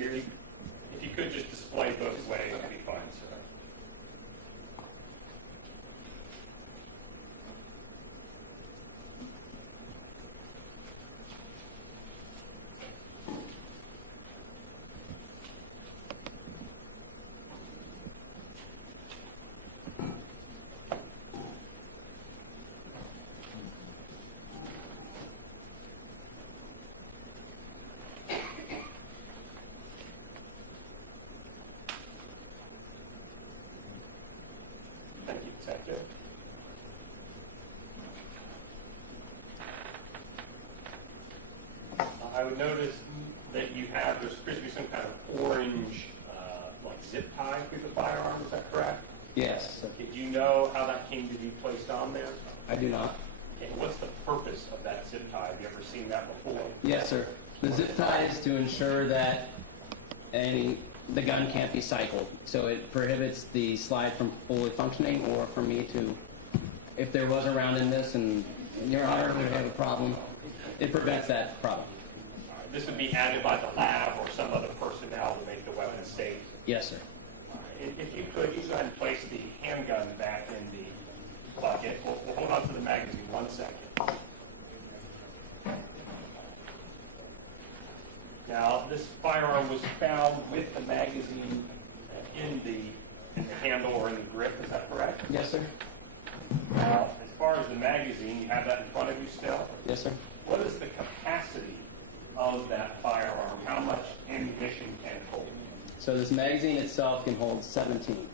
Here, if you could just display both ways, that'd be fine, sir. Thank you, Detective. I would notice that you have, there appears to be some kind of orange, like zip tie through the firearm, is that correct? Yes. Okay, do you know how that came to be placed on there? I do not. Okay, what's the purpose of that zip tie? Have you ever seen that before? Yes, sir. The zip tie is to ensure that the gun can't be cycled. So it prohibits the slide from fully functioning, or for me to, if there was a round in this and Your Honor would have a problem, it prevents that problem. This would be added by the lab or some other personnel to make the weapon safe. Yes, sir. If you could, you go ahead and place the handgun back in the bucket. We'll hold on to the magazine 1 second. Now, this firearm was found with the magazine in the handle or in the grip, is that correct? Yes, sir. Now, as far as the magazine, you have that in front of you still? Yes, sir. What is the capacity of that firearm? How much ammunition can it hold? So this magazine itself can hold 17.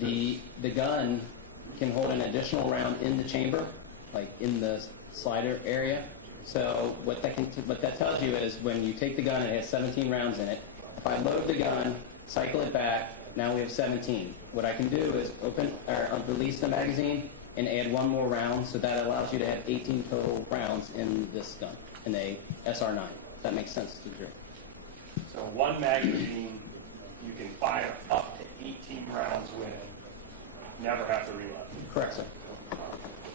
The gun can hold an additional round in the chamber, like in the slider area. So what that tells you is when you take the gun, it has 17 rounds in it. If I load the gun, cycle it back, now we have 17. What I can do is release the magazine and add one more round, so that allows you to have 18 total rounds in this gun, in a SR9. If that makes sense to you. So one magazine, you can fire up to 18 rounds with, never have to reload. Correct, sir.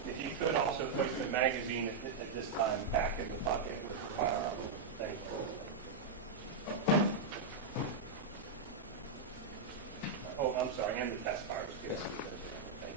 If you could also place the magazine at this time back in the bucket with the firearm. Thank you. Oh, I'm sorry, and the test fires too. Yes. Thank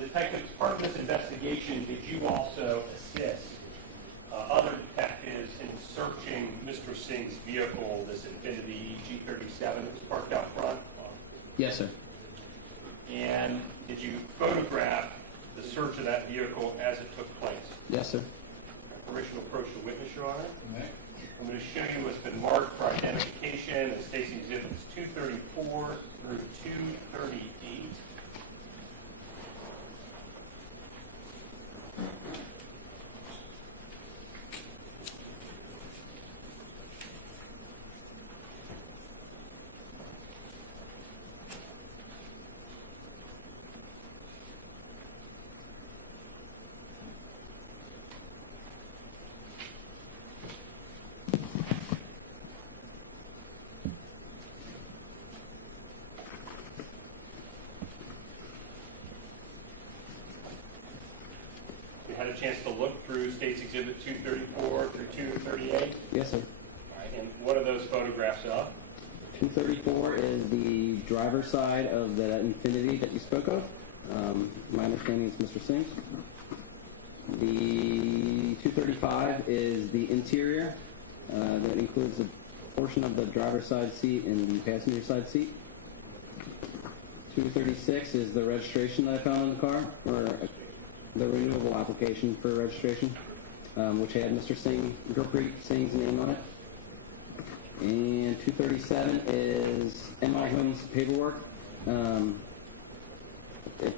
Detectives, part of this investigation, did you also assist other detectives in searching Mr. Singh's vehicle, this Infiniti G37 that was parked out front? Yes, sir. And did you photograph the search of that vehicle as it took place? Yes, sir. Permission to approach the witness, Your Honor. I'm going to show you what's been marked for identification as Stacy Exhibits 234 through 238. Had a chance to look through State's Exhibit 234 through 238? Yes, sir. All right, and what are those photographs of? 234 is the driver's side of the Infiniti that you spoke of. My understanding is Mr. Singh's. The 235 is the interior. That includes a portion of the driver's side seat and the passenger side seat. 236 is the registration that I found in the car, or the renewable application for registration, which had Mr. Gurpreet Singh's name on it. And 237 is MI Homes paperwork. It's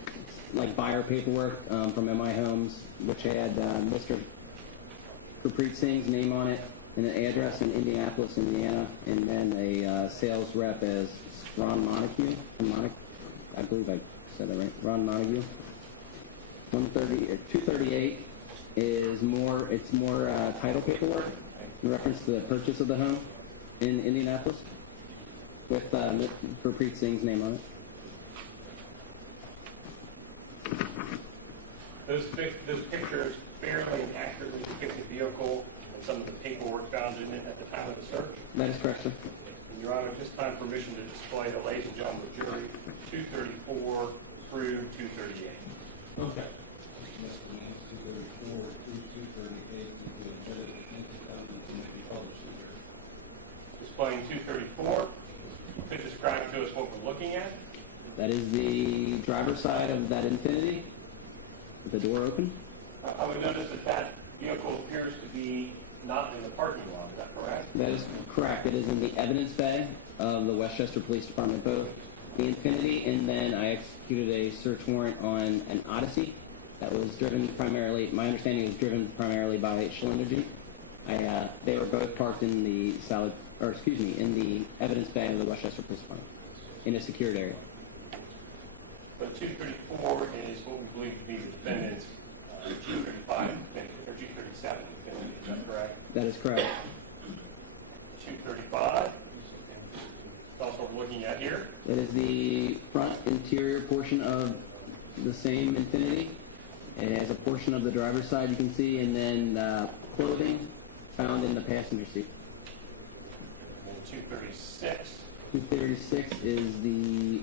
like buyer paperwork from MI Homes, which had Mr. Gurpreet Singh's name on it, and an address in Indianapolis, Indiana, and then a sales rep as Ron Montague. I believe I said that right. Ron Montague. 130 or 238 is more. It's more title paperwork in reference to the purchase of the home in Indianapolis with Parmjit Singh's name on it. Those pictures fairly and accurately depict the vehicle and some of the paperwork found in it at the time of the search. That is correct, sir. And Your Honor, at this time, permission to display the ladies and gentlemen of the jury 234 through 238. Okay. Displaying 234, you could describe to us what we're looking at. That is the driver's side of that Infiniti with the door open. I would notice that that vehicle appears to be not in the parking lot. Is that correct? That is correct. It is in the evidence bay of the Westchester Police Department, both the Infiniti, and then I executed a search warrant on an Odyssey that was driven primarily, my understanding was driven primarily by Shalinderjit. They were both parked in the in the evidence bay of the Westchester Police Department in a secured area. So 234 is what we believe to be the defendant's 235 or 237 defendant. Is that correct? That is correct. 235. That's what we're looking at here. That is the front interior portion of the same Infiniti. It has a portion of the driver's side you can see, and then clothing found in the passenger seat. And 236. 236 is the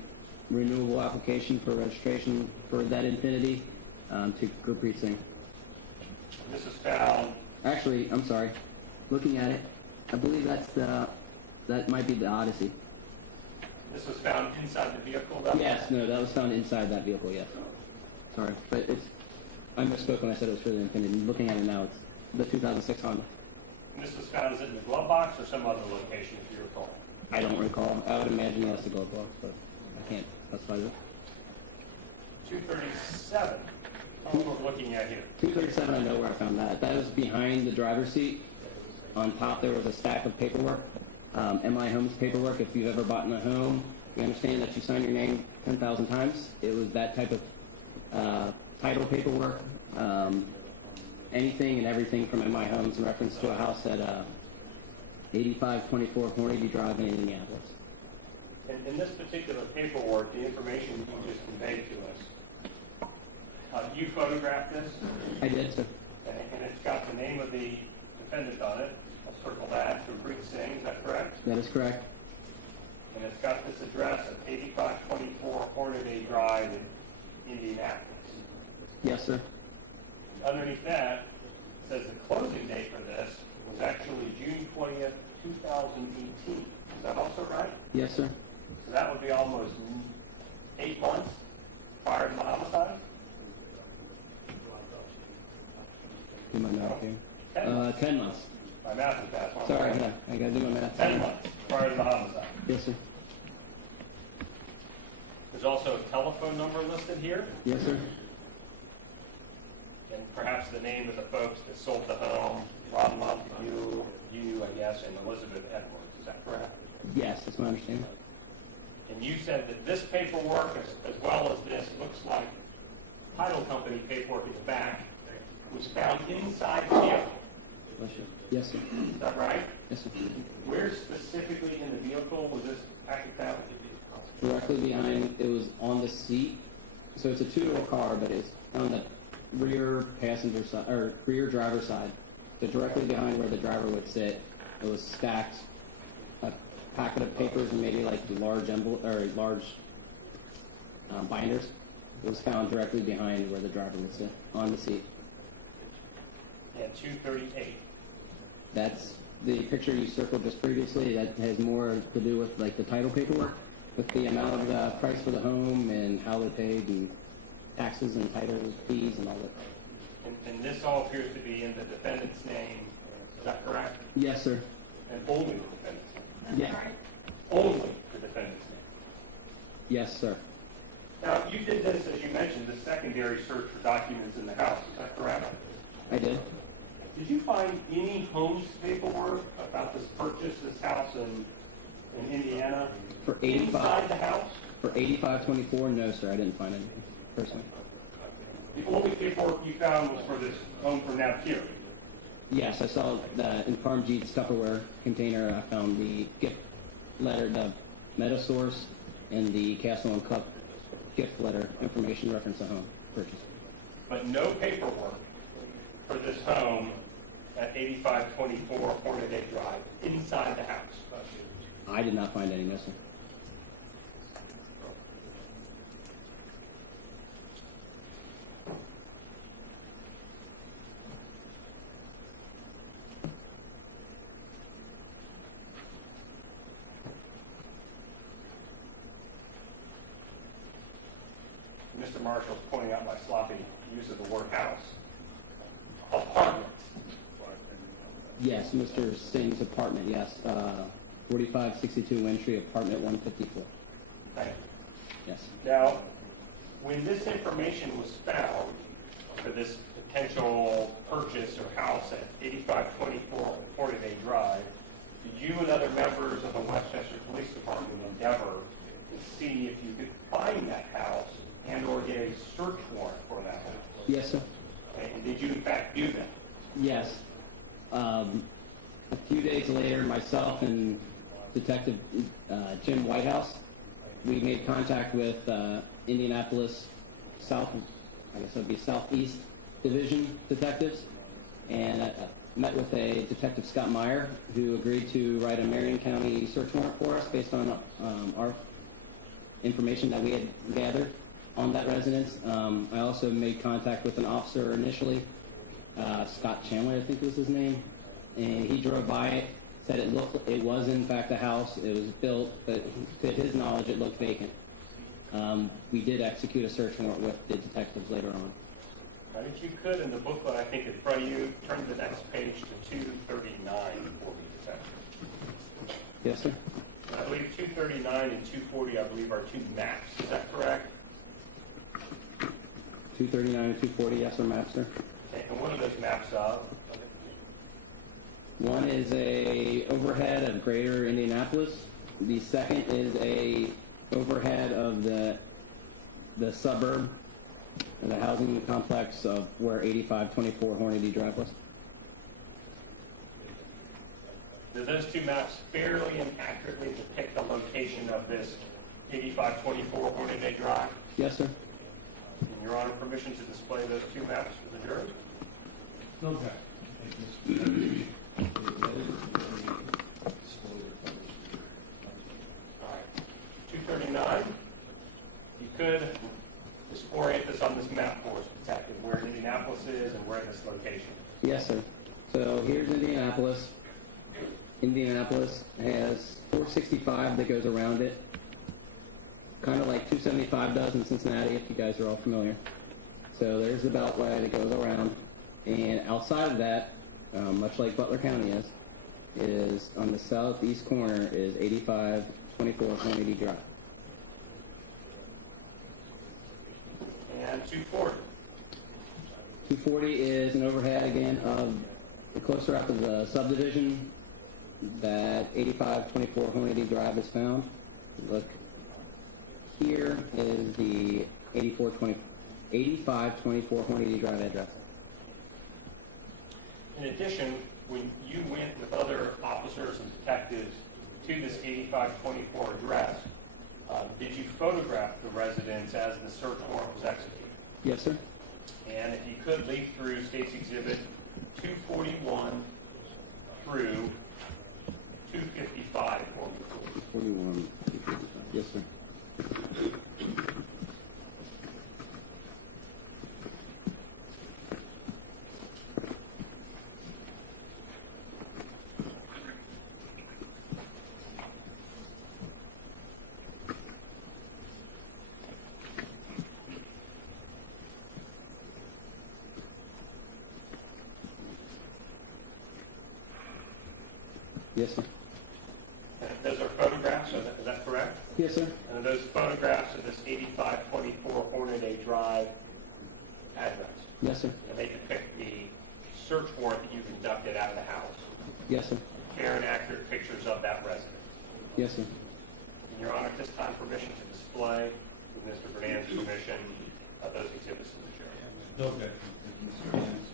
renewable application for registration for that Infiniti to Parmjit Singh. This is found. Actually, I'm sorry. Looking at it, I believe that might be the Odyssey. This was found inside the vehicle. Though? Yes, no, that was found inside that vehicle. Yes. Sorry, but I misspoke when I said it was for the Infiniti. Looking at it now, it's the 2006 Honda. And this was found, is it in the glove box or some other location, if you recall? I don't recall. I would imagine that's the glove box, but I can't specify it. 237. That's what we're looking at here. 237, I know where I found that. That was behind the driver's seat. On top there was a stack of paperwork, MI Homes paperwork. If you've ever bought in a home, you understand that you sign your name 10,000 times. It was that type of title paperwork, anything and everything from MI Homes in reference to a house at 8524 Hornady Drive in Indianapolis. In this particular paperwork, the information you just conveyed to us, you photographed this? I did, sir. Okay, and it's got the name of the defendant on it. I'll circle that, Parmjit Singh, is that correct? That is correct. And it's got this address of 8524 Hornady Drive in Indianapolis. Yes, sir. Underneath that, it says the closing date for this was actually June 20th, 2018. Is that also right? Yes, sir. So that would be almost 8 months prior to the homicide? Do my math here. 10 months. 10 months. My math is bad. Sorry, I gotta do my math. 10 months prior to the homicide. Yes, sir. There's also a telephone number listed here, Yes, sir. and perhaps the name of the folks that sold the home, Rob Montague, you, I guess, and Elizabeth Edwards. Is that correct? Yes, that's my understanding. And you said that this paperwork, as well as this, looks like title company paperwork in the back, was found inside the vehicle. Bless you. Yes, sir. Is that right? Yes, sir. Where specifically in the vehicle was this actually found? Directly behind, it was on the seat. So it's a two-door car, but it's on the rear passenger side, or rear driver's side. So directly behind where the driver would sit, it was stacked a packet of papers and maybe like large binders. It was found directly behind where the driver would sit, on the seat. Yeah, 238. That's the picture you circled just previously. That has more to do with like the title paperwork, with the amount of price for the home and how they paid and taxes and titles, fees and all that. And this all appears to be in the defendant's name. Is that correct? Yes, sir. And only the defendant's name? Yeah. Only the defendant's name. Yes, sir. Now, you did this, as you mentioned, the secondary search for documents in the house. Is that correct? I did. Did you find any Holmes paperwork about this purchase, this house in Indiana? For 85 Inside the house? For 8524, no, sir, I didn't find anything personally. The only paperwork you found was for this home for Navkir. Yes, I saw that in Parmjit's Tupperware container. I found the gift letter, the meta source, and the Castle and Cup gift letter information reference to home purchase. But no paperwork for this home at 8524 Hornaday Drive inside the house. I did not find any, no, sir. Mr. Marshall's pointing out my sloppy use of the word house. Apartment. Yes, Mr. Singh's apartment, yes. 4562 Wyndtree, apartment 154. Thank you. Yes. Now, when this information was found for this potential purchase or house at 8524 Hornaday Drive, did you and other members of the Westchester Police Department endeavor to see if you could find that house and or get a search warrant for that house? Yes, sir. Okay, and did you in fact do that? Yes. A few days later, myself and Detective Jim Whitehouse, we made contact with Indianapolis South, I guess it would be Southeast Division detectives, and met with a Detective Scott Meyer, who agreed to write a Marion County search warrant for us based on our information that we had gathered on that residence. I also made contact with an officer initially, Scott Chandler, I think was his name, and he drove by it, said it was in fact a house, it was built, but to his knowledge it looked vacant. We did execute a search warrant with the detectives later on. Now, if you could, in the booklet I think in front of you, turn to the next page to 239 for me, Detective. Yes, sir. I believe 239 and 240, I believe, are two maps. Is that correct? 239 and 240, yes, sir, map, sir. Okay, and what are those maps of? One is a overhead of greater Indianapolis. The second is a overhead of the suburb, the housing complex of where 8524 Hornady Drive was. Do those two maps fairly and accurately depict the location of this 8524 Hornaday Drive? Yes, sir. And Your Honor, permission to display those two maps for the jury? Okay. All right. 239, you could just orient us on this map for us, Detective, where Indianapolis is and where this location is. Yes, sir. So here's Indianapolis. Indianapolis has 465 that goes around it, kind of like 275 does in Cincinnati, if you guys are all familiar. So there's the beltway that goes around, and outside of that, much like Butler County is on the southeast corner is 8524 Hornady Drive. And 240. 240 is an overhead again of closer up to the subdivision that 8524 Hornady Drive is found. Look, here is the 8524 Hornady Drive address. In addition, when you went with other officers and detectives to this 8524 address, did you photograph the residence as the search warrant was executed? Yes, sir. And if you could leaf through State's Exhibit 241 through 255 for me. 41. Yes, sir. Yes, sir. And those are photographs, is that correct? Yes, sir. And those photographs of this 8524 Hornaday Drive address. Yes, sir. And they depict the search warrant that you conducted out of the house. Yes, sir. Fair and accurate pictures of that residence. Yes, sir. And Your Honor, at this time, permission to display, with Mr. Bernand's permission, those exhibits to the jury. No objection. Mr. Vance,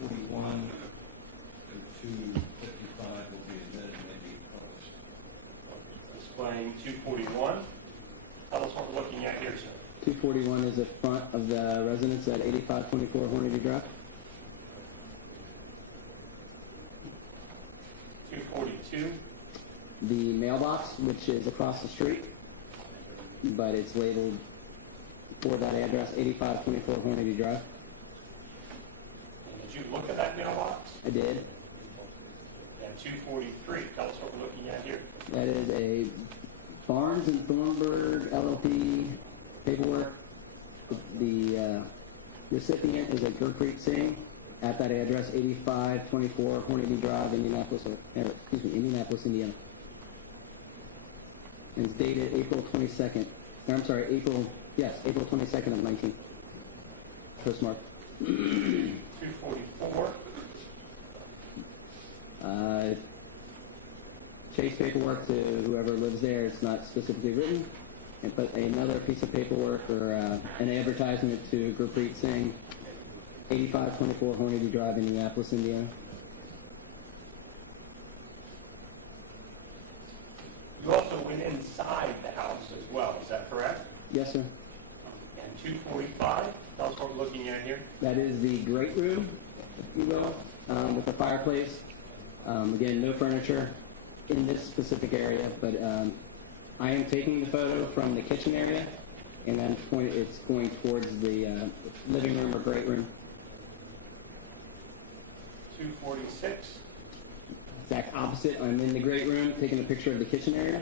241 and 255 will be admitted and may be published. Displaying 241. Tell us what we're looking at here, sir. 241 is the front of the residence at 8524 Hornady Drive. 242. The mailbox, which is across the street, but it's labeled for that address, 8524 Hornady Drive. And did you look at that mailbox? I did. And 243. Tell us what we're looking at here. That is a Barnes and Thornburg LLP paperwork. The recipient is a Gurpreet Singh at that address, 8524 Hornady Drive, Indianapolis, Indianapolis, Indiana. And it's dated April 22nd. I'm sorry, April 22nd of 19. Postmark. 244. Chase paperwork to whoever lives there. It's not specifically written. And put another piece of paperwork or an advertisement to Gurpreet Singh, 8524 Hornady Drive, Indianapolis, Indiana. You also went inside the house as well. Is that correct? Yes, sir. And 245. Tell us what we're looking at here. That is the great room, if you will, with the fireplace. Again, no furniture in this specific area, but I am taking the photo from the kitchen area, and then it's going towards the living room or great room. 246. Exact opposite. I'm in the great room taking a picture of the kitchen area.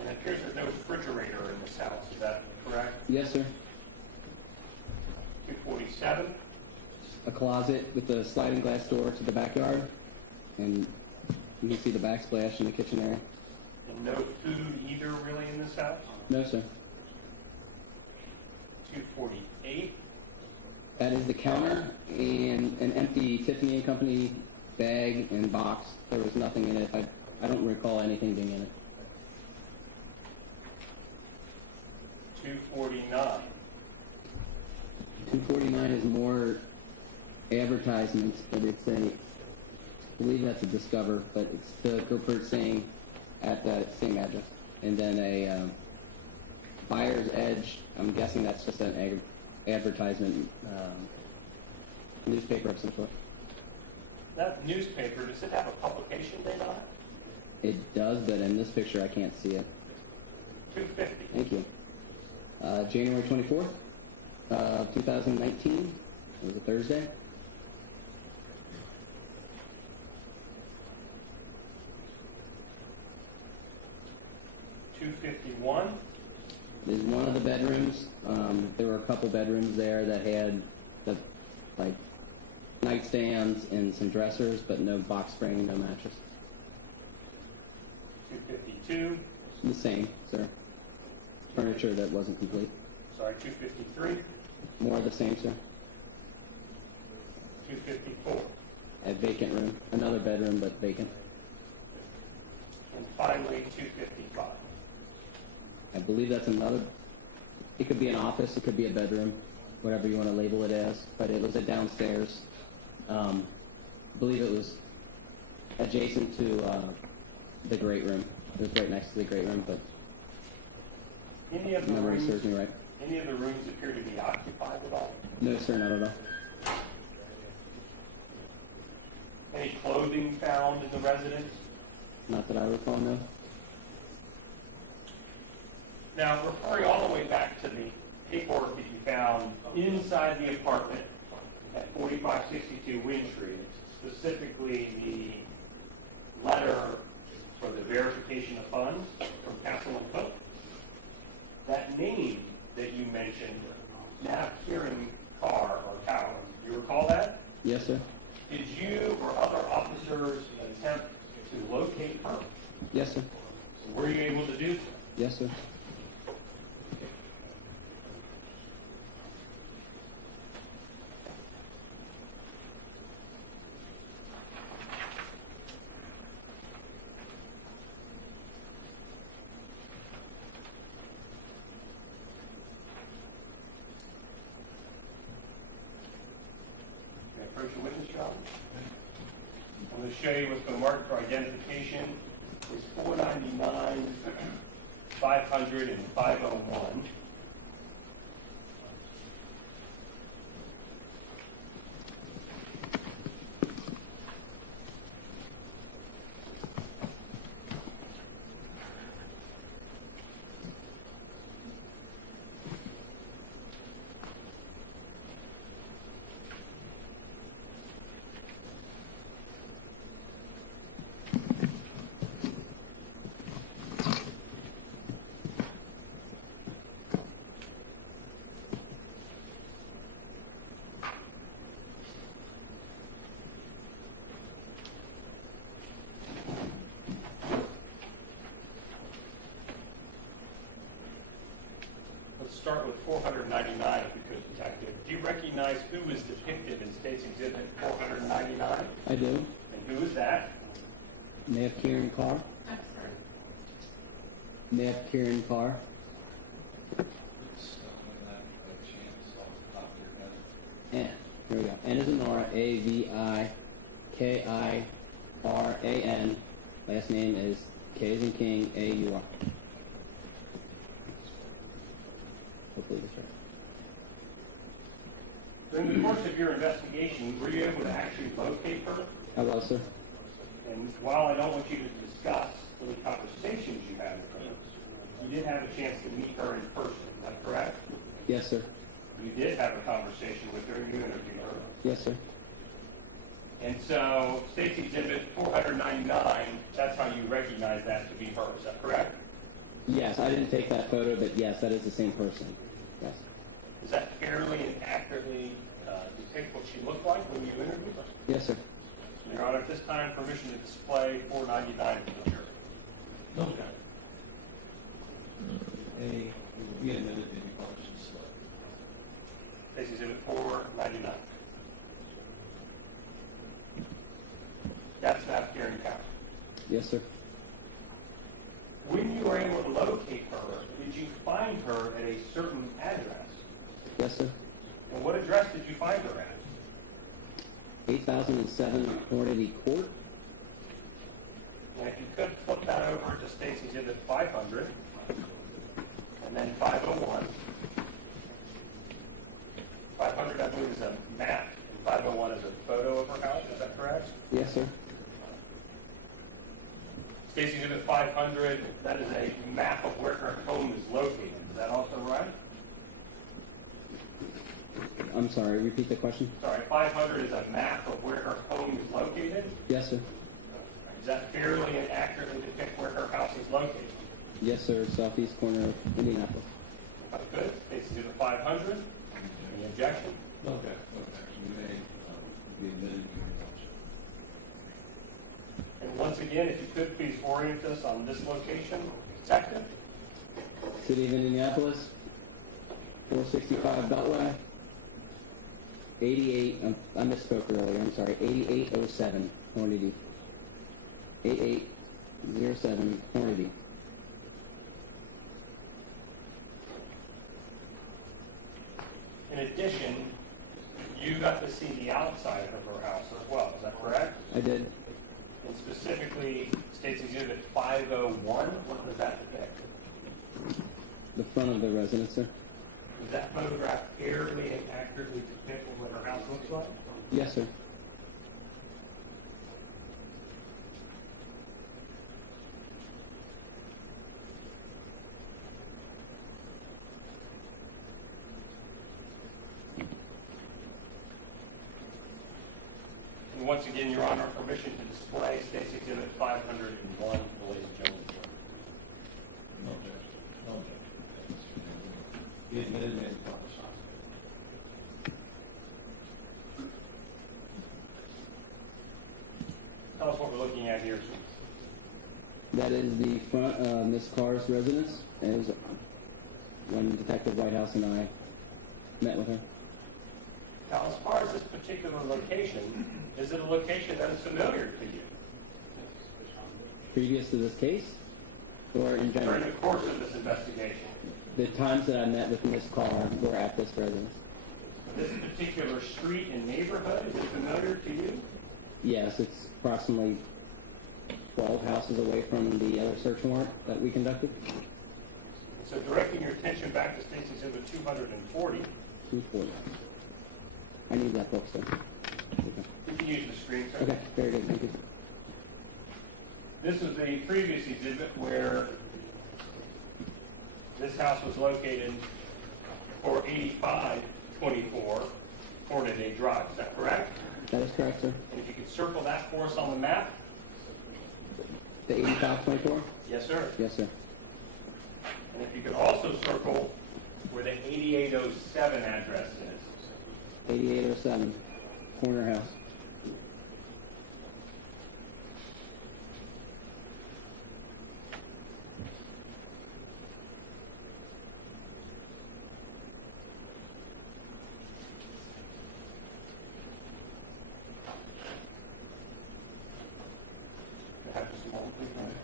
And it appears there's no refrigerator in this house. Is that correct? Yes, sir. 247. A closet with a sliding glass door to the backyard, and you can see the backsplash in the kitchen area. And no food either really in this house? No, sir. 248. That is the counter and an empty Tiffany & Company bag and box. There was nothing in it. I don't recall anything being in it. 249. 249 is more advertisements, but it's I believe that's a Discover, but it's to Gurpreet Singh at that same address. And then a Buyer's Edge, I'm guessing that's just an advertisement newspaper of some sort. That newspaper, does it have a publication date on it? It does, but in this picture I can't see it. 250. Thank you. January 24th, 2019. It was a Thursday. $251. Is one of the bedrooms. There were a couple bedrooms there that had the nightstands and some dressers, but no box spring, no mattress. 252. The same, sir. Furniture that wasn't complete. Sorry, 253. More of the same, sir. 254. A vacant room. Another bedroom, but vacant. And finally, 255. I believe that's another. It could be an office, it could be a bedroom, whatever you want to label it as. But it was a downstairs. I believe it was adjacent to the great room. It was right next to the great room, but Any of the memory rooms, serves me right. any of the rooms appear to be occupied at all? No, sir, not at all. Any clothing found in the residence? Not that I recall, no. Now, referring all the way back to the paperwork that you found inside the apartment at 4562 Wyndtree, specifically the letter for the verification of funds from Castle and Cook, that name that you mentioned, Hakikat Kaur or Kaur, you recall that? Yes, sir. Did you or other officers attempt to locate her? Yes, sir. Were you able to do so? Yes, sir. show you what's going to mark for identification is 499, 500, and 501. Let's start with 499 if we could, Detective. Do you recognize who is depicted in State's Exhibit 499? I do. And who is that? Mayor Kieran Carr. Mayor Kieran Carr. Stuff like that, a chance off the top of your head. And here we go. N is in Nora. Avikiran. Last name is K as in King. Aur. Hopefully that's right. During the course of your investigation, were you able to actually locate her? How about, sir? And while I don't want you to discuss any conversations you had with her, you did have a chance to meet her in person, is that correct? Yes, sir. You did have a conversation with her, you interviewed her. Yes, sir. And so, State's Exhibit 499, that's how you recognize that to be her, is that correct? Yes, I didn't take that photo, but yes, that is the same person. Yes. Does that fairly and accurately depict what she looked like when you interviewed her? Yes, sir. Your Honor, at this time, permission to display 499 to the jury. Okay. A, it will be admitted to be published in slip. State's Exhibit 499. That's not Karen County. Yes, sir. When you were able to locate her, did you find her at a certain address? Yes, sir. And what address did you find her at? 8007 Hornady Court. And if you could flip that over to State's Exhibit 500, and then 501. 500, I believe, is a map, and 501 is a photo of her house, is that correct? Yes, sir. State's Exhibit 500, that is a map of where her home is located. Is that also right? I'm sorry, repeat the question. Sorry, 500 is a map of where her home is located. Yes, sir. Does that fairly and accurately depict where her house is located? Yes, sir. Southeast corner of Indianapolis. Good. State's Exhibit 500. Any objection? Okay. Okay. You may be admitted to be published. And once again, if you could please orient us on this location. Detective? City of Indianapolis, 465 Beltway, 88, I misspoke earlier, I'm sorry, 8807 Hornady. 8807 Hornady. In addition, you got to see the outside of her house as well. Is that correct? I did. And specifically, State's Exhibit 501, what does that depict? The front of the residence, sir. Does that photograph fairly and accurately depict what her house looks like? Yes, sir. And once again, Your Honor, permission to display State's Exhibit 501, ladies and gentlemen. No objection. No objection. Be admitted and published. Tell us what we're looking at here, please. That is the front of Miss Carr's residence, as when Detective Whitehouse and I met with her. Now, as far as this particular location, is it a location that is familiar to you? Previous to this case, or in During general? the course of this investigation, The times that I met with Miss Carr were at this residence. this particular street and neighborhood, is it familiar to you? Yes, it's approximately 12 houses away from the other search warrant that we conducted. So directing your attention back to State's Exhibit 240, 240. I need that book, sir. Okay. you can use the screen, sir. Okay, very good, thank you. This is the previous exhibit where this house was located for 8524 Hornaday Drive. Is that correct? That is correct, sir. And if you could circle that for us on the map? The 8524? Yes, sir. Yes, sir. And if you could also circle where the 8807 address is. 8807, corner house. Have just a moment, please.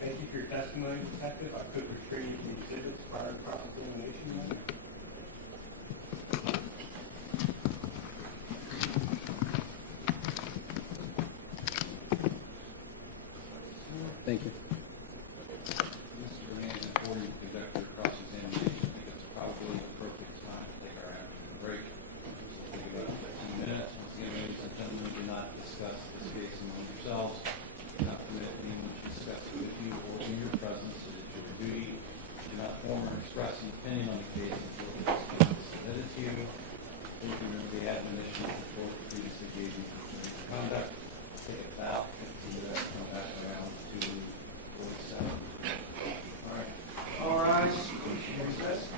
Thank you for your testimony, Detective. I could retrieve the exhibits prior to cross-examination. Thank you. Mr. Rand, before you conduct your cross-examination, I think it's probably the appropriate time to take our afternoon break. So we'll take about 15 minutes. Once again, ladies and gentlemen, do not discuss this case among yourselves. Do not permit anyone to discuss it with you or in your presence. It is your duty. Do not form or express an opinion on the case until the case is submitted to you. Please remember the admonition of the court that previously gave you for conduct. Take about 15 minutes, come back around to 47. All right. All right. Recess.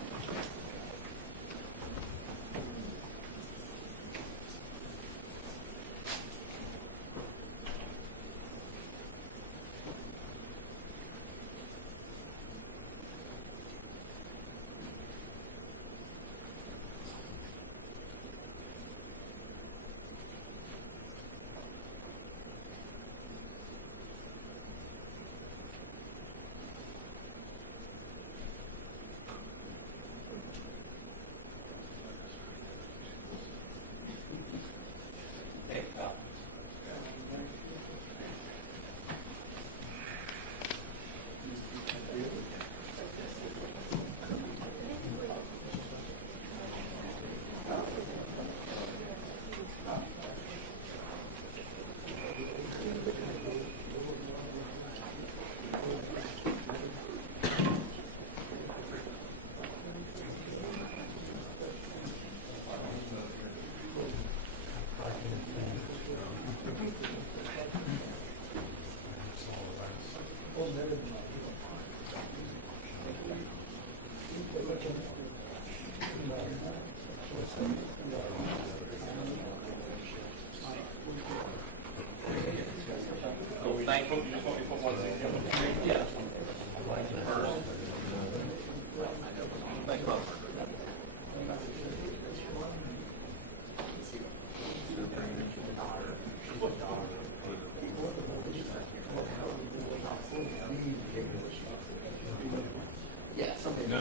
Thankful. You just want me to put one thing in? Yeah. First. Yeah, something. No,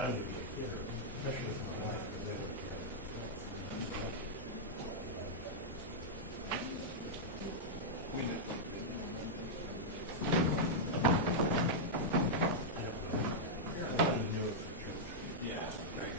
gun to be a kid, especially with my wife, because they would care. We know. I don't know. I thought you knew it was true. Yeah, right.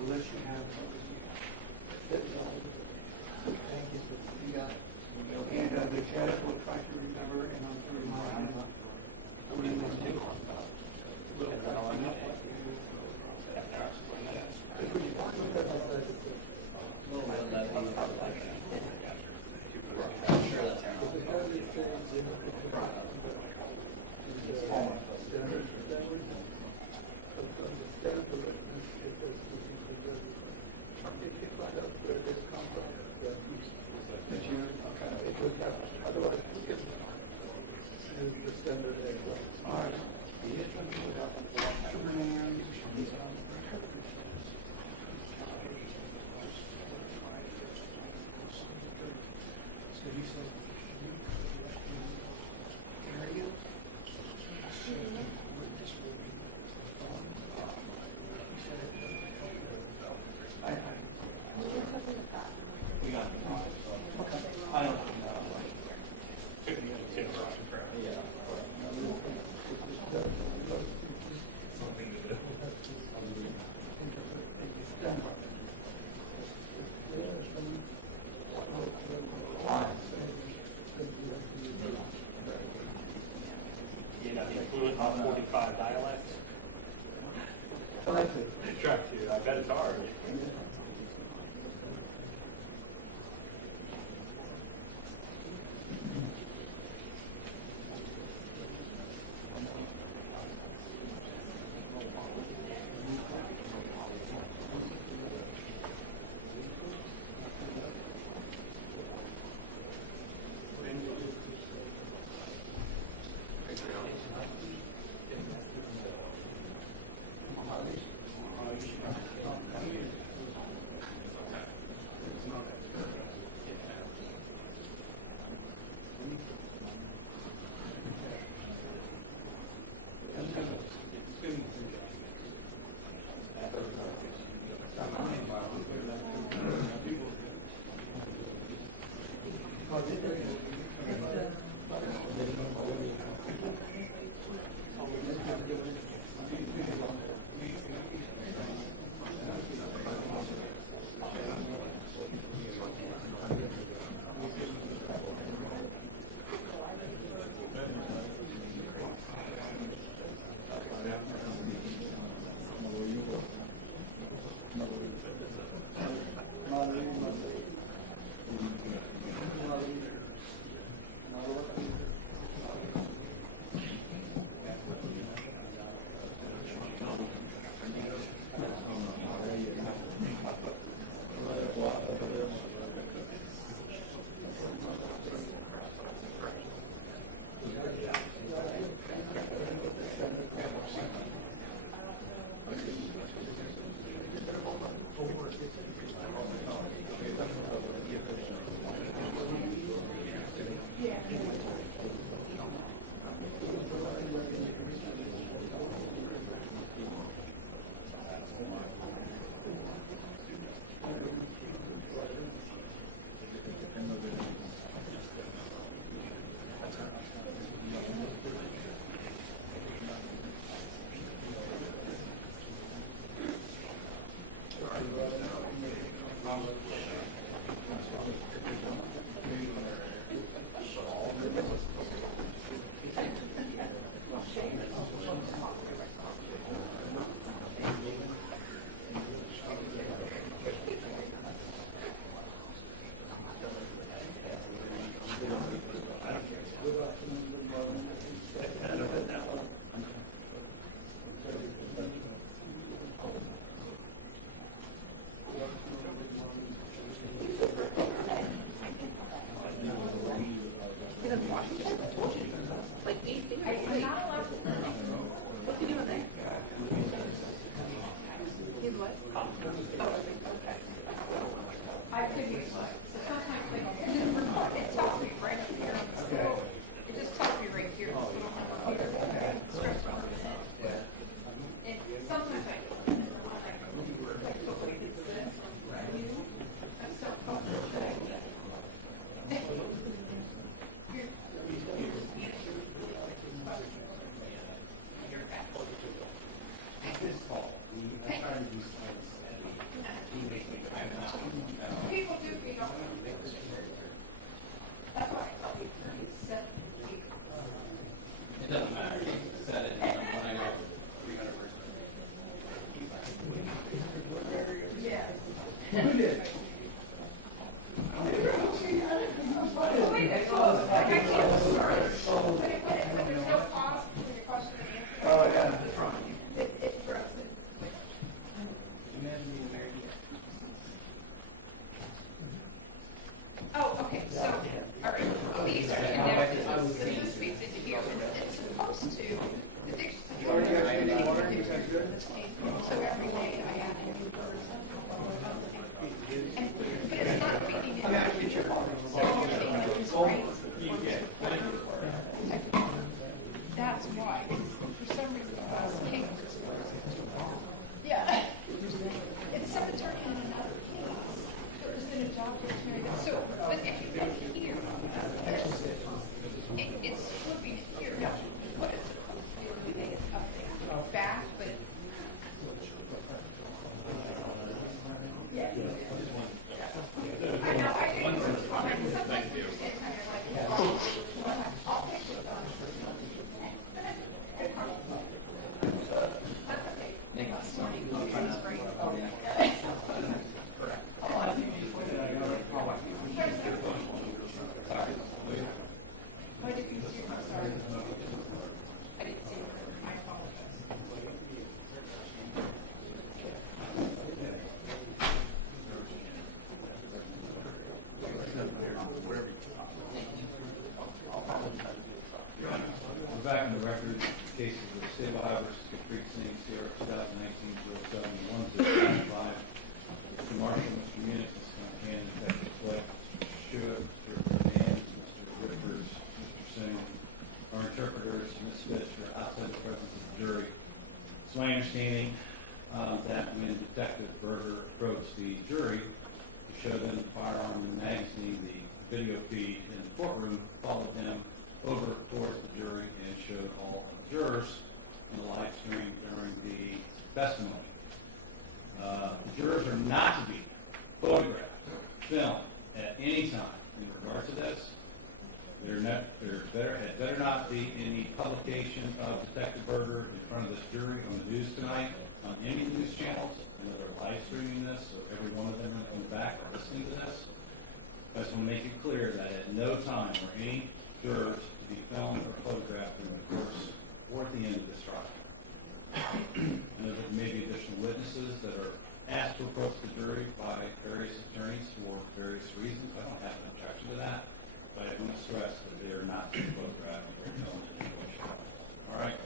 Unless you have. Thank you. You got it. And the sheriff will try to remember and I'm to remind him. Top 45 dialects? Try to. I bet it's hard. sometimes they don't, it tells me right here. It just tells me right here. And sometimes I people do, you know. That's why I tell people it's 7 feet. It doesn't matter, you can set it, when I go 300 Yeah. Who did? Wait, I told, I can't start. When there's no pause between your question and answer. Oh, yeah, that's wrong. It throws it. Oh, okay, so, all right, these are connected, so this feeds into here, it's supposed to, the dictionary. So every day I add a new word. And, but it's not feeding I'm into actually at your phone. That's why, for some reason, it's king. Yeah. It's cemetery on another case. There's been a job dictionary. So, but if you look here, it's flipping it here. No, what is it? The only thing is up there. Back, but. Yeah. I know, I didn't. Sometimes you get kind of like, I'll take it. That's okay. Next morning, it's great. What did you do? I'm sorry. I didn't see it. I apologize. We're back in the record, cases of State of Ohio versus Hakikat Singh, Sierra 2019-07-1095. Mr. Marshall, Mr. Munich, Ms. Concan, Detective Fleck, Mr. Stewart, Mr. Fernandez, Mr. Rippers, Mr. Singh, our interpreters, Ms. Fitch, are outside the presence of the jury. It's my understanding that when Detective Berger approached the jury to show them the firearm in the magazine, the video feed in the courtroom followed him over towards the jury and showed all of the jurors in the live stream during the testimony. The jurors are not to be photographed, filmed at any time in regard to this. There had better not be any publication of Detective Berger in front of this jury on the news tonight, on any news channels. I know they're live streaming this, so every one of them in the back are listening to this. I just want to make it clear that at no time were any jurors to be filmed or photographed during the course or at the end of this trial. And there may be additional witnesses that are asked to approach the jury by various attorneys for various reasons. I don't have an objection to that, but I want to stress that they are not to be photographed or filmed in any way, shape, or form. All right?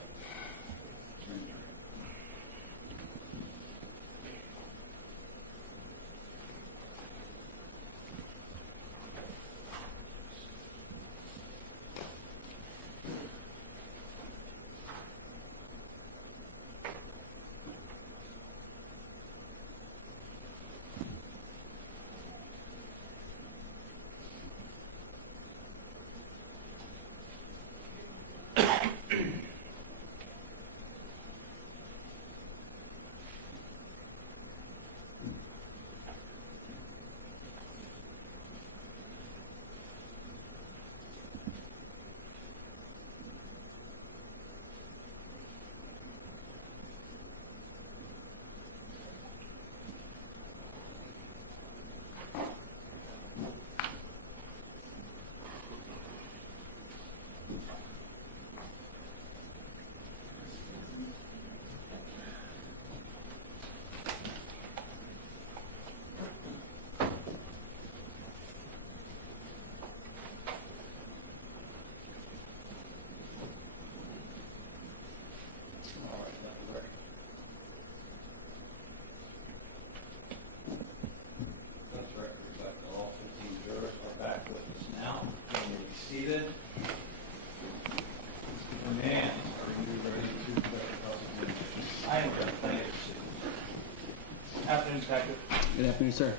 sir.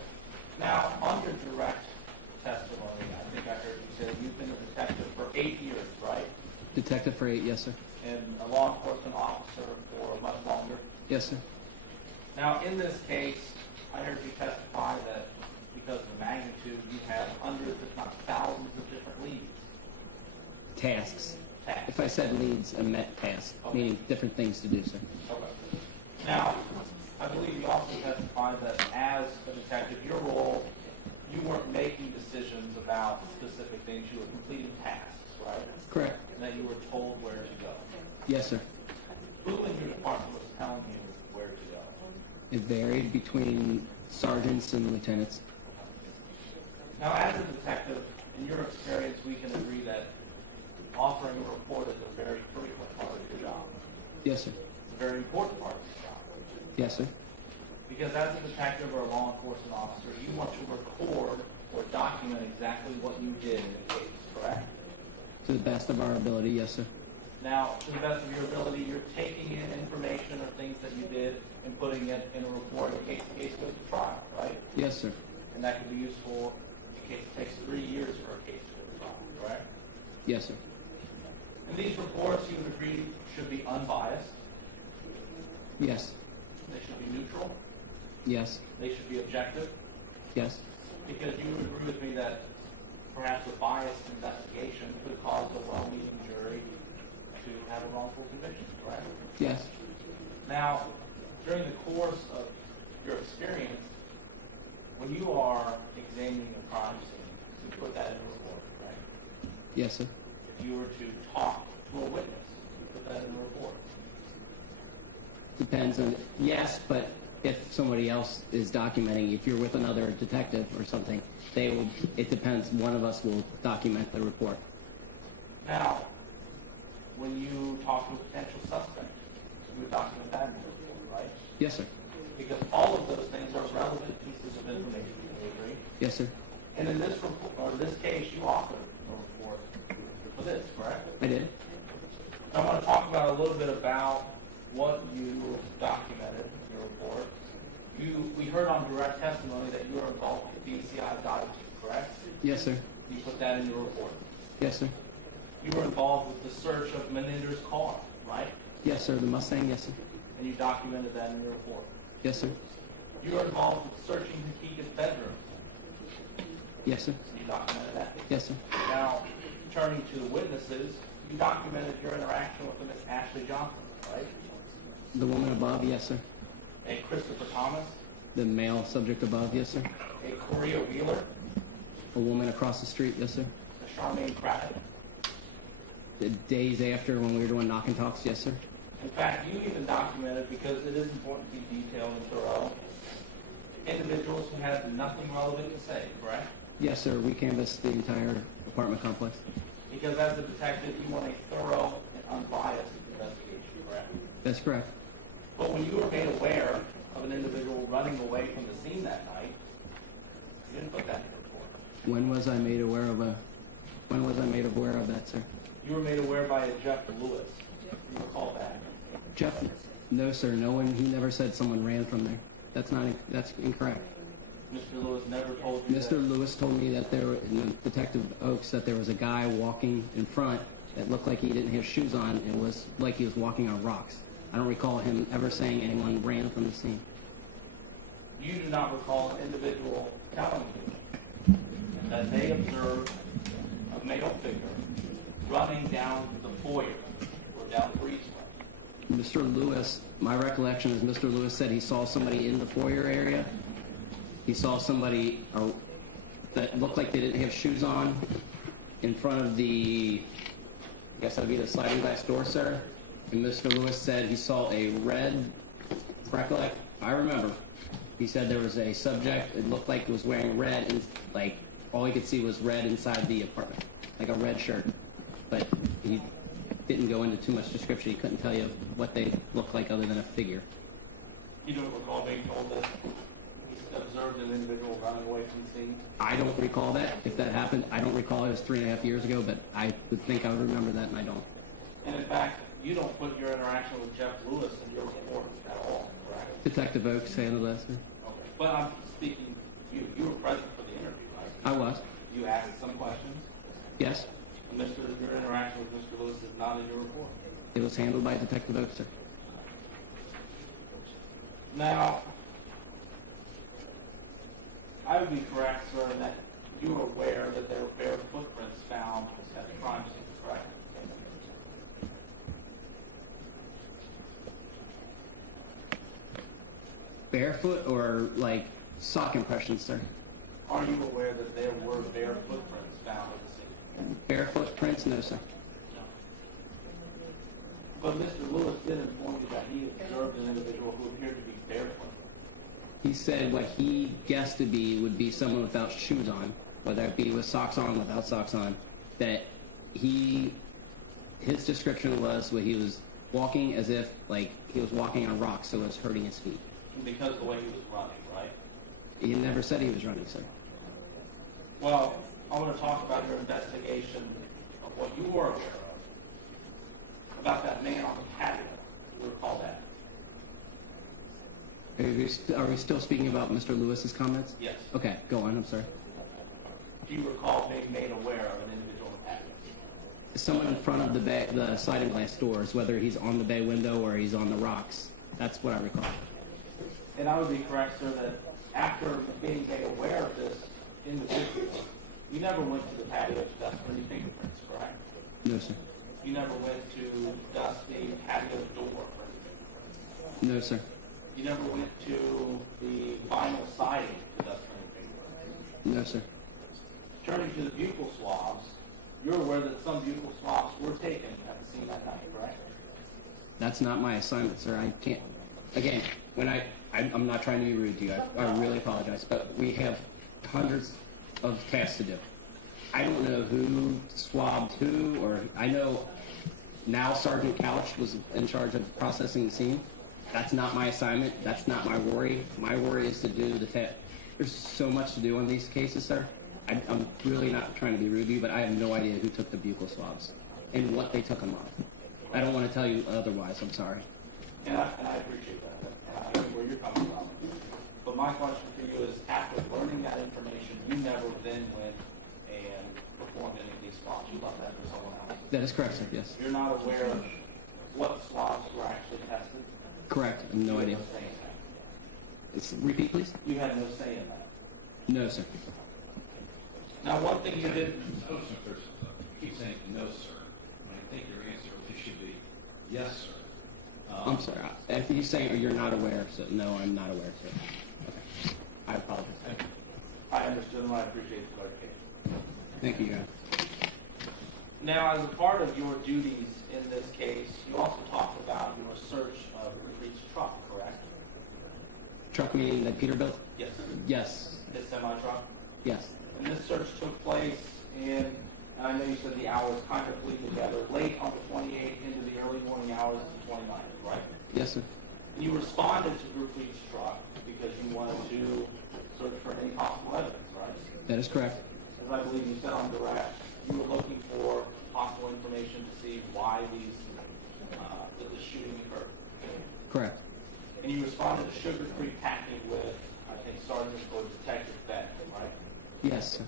Now, on your direct testimony, I think I heard you say you've been a detective for 8 years, right? Detective for 8, yes, sir. And a law enforcement officer for much longer. Yes, sir. Now, in this case, I heard you testify that because of the magnitude, you have hundreds, if not thousands, of different leads. Tasks. Tasks. If I said leads, I meant tasks, meaning different things to do, sir. Okay. Now, I believe you also testified that as a detective, your role, you weren't making decisions about specific things, you were completing tasks, right? Correct. And that you were told where to go. Yes, sir. Who in your department was telling you where to go? It varied between sergeants and lieutenants. Now, as a detective, in your experience, we can agree that offering a report is a very frequent part of your job. Yes, sir. It's a very important part of your job. Yes, sir. Because as a detective or a law enforcement officer, you want to record or document exactly what you did in the case, correct? To the best of our ability, yes, sir. Now, to the best of your ability, you're taking in information or things that you did and putting it in a report in case the case goes to trial, right? Yes, sir. And that could be useful in case it takes 3 years for a case to go to trial, correct? Yes, sir. And these reports, you would agree, should be unbiased. Yes. They should be neutral. Yes. They should be objective. Yes. Because you would agree with me that perhaps a biased investigation could cause a well-meaning jury to have a wrongful conviction, correct? Yes. Now, during the course of your experience, when you are examining a crime scene, you put that in a report, right? Yes, sir. If you were to talk to a witness, you put that in a report. Depends on, yes, but if somebody else is documenting, if you're with another detective or something, they will, it depends, one of us will document the report. Now, when you talk to a potential suspect, you would document that in your report, right? Yes, sir. Because all of those things are relevant pieces of information, do you agree? Yes, sir. And in this report, or this case, you authored a report for this, correct? I did. I want to talk about a little bit about what you documented in your report. We heard on direct testimony that you were involved with BCI dive team, correct? Yes, sir. You put that in your report. Yes, sir. You were involved with the search of Meninder's car, right? Yes, sir. The Mustang, yes, sir. And you documented that in your report. Yes, sir. You were involved with searching Hakikat's bedroom. Yes, sir. And you documented that. Yes, sir. Now, turning to the witnesses, you documented your interaction with Miss Ashley Johnson, right? The woman above, yes, sir. A Christopher Thomas, The male subject above, yes, sir. a Korea Wheeler, A woman across the street, yes, sir. a Charmaine Craddock. The days after when we were doing knock and talks, yes, sir. In fact, you even documented, because it is important to be detailed and thorough, individuals who had nothing relevant to say, correct? Yes, sir. We canvassed the entire apartment complex. Because as a detective, you want a thorough and unbiased investigation, correct? That's correct. But when you were made aware of an individual running away from the scene that night, you didn't put that in the report. When was I made aware of that, sir? You were made aware by a Jeff Lewis. You recall that? Jeff, no, sir. No one, he never said someone ran from there. That's incorrect. Mr. Lewis never told you Mr. that? Lewis told me that there, in Detective Oaks, that there was a guy walking in front that looked like he didn't have shoes on and was like he was walking on rocks. I don't recall him ever saying anyone ran from the scene. You do not recall an individual telling you that they observed a male figure running down the foyer or down the breezeway. Mr. Lewis, my recollection is Mr. Lewis said he saw somebody in the foyer area. He saw somebody that looked like they didn't have shoes on in front of the, I guess that'd be the sliding glass door, sir. And Mr. Lewis said he saw a red, recollect, I remember. He said there was a subject, it looked like it was wearing red, and like all he could see was red inside the apartment, like a red shirt. But he didn't go into too much description. He couldn't tell you what they looked like other than a figure. You don't recall being told that he observed an individual running away from the scene? I don't recall that. If that happened, I don't recall. It was 3.5 years ago, but I would think I would remember that, and I don't. And in fact, you don't put your interaction with Jeff Lewis in your report at all, correct? Detective Oaks handled that, sir. Okay. But I'm speaking You were present for the interview, right? I was. You asked some questions. Yes. And your interaction with Mr. Lewis is not in your report. It was handled by Detective Oak, sir. Now, I would be correct, sir, that you were aware that there were bare footprints found at the crime scene, correct? Barefoot or like sock impressions, sir? Are you aware that there were bare footprints found at the scene? Barefoot prints? No, sir. No. But Mr. Lewis did inform you that he observed an individual who appeared to be barefoot. He said what he guessed to be would be someone without shoes on, whether it be with socks on, without socks on, that his description was what he was walking as if like he was walking on rocks, so it was hurting his feet. Because of the way he was running, right? He never said he was running, sir. Well, I want to talk about your investigation of what you were aware of about that man on the patio. You recall that? Are we still speaking about Mr. Lewis's comments? Yes. Okay, go on, I'm sorry. Do you recall being made aware of an individual on the patio? Someone in front of the sliding glass doors, whether he's on the bay window or he's on the rocks. That's what I recall. And I would be correct, sir, that after being made aware of this individual, you never went to the patio to dust for any fingerprints, correct? No, sir. You never went to dust the patio door for any fingerprints. No, sir. You never went to the vinyl siding to dust for any fingerprints. No, sir. Turning to the buccal swabs, you're aware that some buccal swabs were taken at the scene that night, correct? That's not my assignment, sir. I can't. Again, I'm not trying to be rude to you. I really apologize, but we have hundreds of tasks to do. I don't know who swabbed who, or I know now Sergeant Couch was in charge of processing the scene. That's not my assignment. That's not my worry. My worry is to do the task. There's so much to do on these cases, sir. I'm really not trying to be rude to you, but I have no idea who took the buccal swabs and what they took them on. I don't want to tell you otherwise. I'm sorry. And I appreciate that. And I know where you're coming from. But my question for you is, after learning that information, you never then went and performed any of these swabs. You left that for someone else. That is correct, sir. Yes. You're not aware of what swabs were actually tested? Correct. I have no idea. You had no say in that. Repeat, please. You had no say in that. No, sir. Now, one thing you did. You keep saying no, sir. And I think your answer should be yes, sir. I'm sorry. If you're saying you're not aware, so no, I'm not aware, sir. Okay. I apologize. I understood and I appreciate the clarification. Thank you, guys. Now, as a part of your duties in this case, you also talked about your search of Reed's truck, correct? Truck meeting that Peter built? Yes. Yes. His semi-truck? Yes. And this search took place in, and I know you said the hours kind of bleed together, late on the 28th into the early morning hours of the 29th, right? Yes, sir. And you responded to Reed's truck because you wanted to search for any possible evidence, right? That is correct. As I believe you said on direct, you were looking for possible information to see why that the shooting occurred. Correct. And you responded to Sugar Creek Packing with, I think, Sergeant or Detective Ben, right? Yes, sir.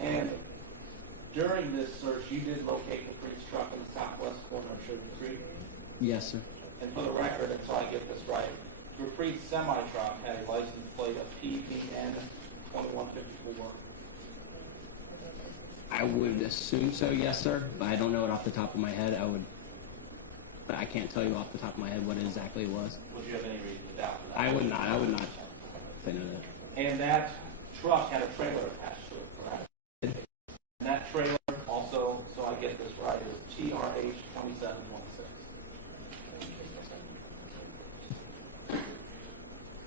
And during this search, you did locate the police truck in the southwest corner of Sugar Creek. Yes, sir. And for the record, until I get this right, your Creek semi-truck had a license plate of PPN 2154. I would assume so, yes, sir. But I don't know it off the top of my head. But I can't tell you off the top of my head what it exactly was. Would you have any reason to doubt that? I would not say no to that. And that truck had a trailer attached to it, correct? And that trailer also, so I get this right, is TRH 2726.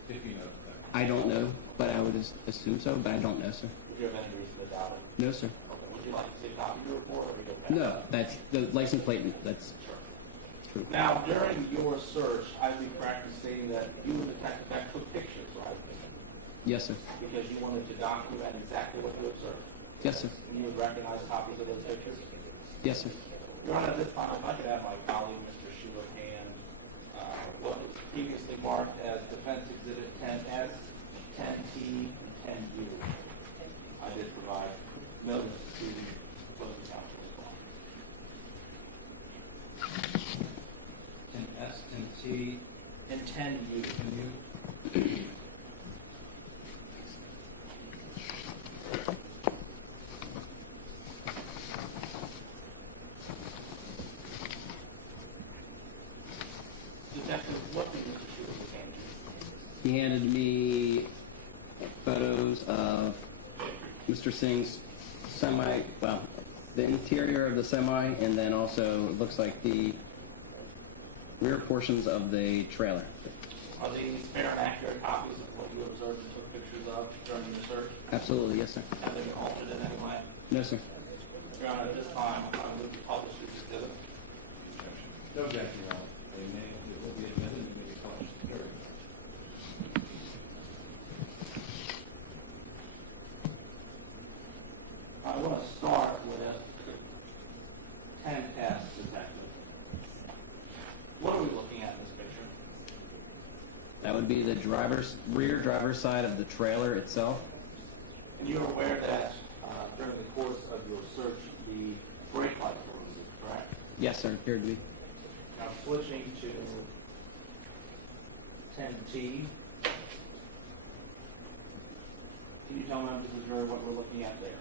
If you know that. I don't know, but I would assume so, but I don't know, sir. Would you have any reason to doubt it? No, sir. Okay. Would you like to see a copy of your report, or are you okay? No, that's the license plate. That's Sure. true. Now, during your search, I'd be correct in stating that you and Detective Beck took pictures, right? Yes, sir. Because you wanted to document exactly what you observed. Yes, sir. And you would recognize copies of those pictures? Yes, sir. Your Honor, at this time, if I could have my colleague, Mr. Schuler, hand what was previously marked as Defense Exhibit 10S, 10T, and 10U. I did provide notice to closing counsel as well. 10S, 10T, And 10U. 10U. Detective, what did Mr. Stewart hand you? He handed me photos of Mr. Singh's semi, well, the interior of the semi, and then also it looks like the rear portions of the trailer. Are these fair and accurate copies of what you observed and took pictures of during your search? Absolutely, yes, sir. Have they been altered in any way? No, sir. Your Honor, at this time, I would publish this exhibit. No objection, Your Honor. They may, it will be admitted and may be published in the jury. I want to start with 10S, Detective. What are we looking at in this picture? That would be the rear driver's side of the trailer itself. And you're aware that during the course of your search, the brake lights were removed, correct? Yes, sir, appeared to be. Now switching to 10T. Can you tell members of the jury what we're looking at there?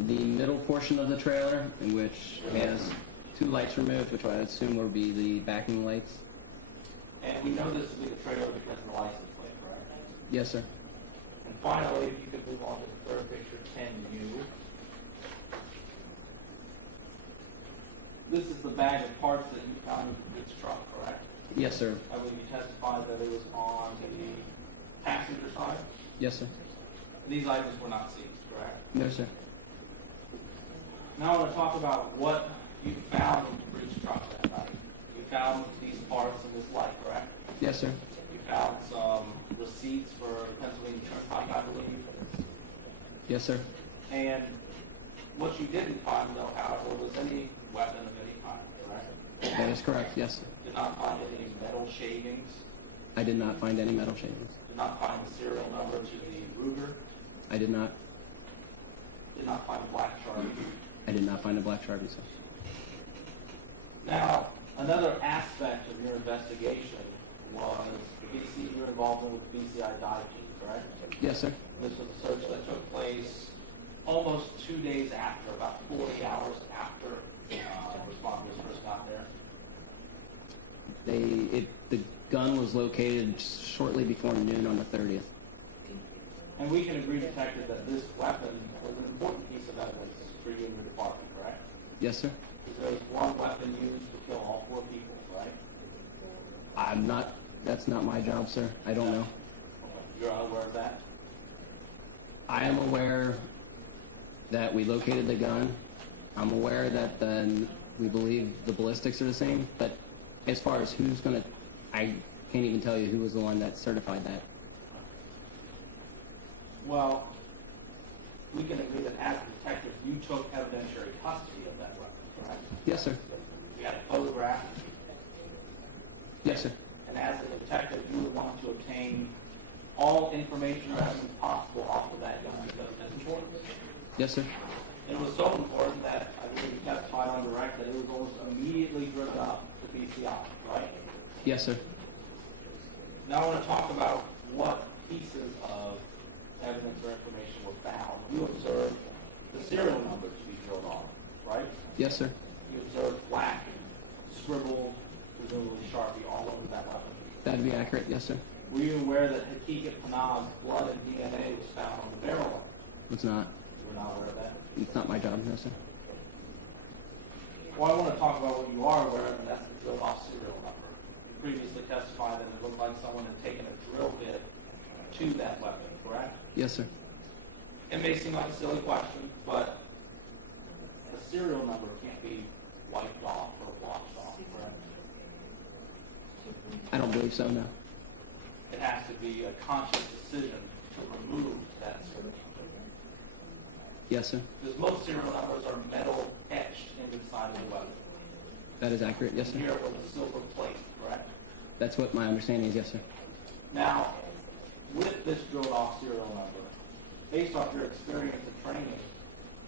The middle portion of the trailer, in which has two lights removed, which I assume will be the backing lights. And we know this to be the trailer because of the license plate, correct? Yes, sir. And finally, if you could move on to the third picture, 10U. This is the bag of parts that you found in this truck, correct? Yes, sir. I believe you testified that it was on the passenger side. Yes, sir. These items were not seized, correct? No, sir. Now I want to talk about what you found in the breach truck that night. You found these parts in this light, correct? Yes, sir. You found some receipts for the Pennsylvania Turnpike, I believe. Yes, sir. And what you didn't find, though, however, was any weapon of any kind, correct? That is correct, yes, sir. Did not find any metal shavings. I did not find any metal shavings. Did not find the serial number to the Ruger. I did not. Did not find a black Sharpie. I did not find a black Sharpie, sir. Now, another aspect of your investigation was your involvement with the BCI dive team, correct? Yes, sir. This was a search that took place almost 2 days after, about 40 hours after responders first got there. The gun was located shortly before noon on the 30th. And we can agree, Detective, that this weapon was an important piece of evidence for you and your department, correct? Yes, sir. Because there was one weapon used to kill all 4 people, right? That's not my job, sir. I don't know. You're unaware of that? I am aware that we located the gun. I'm aware that we believe the ballistics are the same, but as far as who's gonna, I can't even tell you who was the one that certified that. Well, we can agree that as a detective, you took evidentiary custody of that weapon, correct? Yes, sir. You had a photograph, Yes, sir. and as a detective, you would want to obtain all information or evidence possible off of that gun because it's important. Yes, sir. It was so important that I believe you testified on direct that it was almost immediately driven up to BCI, right? Yes, sir. Now I want to talk about what pieces of evidence or information were found. You observed the serial number to be drilled on, right? Yes, sir. You observed black, scribbled, presumably Sharpie, all over that weapon. That'd be accurate. Yes, sir. Were you aware that Hakikat Pannag's blood and DNA was found on the barrel? It's not. You were not aware of that? It's not my job. No, sir. Well, I want to talk about what you are aware of, and that's the drilled off serial number. You previously testified that it looked like someone had taken a drill bit to that weapon, correct? Yes, sir. It may seem like a silly question, but the serial number can't be wiped off or blotched off, correct? I don't believe so. No. It has to be a conscious decision to remove that serial number. Yes, sir. Because most serial numbers are metal etched into the side of the weapon. That is accurate. Yes, sir. Here was a silver plate, correct? That's what my understanding is. Yes, sir. Now, with this drilled off serial number, based off your experience and training,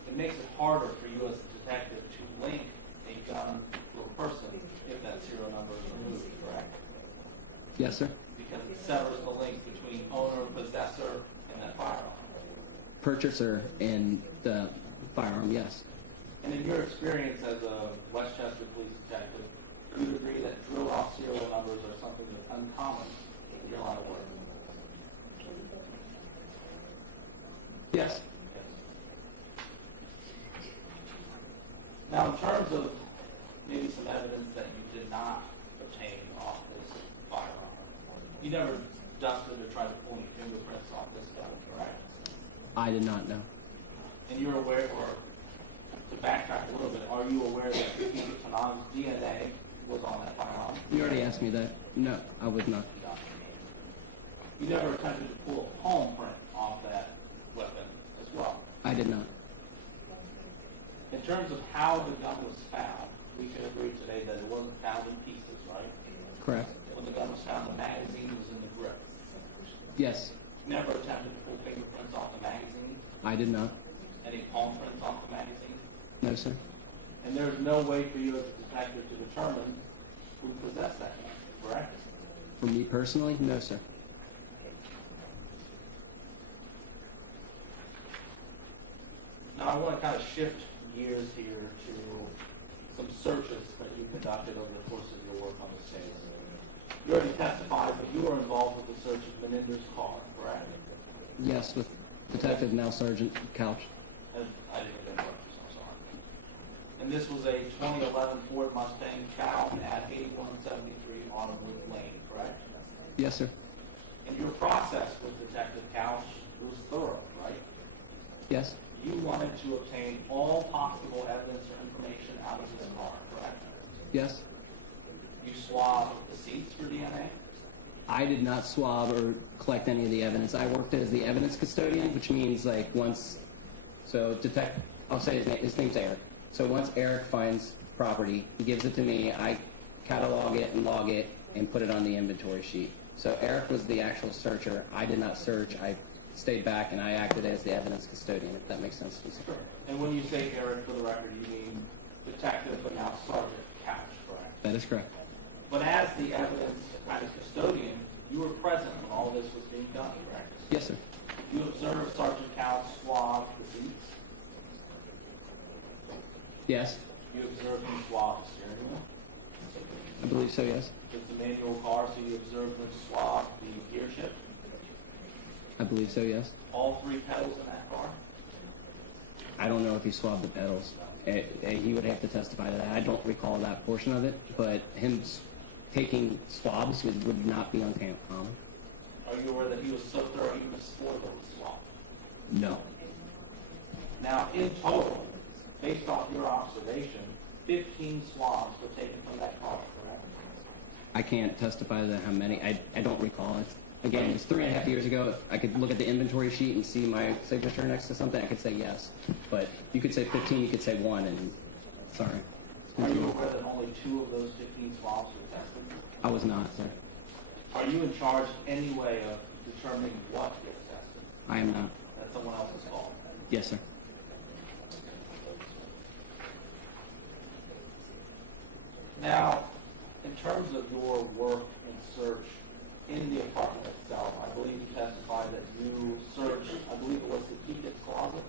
it makes it harder for you as a detective to link a gun to a person if that serial number is removed, correct? Yes, sir. Because it severs the link between owner, possessor, and that firearm. Purchaser and the firearm, yes. And in your experience as a Westchester police detective, do you agree that drilled off serial numbers are something that's uncommon in your line of work? Yes. Now, in terms of maybe some evidence that you did not obtain off this firearm, you never dusted or tried to pull any fingerprints off this gun, correct? I did not know. And you're aware, or to backtrack a little bit, are you aware that Hakikat Singh's DNA was on that firearm? You already asked me that. No, I was not. You never attempted to pull a palm print off that weapon as well? I did not. In terms of how the gun was found, we can agree today that it wasn't found in pieces, right? Correct. When the gun was found, the magazine was in the grip. Yes, Never attempted to pull fingerprints off the magazine? I did not. Any palm prints off the magazine? No, sir. And there's no way for you as a detective to determine who possessed that gun, correct? For me personally, no, sir. Now I want to kind of shift gears here to some searches that you conducted over the course of your work on this case. You already testified that you were involved with the search of Meninder's car, correct? Yes, with Detective now Sergeant Couch. And I didn't get interrupt you, so I'm sorry. And this was a 2011 Ford Mustang found at 8173 Autumnwood Lane, correct? Yes, sir. And your process with Detective Couch was thorough, right? Yes. You wanted to obtain all possible evidence or information out of this car, correct? Yes. You swabbed the seats for DNA? I did not swab or collect any of the evidence. I worked as the evidence custodian, which means like once, so I'll say his name's Eric. So once Eric finds property, he gives it to me, I catalog it and log it and put it on the inventory sheet. So Eric was the actual searcher. I did not search. I stayed back and I acted as the evidence custodian, if that makes sense to you. Sure. And when you say Eric, for the record, you mean Detective, but now Sergeant Couch, correct? That is correct. But as the evidence kind of custodian, you were present when all this was being done, correct? Yes, sir. You observed Sergeant Couch swab the seats. Yes. You observed him swab the steering wheel. I believe so, yes. It's a manual car, so you observed him swab the gear shift. I believe so, yes. All three pedals in that car. I don't know if he swabbed the pedals. He would have to testify to that. I don't recall that portion of it, but him taking swabs would not be uncommon. Are you aware that he was so thorough he was swore there was swab? No. Now, in total, based off your observation, 15 swabs were taken from that car, correct? I can't testify to how many. I don't recall it. Again, it's 3.5 years ago. If I could look at the inventory sheet and see my signature next to something, I could say yes. But you could say 15, you could say 1, and sorry. Are you aware that only 2 of those 15 swabs were tested? I was not, sir. Are you in charge any way of determining what gets tested? I am not. That's someone else's call. Yes, sir. Now, in terms of your work and search in the apartment itself, I believe you testified that you searched, I believe it was the Hakikat's closet.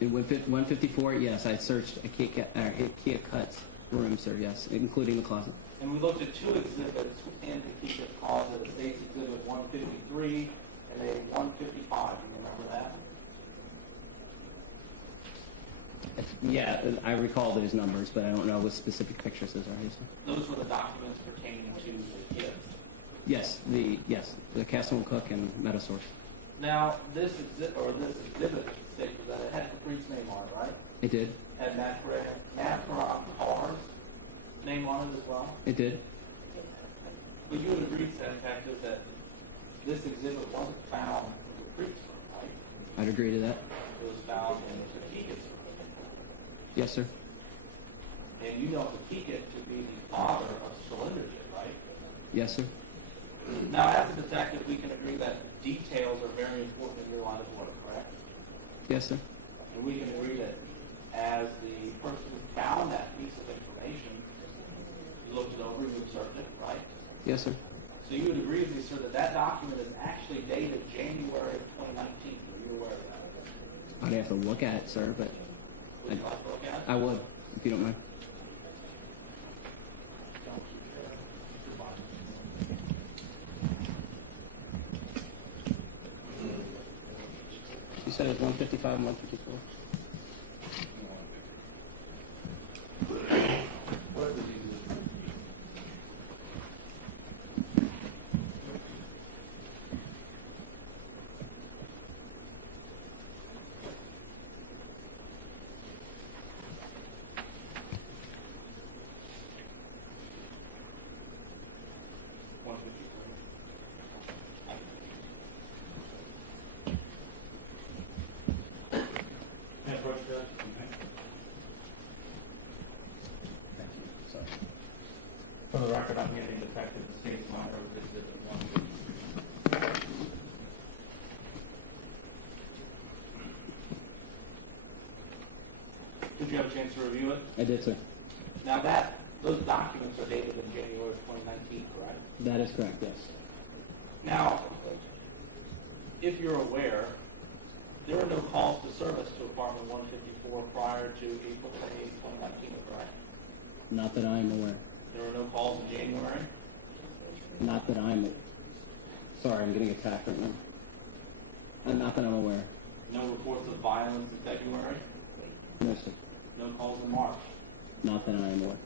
In 154, yes, I searched a Hakikat's room, sir, yes, including the closet. And we looked at 2 exhibits in the Hakikat's closet, a State's Exhibit 153 and a 155. Do you remember that? Yeah, I recall those numbers, but I don't know what specific pictures those are. Yes, sir. Those were the documents pertaining to the kids. Yes, the Castle and Cook and Metasource. Now, this exhibit states that it had Capri's name on it, right? It did. Had Matt Kaur's name on it as well. It did. But you would agree, Detective, that this exhibit wasn't found in Capri's room, right? I'd agree to that. It was found in Hakikat's room. Yes, sir. And you know Hakikat to be the father of Shalinderjit, right? Yes, sir. Now, as a detective, we can agree that details are very important in your line of work, correct? Yes, sir. And we can agree that as the person who found that piece of information, you looked it over, you observed it, right? Yes, sir. So you would agree with me, sir, that that document is actually dated January of 2019. Are you aware of that? I'd have to look at it, sir, but Would you like to look at it? I would, if you don't mind. You said it was 155 and 154? What are the things that- May I approach that? Thank you. Sorry. For the record, I'm getting detective the state's minor with exhibit 1. Did you have a chance to review it? I did, sir. Now those documents are dated in January of 2019, correct? That is correct, yes. Now, if you're aware, there were no calls to service to apartment 154 prior to April 28, 2019, correct? Not that I'm aware. There were no calls in January? Not that I'm... Sorry, I'm getting attacked right now. Not that I'm aware. No reports of violence in February? No, sir. No calls in March? Not that I am aware.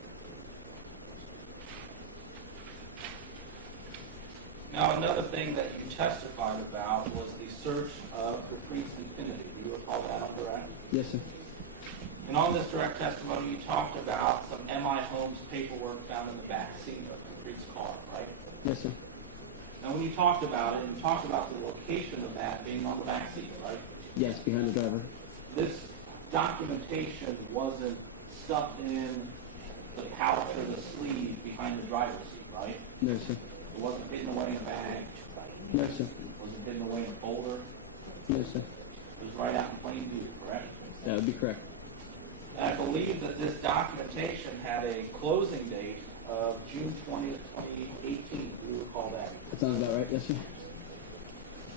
Now, another thing that you testified about was the search of Caprice Infinity. Do you recall that on direct? Yes, sir. And on this direct testimony, you talked about some M.I. Holmes paperwork found in the back seat of Caprice's car, right? Yes, sir. Now, when you talked about it, you talked about the location of that being on the back seat, right? Yes, behind the driver. This documentation wasn't stuffed in the pouch or the sleeve behind the driver's seat, right? No, sir. It wasn't hidden away in a bag. No, sir. It wasn't hidden away in a folder. No, sir. It was right out in plain view, correct? That would be correct. And I believe that this documentation had a closing date of June 20th, 2018. Do you recall that? That sounds about right, yes, sir.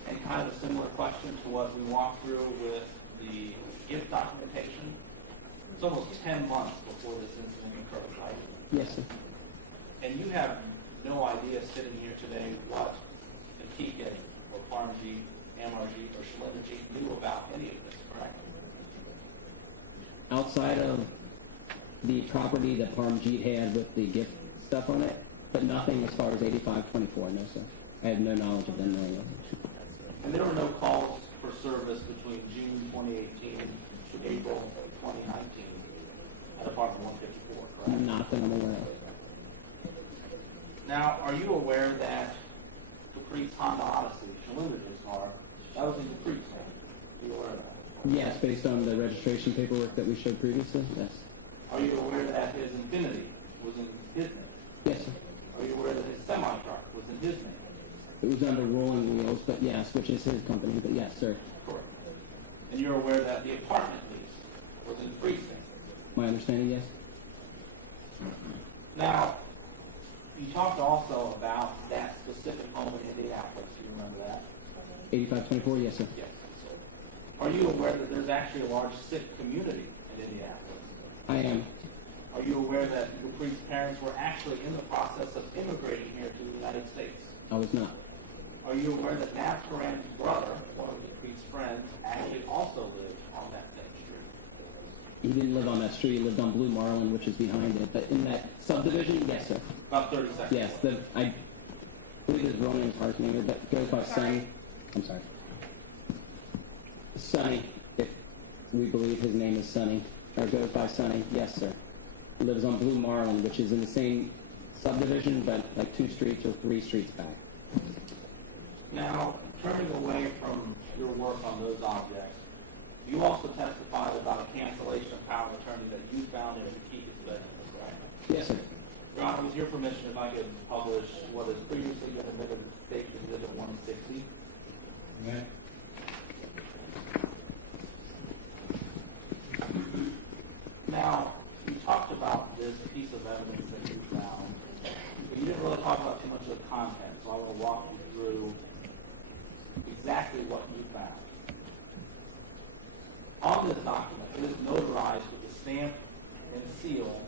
And kind of a similar question to what we walked through with the gift documentation. It's almost 10 months before this incident occurred, right? Yes, sir. And you have no idea sitting here today what Hakikat or Parmjit, Amarjit, or Shalinderjit knew about any of this, correct? Outside of the property that Parmjit had with the gift stuff on it, but nothing as far as 8524, no, sir. I have no knowledge of them knowing it. And there were no calls for service between June 2018 to April 2019 at apartment 154, correct? Not that I'm aware of. Now, are you aware that Caprice Honda Odyssey, Shalinderjit Kaur, that was in Caprice's name? Are you aware of that? Yes, based on the registration paperwork that we showed previously, yes. Are you aware that his Infinity was in his name? Yes, sir. Are you aware that his semi-truck was in his name? It was under Rolling Wheels, but yes, which is his company, but yes, sir. Correct. And you're aware that the apartment lease was in Caprice's name? My understanding, yes. Now, you talked also about that specific home in Indianapolis. Do you remember that? 8524, yes, sir. Yes. Are you aware that there's actually a large Sikh community in Indianapolis? I am. Are you aware that Caprice's parents were actually in the process of immigrating here to the United States? I was not. Are you aware that Nav Karan's brother, one of Caprice's friends, actually also lived on that same street? He didn't live on that street, he lived on Blue Marlin, which is behind it, but in that subdivision, yes, sir. About 30 seconds. Yes, I believe his real name's Hartman, but goes by Sonny. I'm sorry. Sonny, if we believe his name is Sonny, or goes by Sonny, yes, sir. He lives on Blue Marlin, which is in the same subdivision, but like 2 streets or 3 streets back. Now, turning away from your work on those objects, you also testified about a cancellation of power of attorney that you found in Hakikat's bedroom, correct? Yes, sir. Your Honor, with your permission, if I could publish what has previously been admitted as State Exhibit 160. Okay. Now, you talked about this piece of evidence that you found, but you didn't really talk about too much of the content, so I will walk you through exactly what you found. On this document, it is notarized with the stamp and seal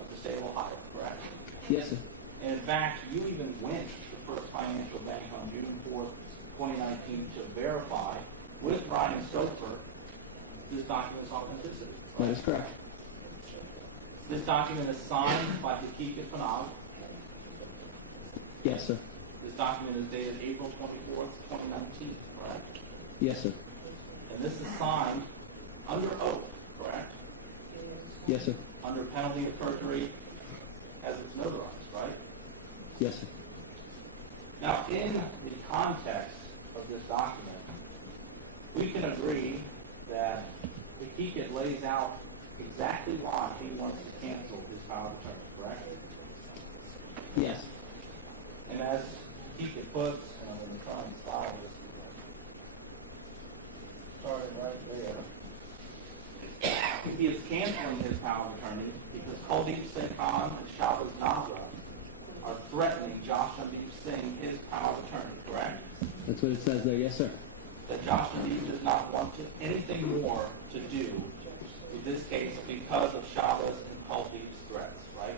of the state of Ohio, correct? Yes, sir. And in fact, you even went to First Financial Bank on June 4th, 2019 to verify with Ryan Stouffer this document's authenticity. That is correct. This document is signed by Hakikat Pannag. Yes, sir. This document is dated April 24th, 2019, correct? Yes, sir. And this is signed under oath, correct? Yes, sir. Under penalty of perjury as it's notarized, right? Yes, sir. Now, in the context of this document, we can agree that Hakikat lays out exactly why he wants to cancel his power of attorney, correct? Yes. And as Hakikat puts, and I'm going to try and style this, starting right there, he is canceling his power of attorney because Kuldeep Singh Khan and Shabaz Nagra are threatening Josh Nadeep Singh his power of attorney, correct? That's what it says there. Yes, sir. That Josh Nadeep does not want anything more to do with this case because of Shabaz and Kuldeep's threats, right?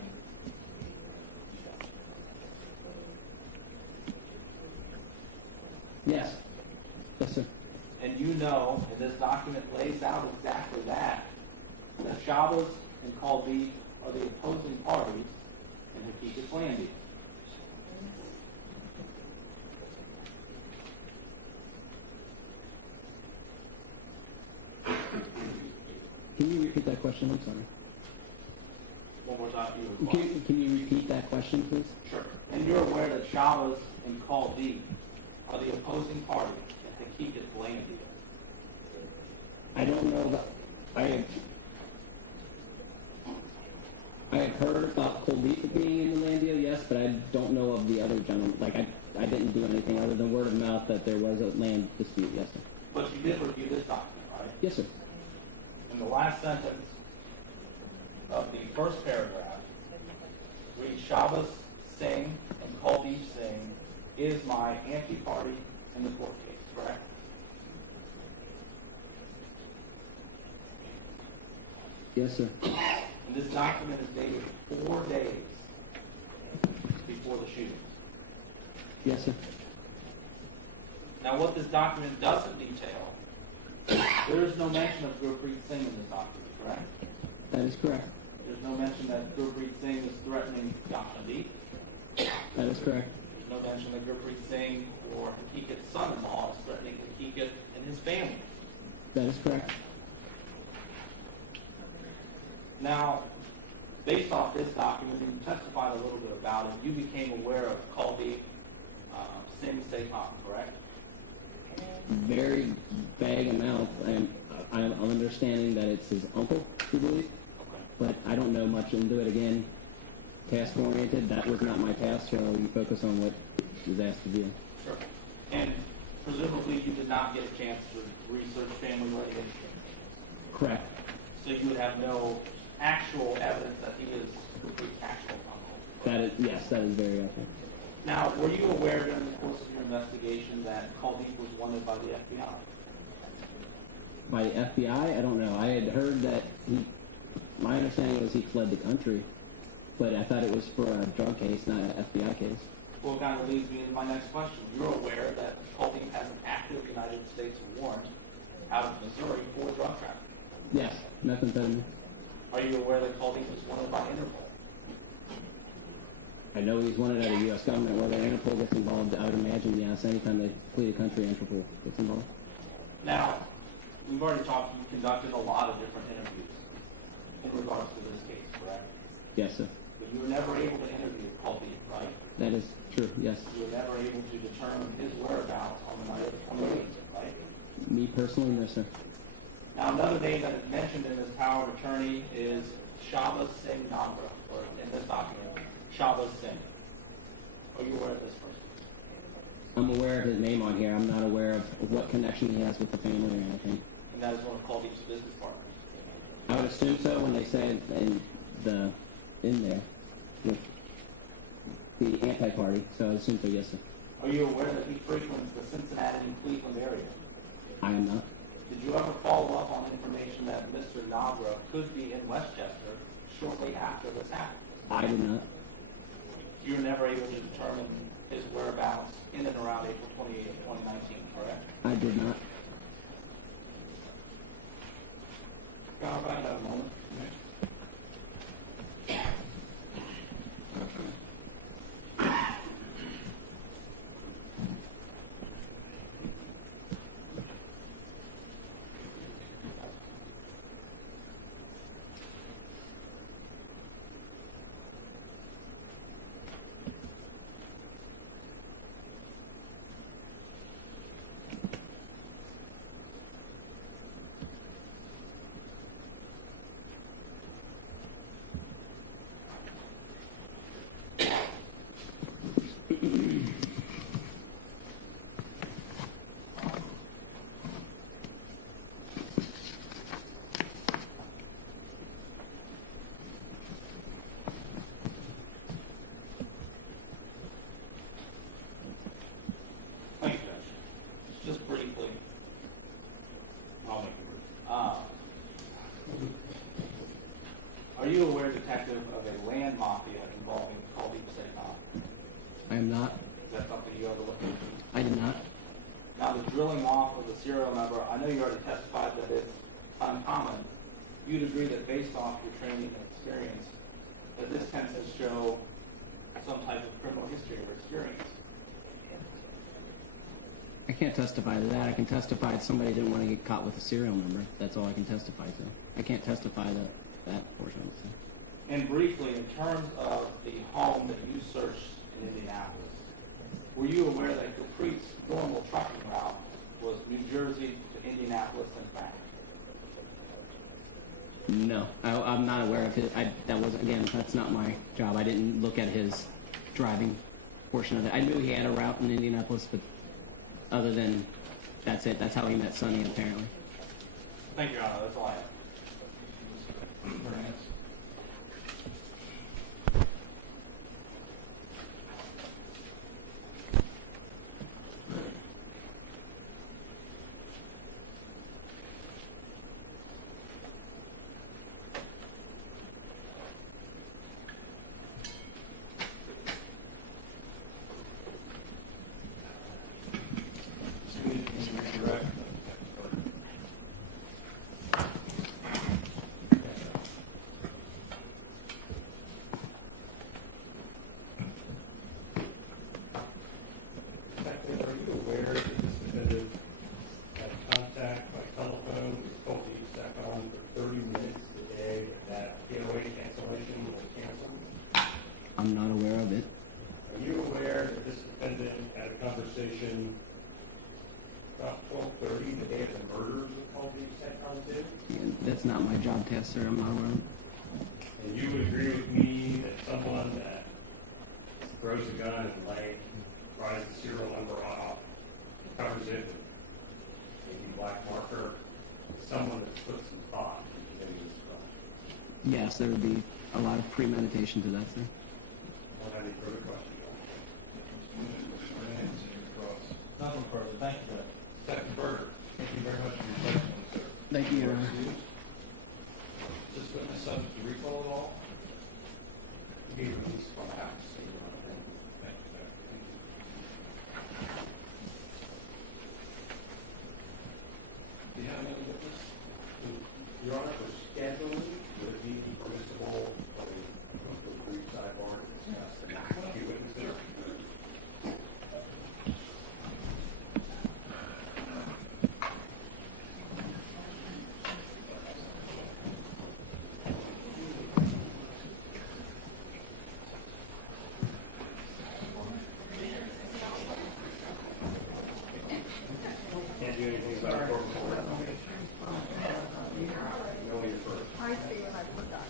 Yes. Yes, sir. And you know, and this document lays out exactly that Shabaz and Kuldeep are the opposing parties in Hakikat's land deal. Can you repeat that question? I'm sorry. One more time, you request. Can you repeat that question, please? Sure. And you're aware that Shabaz and Kuldeep are the opposing parties in Hakikat's land deal. I don't know that I have heard about Kuldeep being in the land deal, yes, but I don't know of the other gentleman. Like, I didn't do anything other than word of mouth that there was a land dispute, yes, sir. But you did review this document, right? Yes, sir. In the last sentence of the first paragraph, reads Shabaz Singh and Kuldeep Singh is my anti-party in the court case, correct? Yes, sir. And this document is dated 4 days before the shooting. Yes, sir. Now, what this document doesn't detail, there is no mention of Gurpreet Singh in this document, correct? That is correct. There's no mention that Gurpreet Singh is threatening Josh Nadeep. That is correct. There's no mention that Gurpreet Singh or Hakikat's son-in-law is threatening Hakikat and his family. That is correct. Now, based off this document, and you testified a little bit about it, you became aware of Kuldeep Singh Sekhan, correct? Very vague amount. I'm understanding that it's his uncle, I believe, Okay. but I don't know much into it. Again, task-oriented. That was not my task, so you focus on what was asked of you. Sure. And presumably you did not get a chance to research family litigation. Correct. So you would have no actual evidence that he is Gurpreet's actual uncle. That is, yes, that is very accurate. Now, were you aware during the course of your investigation that Kuldeep was wanted by the FBI? By the FBI, I don't know. I had heard that my understanding was he fled the country, but I thought it was for a drug case, not an FBI case. Well, it kind of leads me into my next question. You're aware that Kuldeep has an active United States warrant out of Missouri for drug trafficking. Yes, methamphetamine. Are you aware that Kuldeep is wanted by Interpol? I know he's wanted out of the U.S. government. Whether Interpol gets involved, I would imagine, yes. Anytime they flee the country, Interpol gets involved. Now, we've already talked, you conducted a lot of different interviews in regards to this case, correct? Yes, sir. But you were never able to interview Kuldeep, right? That is true, yes. You were never able to determine his whereabouts on the night of the 28th, right? Me personally, no, sir. Now, another name that is mentioned in this power of attorney is Shaba Singh Nagra, or in this document, Shaba Singh. Are you aware of this person? I'm aware of his name on here. I'm not aware of what connection he has with the family or anything. And that is one of Kuldeep's business partners. I would assume so when they say it in there with the anti-party. So I would assume so, yes, sir. Are you aware that he frequents the Cincinnati and Cleveland area? I am not. Did you ever follow up on information that Mr. Nagra could be in Westchester shortly after this happened? I did not. You were never able to determine his whereabouts in and around April 28, 2019, correct? I did not. Go back a moment. Thank you, Judge. Just briefly, I'll make it brief. Are you aware, Detective, of a land mafia involving Kuldeep Singh? I am not. Is that something you ever looked into? I did not. Now, the drilling off of the serial number, I know you already testified that it's uncommon. You'd agree that based off your training and experience, that this tends to show some type of criminal history or experience. I can't testify to that. I can testify that somebody didn't want to get caught with a serial number. That's all I can testify to. I can't testify to that portion of it. And briefly, in terms of the home that you searched in Indianapolis, were you aware that Capri's normal trucking route was New Jersey to Indianapolis and back? No, I'm not aware of it. That was, again, that's not my job. I didn't look at his driving portion of it. I knew he had a route in Indianapolis, but other than that's it. That's how he met Sonny, apparently. Thank you, Your Honor. That's all I have. Detective, are you aware that this defendant had contact by telephone with Colby Secon for 30 minutes a day that POA cancellation was canceled? I'm not aware of it. Are you aware that this defendant had a conversation about 12:30 the day of the murders with Colby Secon too? And that's not my job test, sir. I'm not aware of it. And you would agree with me that someone that throws a gun and like tries the serial number off, covers it with maybe black marker, someone that's put some thought into getting this done? Yes, there would be a lot of premeditation to that, sir. Don't have any further questions. Nothing further. Thank you, Judge. Second Berger, thank you very much for your testimony, sir. Thank you, Your Honor. Is this witness subject to recall at all? Be released from the house. Thank you, sir. Thank you. Do you have another witness? Your Honor, for scheduling, would it be permissible for a brief sidebar to discuss the next few witnesses? I see and I forgot.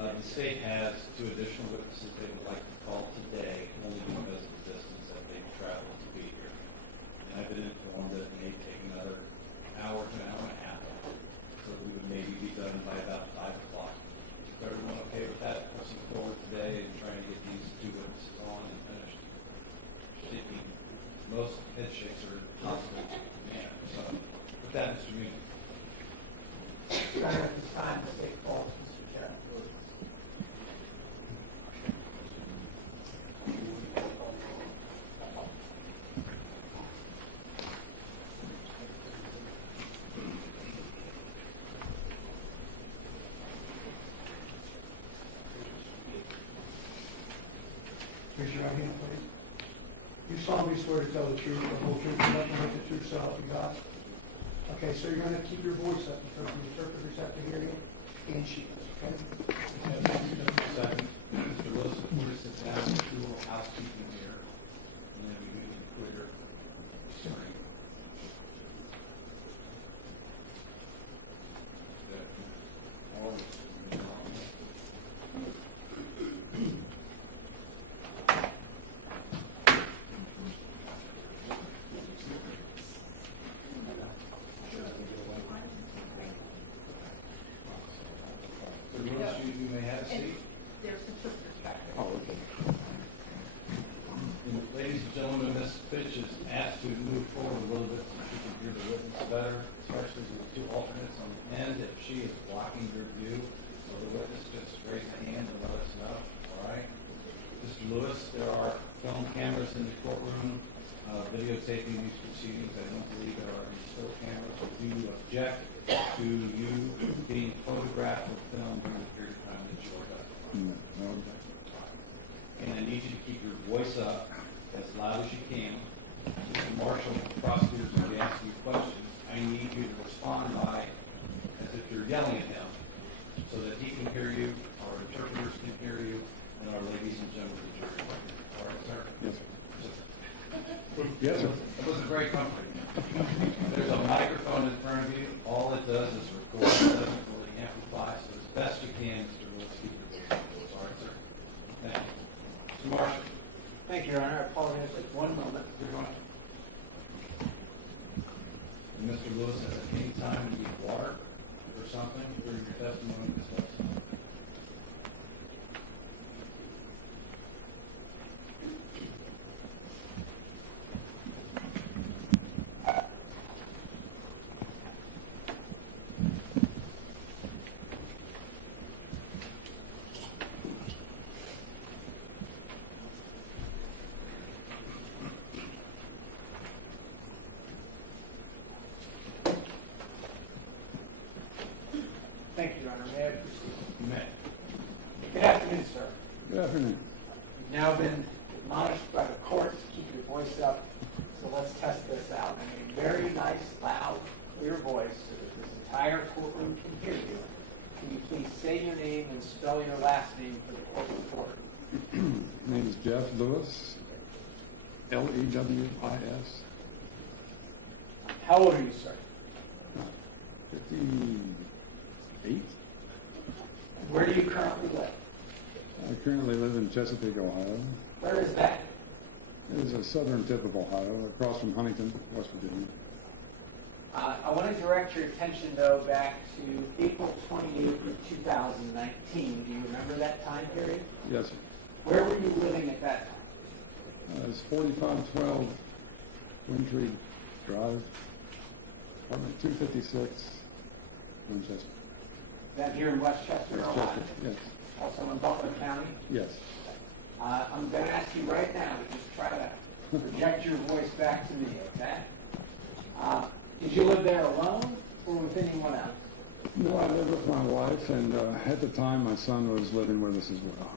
The state has two additional witnesses they would like to call today, only because of the distance that they've traveled to be here. And I've been informed that it may take another hour to an hour and a half, so we would maybe be done by about 5 o'clock. Is everyone okay with that? Pushing forward today and trying to get these two witnesses on and finished. Most head shakes are possible. Yeah. So, with that, Mr. Meehan. At this time, to take calls, Mr. Chairman. Raise your right hand, please. You solemnly swear to tell the truth, the whole truth, and nothing but the truth, so help you God. Okay, so you're going to keep your voice up because the interpreters have to hear you and she does, okay? Second, Mr. Wilson, we're sit down, do a little housekeeping here, and then we can clear. Sorry. You may have a seat. There's interpreters back there. Oh, okay. Ladies and gentlemen, Ms. Fitch is asked to move forward a little bit so she can hear the witness better, especially with two alternates on the end. If she is blocking your view of the witness, just raise a hand and let us know. All right? Mr. Lewis, there are film cameras in the courtroom. videotaping these proceedings. I don't believe there are any still cameras. I do object to you being photographed or filmed during the period of time that you are done. No. And I need you to keep your voice up as loud as you can. Mr. Marshall, the prosecutors will be asking you questions. I need you to respond by as if you're yelling at him so that he can hear you, our interpreters can hear you, and our ladies and gentlemen of the jury. All right, sir? Yes, sir. Yes, sir. It was a great comforting. There's a microphone in front of you. All it does is record. It doesn't really amplify. So as best you can, Mr. Lewis, keep your voice. All right, sir. Thank you. Mr. Marshall. Thank you, Your Honor. I apologize, just one moment. And Mr. Lewis, at any time you need water or something during your testimony, just let us know. Thank you, Your Honor. May I proceed? You may. Good afternoon, sir. Good afternoon. You've now been admonished by the court to keep your voice up, so let's test this out in a very nice, loud, clear voice so that this entire courtroom can hear you. Can you please say your name and spell your last name for the court report? My name is Jeff Lewis, Lewis, How old are you, sir? 58. Where do you currently live? I currently live in Chesapeake, Ohio. Where is that? It is a southern tip of Ohio, across from Huntington, West Virginia. I want to direct your attention, though, back to April 28th of 2019. Do you remember that time period? Yes, sir. Where were you living at that time? It's 4512 Wyndtree Drive, apartment 256, Winchester. Is that here in Westchester, Ohio? Westchester, yes. Also in Butler County? Yes. I'm going to ask you right now to just try to project your voice back to me, okay? Did you live there alone or with anyone else? No, I live with my wife, and at the time my son was living with us as well.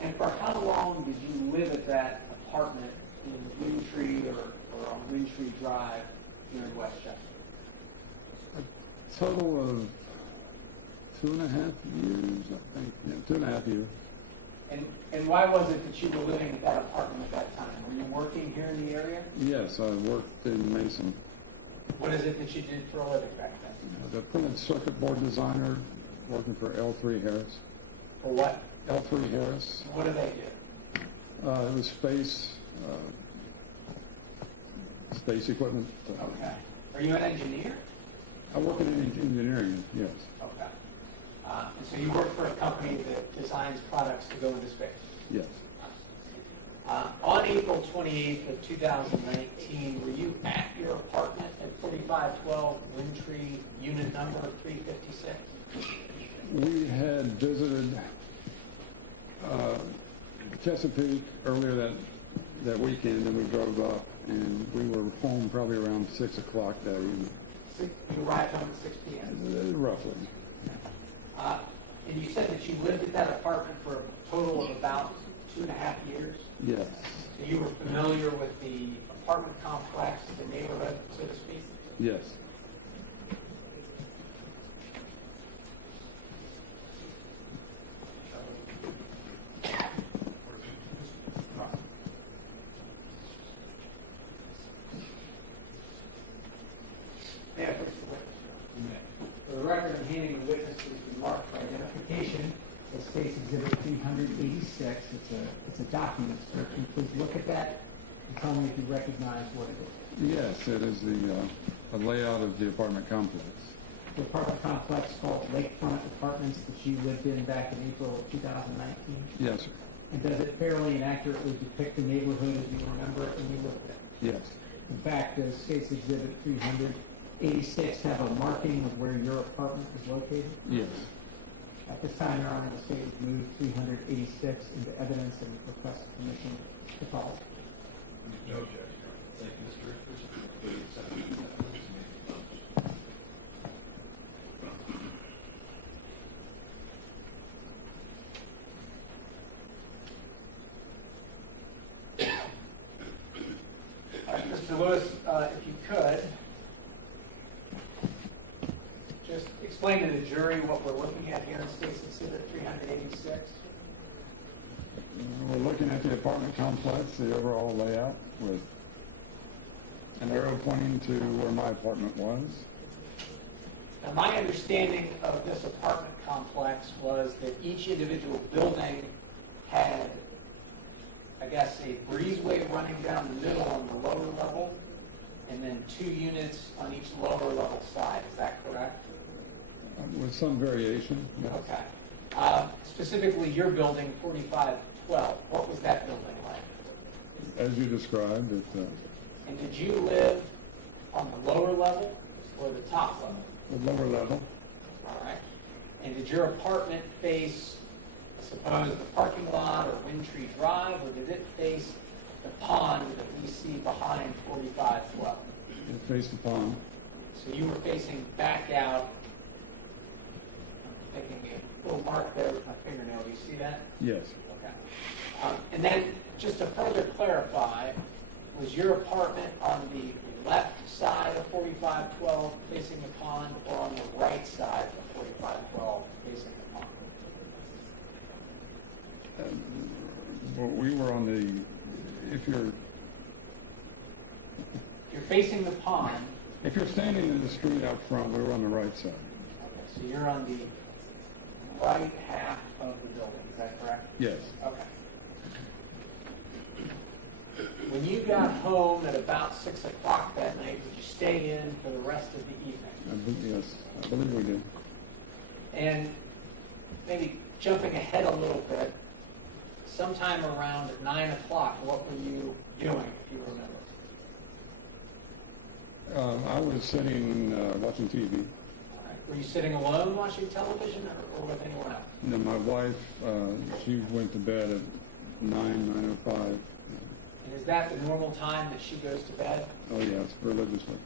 And for how long did you live at that apartment in Wyndtree or on Wyndtree Drive here in Westchester? A total of 2.5 years, I think. Yeah, 2.5 years. And why was it that you were living at that apartment at that time? Were you working here in the area? Yes, I worked in Mason. What is it that you did for a living back then? The printed circuit board designer, working for L3 Harris. For what? L3 Harris. What do they do? It was space equipment. Okay. Are you an engineer? I work in engineering, yes. Okay. And so you work for a company that designs products to go into space? Yes. On April 28th of 2019, were you at your apartment at 4512 Wyndtree, unit number 356? We had visited Chesapeake earlier that weekend, and we drove up, and we were home probably around 6 o'clock that evening. You arrived home at 6 p.m.? Roughly. And you said that you lived at that apartment for a total of about 2.5 years? Yes. So you were familiar with the apartment complex, the neighborhood, so to speak? Yes. May I please the witness? For the record, I'm handing the witness the remark for identification. It's case exhibit 386. It's a document, sir. Can you please look at that and tell me if you recognize what it is? Yes, it is the layout of the apartment complex. The apartment complex called Lakefront Apartments that you lived in back in April of 2019? Yes, sir. And does it fairly and accurately depict the neighborhood as you remember it when you lived there? Yes. In fact, does case exhibit 386 have a marking of where your apartment is located? Yes. At this time, Your Honor, the state has moved 386 into evidence and request permission to follow. No objection. Thank you, Mr. Richards. Please accept the evidence made closed. All right, Mr. Lewis, if you could, just explain to the jury what we're looking at here in State's Exhibit 386. We're looking at the apartment complex, the overall layout with an arrow pointing to where my apartment was. Now, my understanding of this apartment complex was that each individual building had, I guess, a breezeway running down the middle on the lower level, and then 2 units on each lower level side. Is that correct? With some variation. Yes. Okay. Specifically, your building, 4512, what was that building like? As you described, And did you live on the lower level or the top level? the lower level. All right. And did your apartment face, I suppose, the parking lot or Wyndtree Drive, or did it face the pond that we see behind 4512? It faced the pond. So you were facing back out. I'm taking a little mark there with my fingernail. Do you see that? Yes. Okay. And then, just to further clarify, was your apartment on the left side of 4512 facing the pond, or on the right side of 4512 facing the pond? Well, we were on the, if you're facing the pond. If you're standing in the street out front, we were on the right side. Okay, so you're on the right half of the building, is that correct? Yes. Okay. When you got home at about 6 o'clock that night, did you stay in for the rest of the evening? Yes, I believe we did. And maybe jumping ahead a little bit, sometime around 9 o'clock, what were you doing, if you remember? I was sitting watching TV. All right. Were you sitting alone watching television, or with anyone else? And then my wife, she went to bed at 9:05. And is that the normal time that she goes to bed? Oh yes, religiously.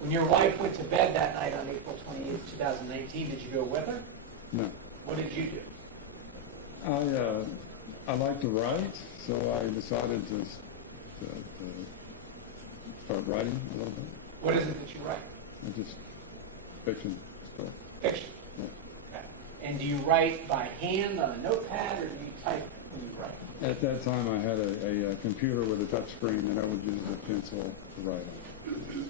When your wife went to bed that night on April 28, 2019, did you go with her? No. What did you do? I like to write, so I decided to start writing a little bit. What is it that you write? I just fiction stuff. Fiction. Yeah. Okay. And do you write by hand on a notepad, or do you type when you write? At that time, I had a computer with a touch screen that I would use a pencil to write on.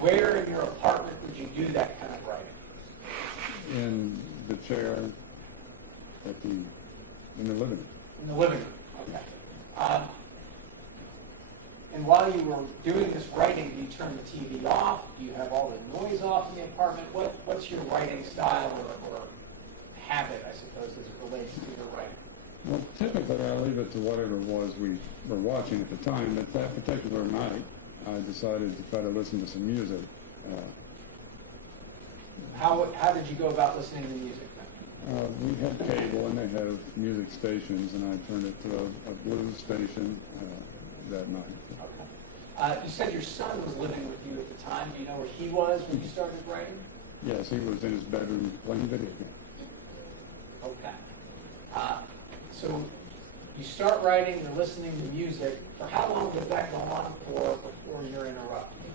Where in your apartment would you do that kind of writing? In the chair in the living room. In the living room. Okay. And while you were doing this writing, do you turn the TV off? Do you have all the noise off in the apartment? What's your writing style or habit, I suppose, as it relates to your writing? Well, typically I leave it to whatever it was we were watching at the time. But that particular night, I decided to try to listen to some music. How did you go about listening to music then? We had cable, and they have music stations, and I turned it to a blues station that night. Okay. You said your son was living with you at the time. Do you know where he was when you started writing? Yes, he was in his bedroom playing video games. Okay. So you start writing, you're listening to music. For how long does that go on for before you're interrupted?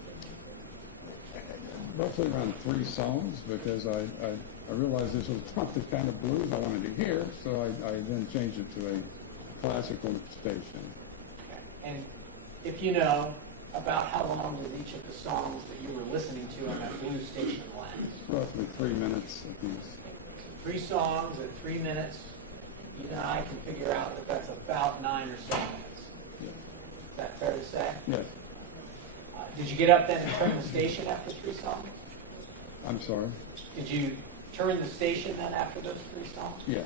Roughly around 3 songs, because I realized this was not the kind of blues I wanted to hear, so I then changed it to a classical station. Okay. And if you know, about how long does each of the songs that you were listening to on that blues station last? Roughly 3 minutes apiece. 3 songs at 3 minutes. Even I can figure out that that's about 9 or so minutes. Yeah. Is that fair to say? Yes. Did you get up then and turn the station after 3 songs? I'm sorry? Did you turn the station then after those 3 songs? Yeah.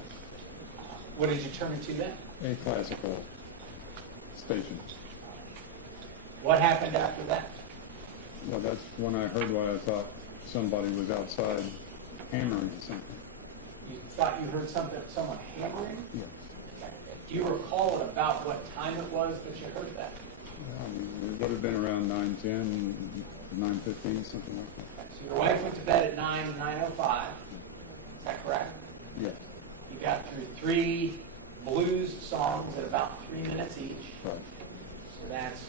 What did you turn it to then? A classical station. What happened after that? Well, that's when I heard what I thought somebody was outside hammering something. You thought you heard someone hammering? Yes. Okay. Do you recall at about what time it was that you heard that? It would have been around 9:10, 9:15, something like that. So your wife went to bed at 9:05. Is that correct? Yeah, You got through 3 blues songs at about 3 minutes each. right. So that's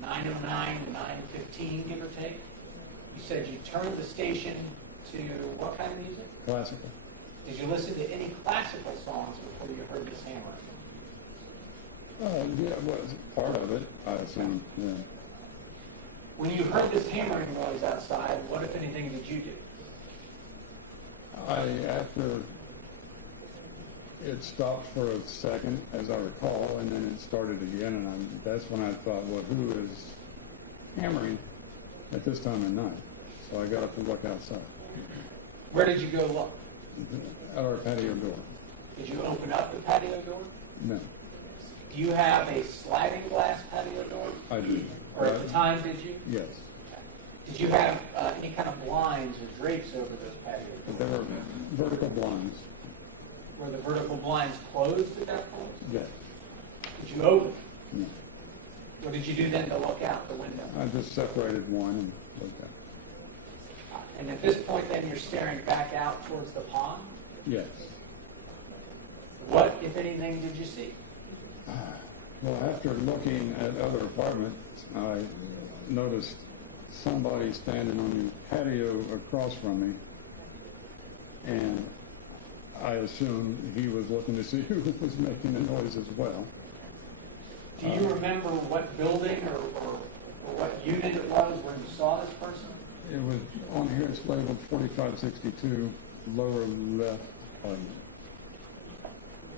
9:09 to 9:15, give or take. You said you turned the station to what kind of music? Classical. Did you listen to any classical songs before you heard this hammering? Yeah, it was part of it, I assume, yeah. When you heard this hammering noise outside, what, if anything, did you do? After it stopped for a second, as I recall, and then it started again, and that's when I thought, well, who is hammering at this time of night? So I got up to look outside, Where did you go look? at our patio door. Did you open up the patio door? No, Do you have a sliding glass patio door? I did. Or at the time, did you? Yes, Did you have any kind of blinds or drapes over those patio but doors? there were vertical blinds. Were the vertical blinds closed at that point? Yes, Did you open? no. What did you do then to look out the window? I just separated one and looked out. And at this point then you're staring back out towards the pond? Yes. What, if anything, did you see? Well, after looking at other apartments, I noticed somebody standing on the patio across from me, and I assumed he was looking to see who was making the noise as well. Do you remember what building or what unit it was where you saw this person? It was on here, it's labeled 4562, lower left.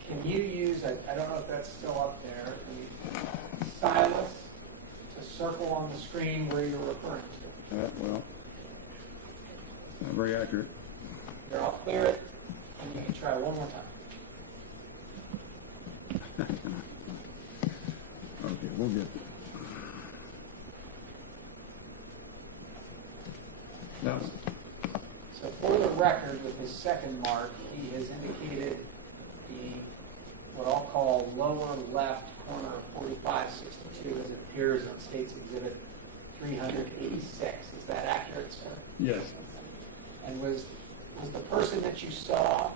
Can you use, I don't know if that's still up there, the stylus to circle on the screen where you're referring to? Well, not very accurate. Here, I'll clear it, and you can try one more time. Okay, we'll get it. That one. So for the record, with his second mark, he has indicated the, what I'll call lower left corner of 4562 as it appears on State's Exhibit 386. Is that accurate, sir? Yes, And was the person that you saw,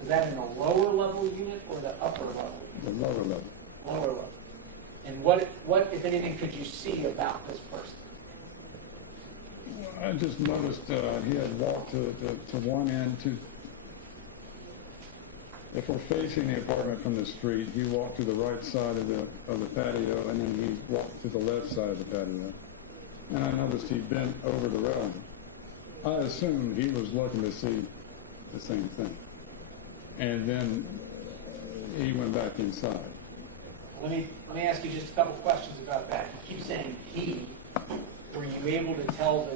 was that in the lower level unit or the upper level? the lower level. Lower level. And what, if anything, could you see about this person? I just noticed he had walked to one end to, if we're facing the apartment from the street, he walked to the right side of the patio, and then he walked to the left side of the patio. And I noticed he bent over the railing. I assumed he was looking to see the same thing. And then he went back inside. Let me ask you just a couple questions about that. You keep saying he. Were you able to tell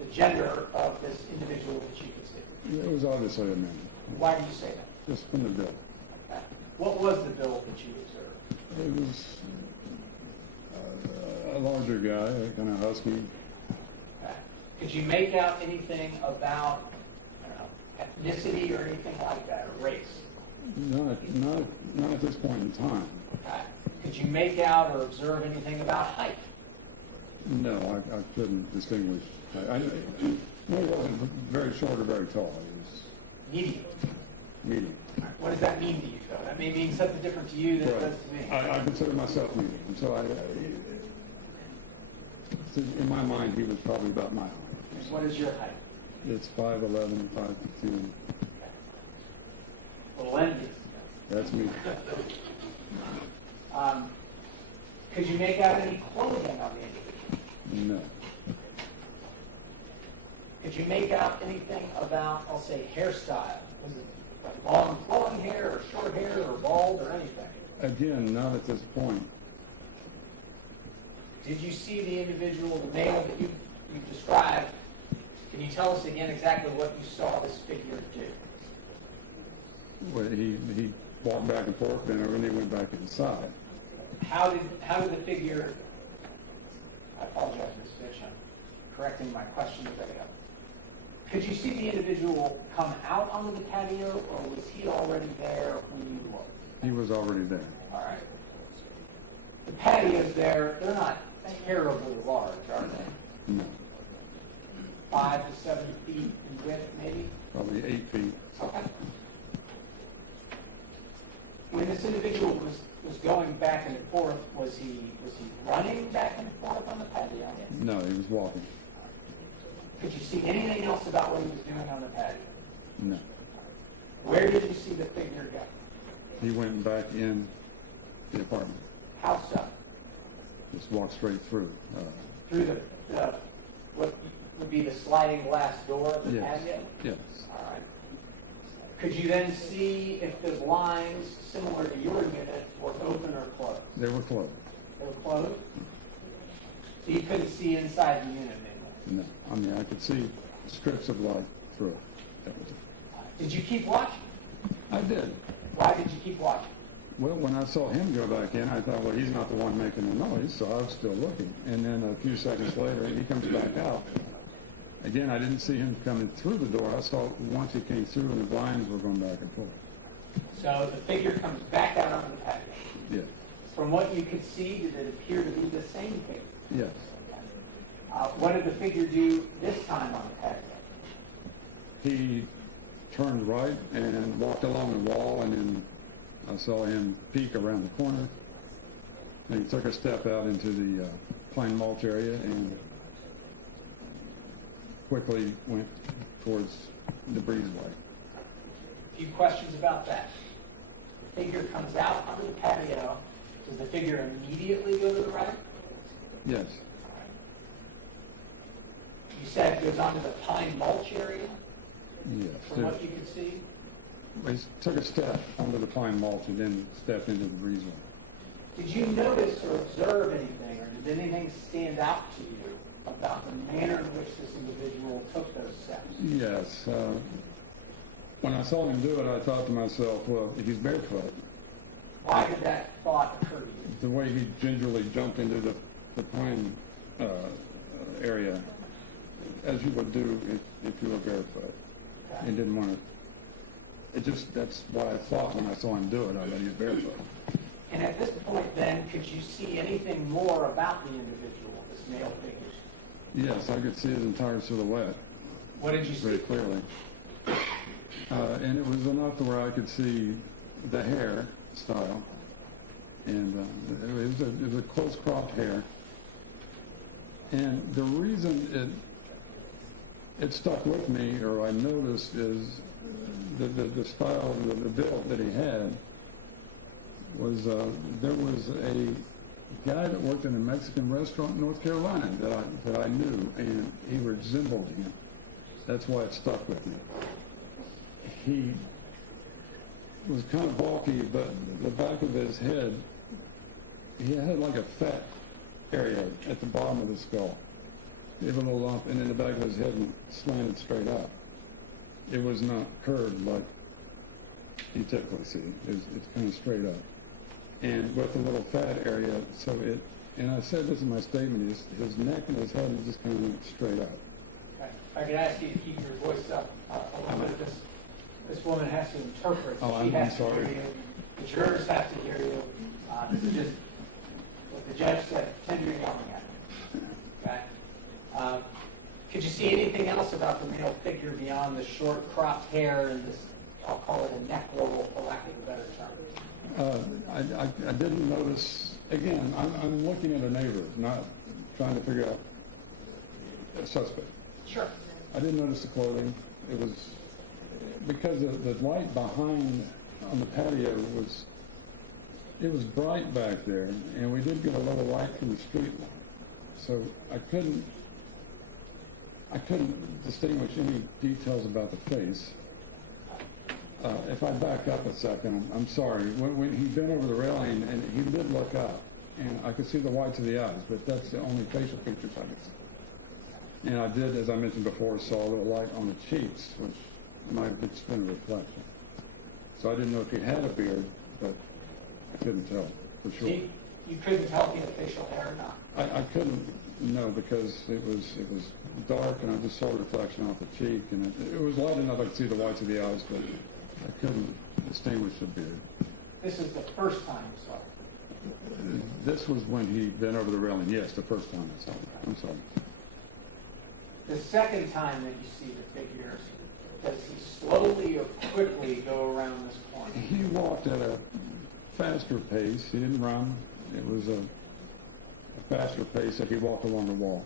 the gender of this individual that you could see? It was obviously a man, Why do you say that? just from the bill. What was the bill that you observed? It was a larger guy, kind of husky. Could you make out anything about, I don't know, ethnicity or anything like that, or race? Not at this point in time. Could you make out or observe anything about height? No, I couldn't distinguish. He wasn't very short or very tall. He was Medium. medium. What does that mean to you, though? That may mean something different to you than it does to me. I consider myself medium, so in my mind, he was probably about my height. What is your height? It's 5'11", 5'2". Little envious. That's me. Could you make out any clothing on the individual? No. Could you make out anything about, I'll say, hairstyle? Was it long flowing hair, or short hair, or bald, or anything? Again, not at this point. Did you see the individual, the male that you described? Can you tell us again exactly what you saw this figure do? Well, he walked back and forth, then he went back inside. How did the figure? I apologize, Ms. Fitch. I'm correcting my question as I go. Could you see the individual come out onto the patio, or was he already there when you looked? He was already there. All right. The patios there, they're not terribly large, are they? No, 5 to 7 feet in width, maybe? probably 8 feet. Okay. When this individual was going back and forth, was he running back and forth on the patio? No, he was walking. Could you see anything else about what he was doing on the patio? No. Where did you see the figure go? He went back in the apartment. How so? Just walked straight through. Through the what would be the sliding glass door of the Yes. patio? Yes. All right. Could you then see if the blinds, similar to your unit, were open or closed? They were closed. They were closed? So you couldn't see inside the unit anymore? No. I mean, I could see strips of light through it. That was it. Did you keep watching? I did. Why did you keep watching? Well, when I saw him go back in, I thought, well, he's not the one making the noise, so I was still looking. And then a few seconds later, he comes back out. Again, I didn't see him coming through the door. I saw once he came through and the blinds were going back and forth. So the figure comes back out onto the patio. Yes. From what you could see, did it appear to be the same figure? Yes. What did the figure do this time on the patio? He turned right and walked along the wall, and then I saw him peek around the corner. And he took a step out into the pine mulch area and quickly went towards the breezeway. A few questions about that. The figure comes out onto the patio. Does the figure immediately go to the right? Yes. You said it goes onto the pine mulch area, Yes. from what you could see? He took a step onto the pine mulch and then stepped into the breezeway. Did you notice or observe anything, or did anything stand out to you about the manner in which this individual took those steps? Yes. When I saw him do it, I thought to myself, well, if he's barefoot, Why did that thought occur to you? the way he gingerly jumped into the pine area, as you would do if you were barefoot, Okay. and didn't want to. That's why I thought when I saw him do it, I thought he was barefoot. And at this point, then, could you see anything more about the individual, this male figure? Yes, I could see his entire silhouette What did you very see? clearly. And it was enough to where I could see the hair style. And it was a close cropped hair. And the reason it stuck with me, or I noticed, is the style, the build that he had was, there was a guy that worked in a Mexican restaurant in North Carolina that I knew, and he resembled him. That's why it stuck with me. He was kind of bulky, but the back of his head, he had like a fat area at the bottom of the skull. He had a little lump, and then the back of his head slanted straight up. It was not curved like you typically see. It's kind of straight up. And with a little fat area, so and I said this in my statement, his neck and his head just kind of went straight up. Okay. If I could ask you to keep your voice up a little bit. This woman has to interpret. Oh, She I'm has sorry. to hear you. The jurors have to hear you. This is just what the judge said. Pretend you're yelling at me. Okay. Could you see anything else about the male figure beyond the short cropped hair and this, I'll call it a neck roll, for lack of a better term? I didn't notice, again, I'm looking at a neighbor, not trying to figure out a suspect. Sure. I didn't notice the clothing. It was, because the light behind on the patio it was bright back there, and we did get a little light from the street light. So I couldn't distinguish any details about the face. If I back up a second, I'm sorry. When he bent over the railing, and he did look up, and I could see the whites of the eyes, but that's the only facial features I could see. And I did, as I mentioned before, saw a little light on the cheeks, which might have just been a reflection. So I didn't know if he had a beard, but I couldn't tell for sure. You couldn't tell if he had facial hair or not? I couldn't know because it was dark, and I just saw a reflection off the cheek, and it was light enough I could see the whites of the eyes, but I couldn't distinguish the beard. This is the first time you saw it. This was when he bent over the railing, yes, the first time I saw it. I'm sorry. The second time that you see the figure, does he slowly or quickly go around this corner? He walked at a faster pace. He didn't run. It was a faster pace if he walked along the wall.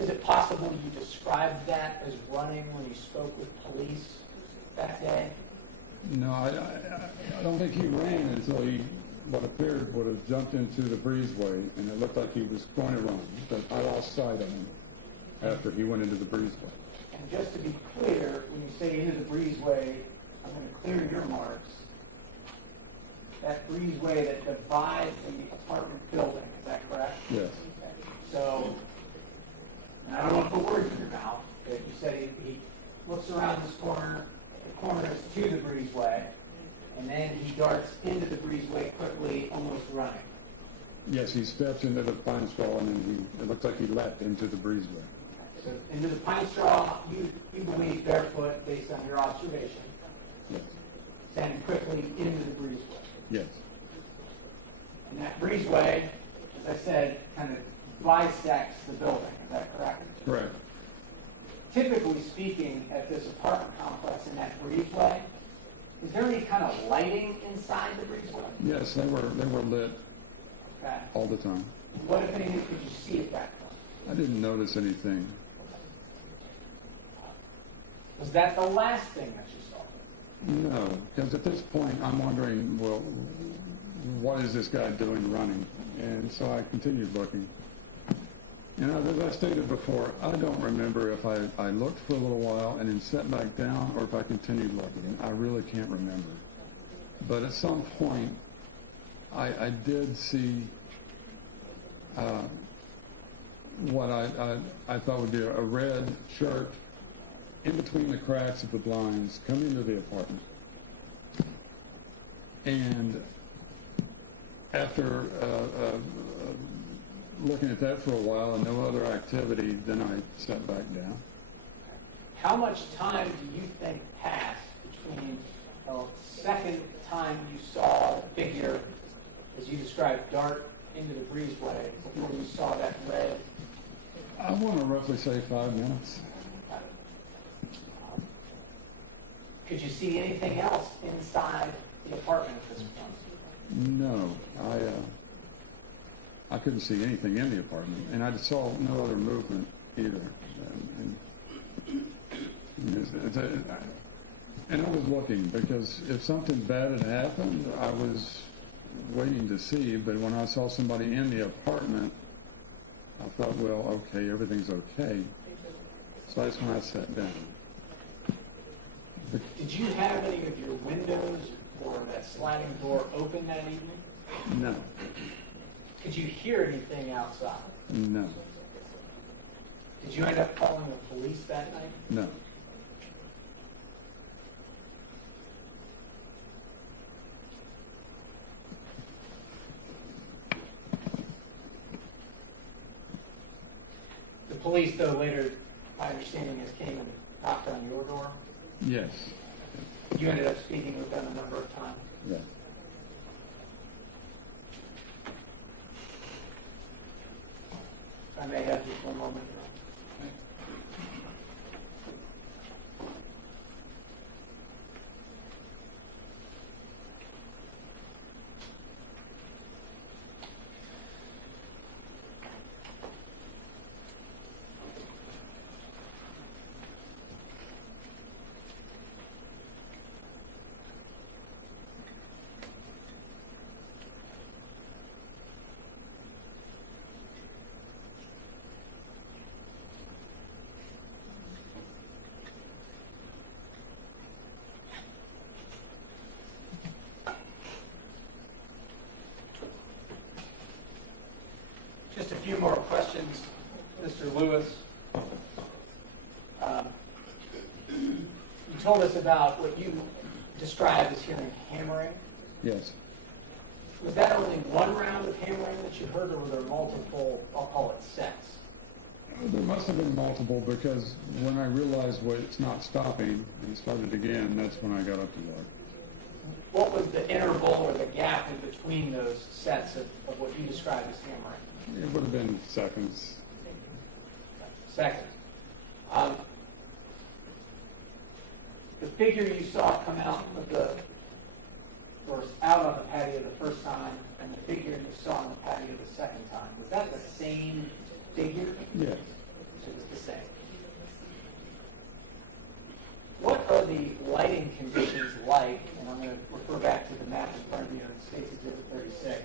Is it possible you described that as running when you spoke with police that day? No, I don't think he ran until he, what appeared, would have jumped into the breezeway, and it looked like he was going to run, but I lost sight of him after he went into the breezeway. And just to be clear, when you say into the breezeway, I'm going to clear your marks. That breezeway that divides the apartment building, is that correct? Yes. Okay. So, and I don't want to put words in your mouth, but you said he looks around this corner, the corner is to the breezeway, and then he darts into the breezeway quickly, almost running. Yes, he stepped into the pine straw, and then it looked like he leapt into the breezeway. So into the pine straw, you believe barefoot based on your observation, Yes. then quickly into the breezeway. Yes. And that breezeway, as I said, kind of bisects the building, is that correct? Correct. Typically speaking, at this apartment complex in that breezeway, is there any kind of lighting inside the breezeway? Yes, they were lit Okay. all the time. What, if anything, could you see at that point? I didn't notice anything. Was that the last thing that you saw? No, because at this point I'm wondering, well, what is this guy doing running? And so I continued looking. And as I stated before, I don't remember if I looked for a little while and then sat back down or if I continued looking. I really can't remember. But at some point, I did see what I thought would be a red shirt in between the cracks of the blinds coming into the apartment. And after looking at that for a while and no other activity, then I sat back down. How much time do you think passed between the second time you saw the figure, as you described, dart into the breezeway, before you saw that red? I want to roughly say 5 minutes. Could you see anything else inside the apartment at this point? No, I couldn't see anything in the apartment, and I saw no other movement either. And I was looking, because if something bad had happened, I was waiting to see, but when I saw somebody in the apartment, I thought, well, okay, everything's okay. So that's when I sat down. Did you have any of your windows or that sliding door open that evening? No, Did you hear anything outside? no, Did you end up calling the police that night? no. The police, though, later, my understanding is, came and knocked on your door. Yes, You ended up speaking with them a number of times. yeah. If I may have just one moment. Just a few more questions, Mr. Lewis. You told us about what you described as hearing hammering. Yes. Was that only one round of hammering that you heard, or were there multiple, I'll call it sets? There must have been multiple, because when I realized, well, it's not stopping, and it started again, that's when I got up to work. what was the interval or the gap in between those sets of what you described as hammering? It would have been seconds. Seconds. The figure you saw come out of the, or out on the patio the first time, and the figure you saw on the patio the second time, was that the same figure? Yes. It was the same. What are the lighting conditions like? And I'm going to refer back to the map in front of you in State's Exhibit 36.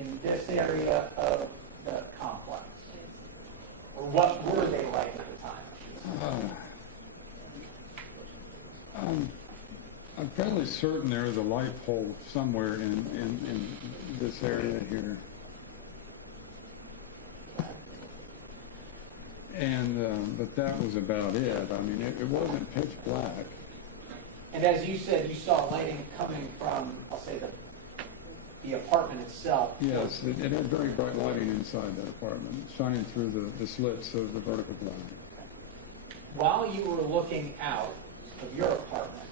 In this area of the complex, or what were they like at the time? I'm fairly certain there is a light pole somewhere in this area here. And, but that was about it. I mean, it wasn't pitch black. And as you said, you saw lighting coming from, I'll say, the apartment itself. Yes, it had very bright lighting inside that apartment, shining through the slits of the vertical blind. While you were looking out of your apartment,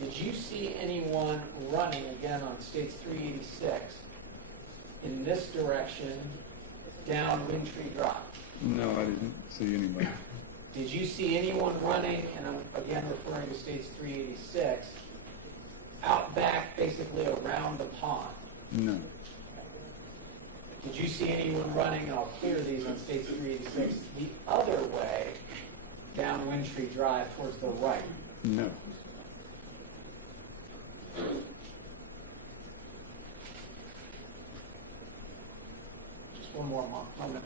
did you see anyone running, again on States 386, in this direction down Wyndtree Drive? No, I didn't see anybody. Did you see anyone running, and I'm again referring to States 386, out back basically around the pond? No. Did you see anyone running, and I'll clear these on States 386, the other way down Wyndtree Drive towards the right? No. Just one more moment.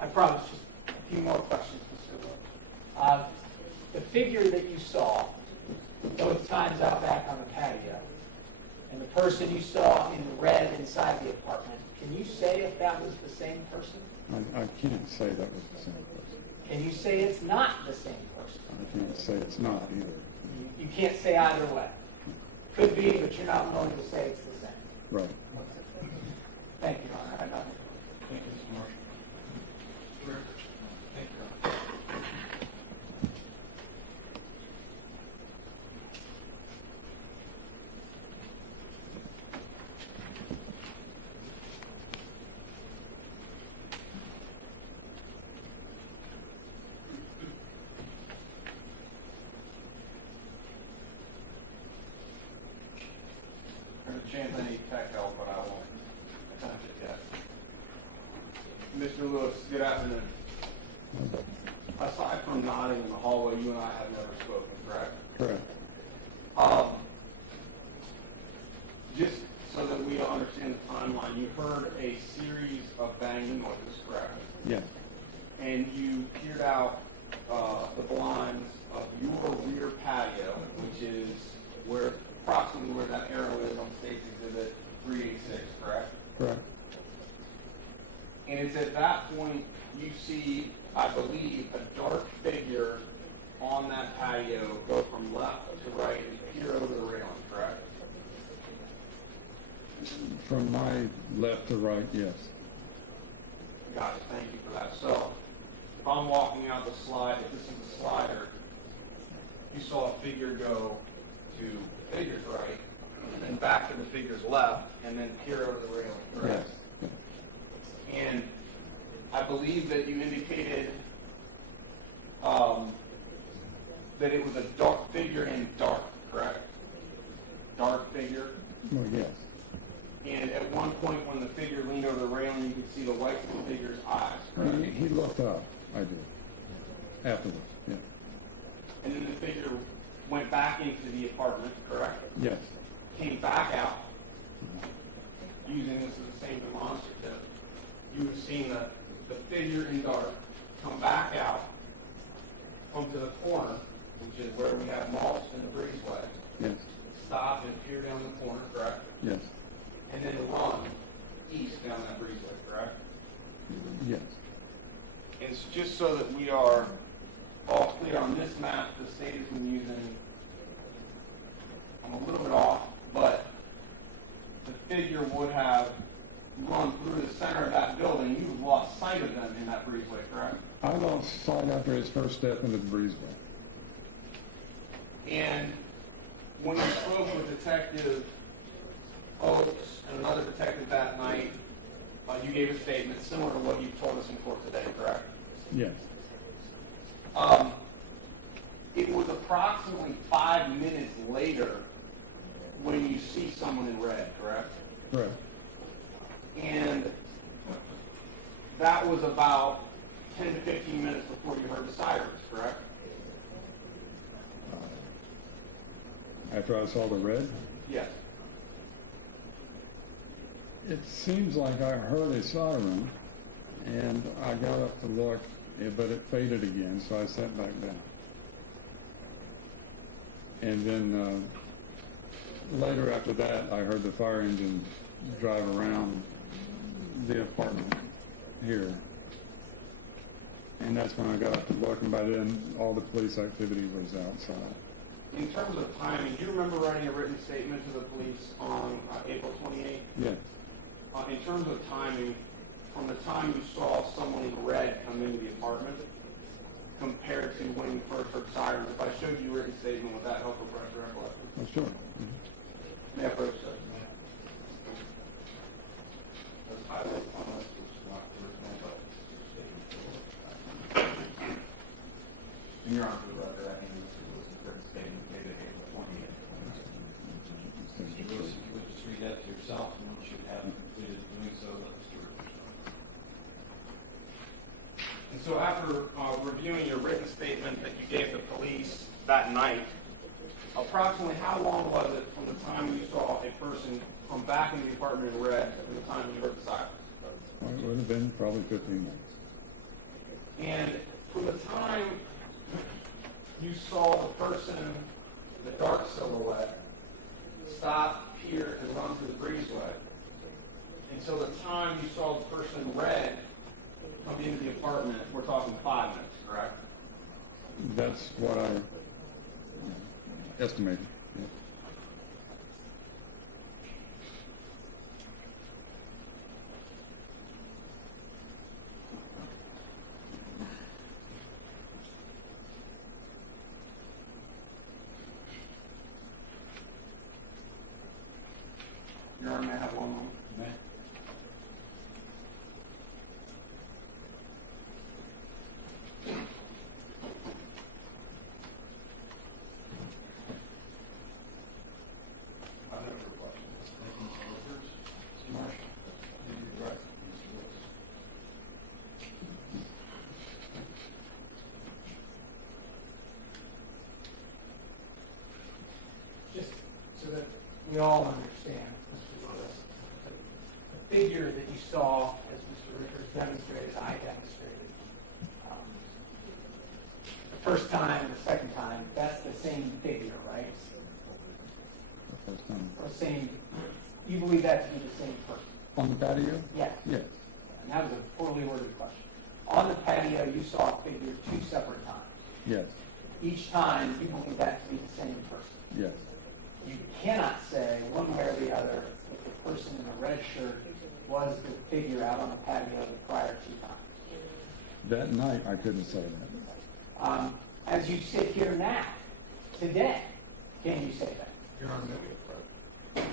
I promise just a few more questions, Mr. Wood. The figure that you saw both times out back on the patio, and the person you saw in red inside the apartment, can you say if that was the same person? I can't say that was the same person. Can you say it's not the same person? I can't say it's not either. You can't say either way. Could be, but you're not willing to say it's the same. Right. Thank you, Your Honor. I have nothing. Thank you, Mr. Marshall. Thank you. There's a chance I need tech help, but I won't attempt it yet. Mr. Lewis, good afternoon. Aside from nodding in the hallway, you and I have never spoken, correct? Correct. Just so that we understand the timeline, you heard a series of banging noises, correct? Yes. And you peered out the blinds of your rear patio, which is where approximately where that arrow is on State's Exhibit 386, correct? Correct. And it's at that point you see, I believe, a dark figure on that patio go from left to right and peer over the railing, correct? From my left to right, yes. Got it. Thank you for that. So, if I'm walking out the slide, if this is a slider, you saw a figure go to the figure's right, and then back to the figure's left, and then peer over the railing, correct? Yes. And I believe that you indicated that it was a dark figure in dark, correct? Dark figure. Well, yes. And at one point when the figure leaned over the railing, you could see the white of the figure's eyes, correct? He looked up. I did. Afterwards, yeah. And then the figure went back into the apartment, correct? Yes. Came back out. Using this as the same demonstrative, you have seen the figure in dark come back out, come to the corner, which is where we have mulch and the breezeway. Yes. Stop and peer down the corner, correct? Yes. And then run east down that breezeway, correct? Yes. It's just so that we are all clear on this map, the state has been using, I'm a little bit off, but the figure would have run through the center of that building. You've lost sight of them in that breezeway, correct? I lost sight after his first step into the breezeway. And when you spoke with Detective Oakes and another detective that night, you gave a statement similar to what you told us in court today, correct? Yes. It was approximately 5 minutes later when you see someone in red, correct? Correct. And that was about 10 to 15 minutes before you heard the sirens, correct? After I saw the red, Yes. it seems like I heard a siren, and I got up to look, but it faded again, so I sat back down. And then later after that, I heard the fire engine drive around the apartment here. And that's when I got up to look, and by then, all the police activity was outside. In terms of timing, do you remember writing a written statement to the police on April 28th? Yes. In terms of timing, from the time you saw someone in red come into the apartment compared to when you first heard sirens, if I showed you a written statement, would that help refresh your recollection? Oh, sure. May I approach, sir? Let's highlight on this. In your honor, for the record, I think this was a written statement dated April 20th. Mr. Lewis, if you would just read that to yourself, and once you have completed doing so, let Mr. Richards know. And so after reviewing your written statement that you gave the police that night, approximately how long was it from the time you saw a person come back into the apartment in red to the time you heard the sirens? Well, it would have been probably 15 minutes. And from the time you saw the person, the dark silhouette, stop, peer, and run through the breezeway, until the time you saw the person in red come into the apartment, we're talking 5 minutes, correct? That's what I estimated. Yeah. Your Honor, may I have one moment? May? I have no questions. Thank you, Mr. Richards. Mr. Marshall. Right. Mr. Lewis. Just so that we all understand, Mr. Lewis, the figure that you saw, as Mr. Richards demonstrated, I demonstrated, the first time, the second time, that's the same figure, right? The first time. Or same, you believe that to be the same person? On the patio? Yes. Yes. And that was a poorly worded question. On the patio, you saw a figure 2 separate times. Yes. Each time, you believe that to be the same person. Yes. You cannot say one way or the other that the person in the red shirt was the figure out on the patio the prior 2 times. That night, I couldn't say that. As you sit here now, today, can you say that? Your Honor, may we approach?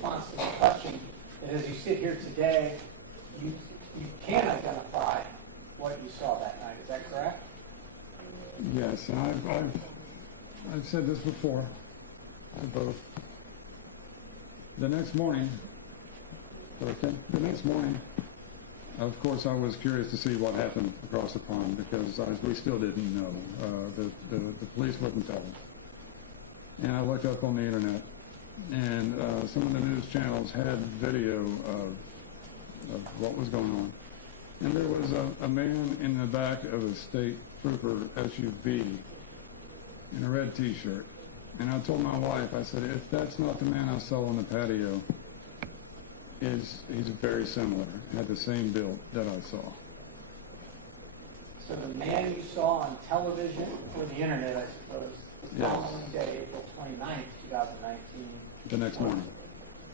response to the question that as you sit here today, you can identify what you saw that night. Is that correct? Yes, and I've said this before, both. The next morning, of course, I was curious to see what happened across the pond because we still didn't know. The police wouldn't tell us. And I looked up on the internet, and some of the news channels had video of what was going on. And there was a man in the back of a state trooper SUV in a red T-shirt. And I told my wife, I said, if that's not the man I saw on the patio, he's very similar, had the same build that I saw. So the man you saw on television or the internet, I suppose, the Yes. following day, April 29th, 2019, The next morning.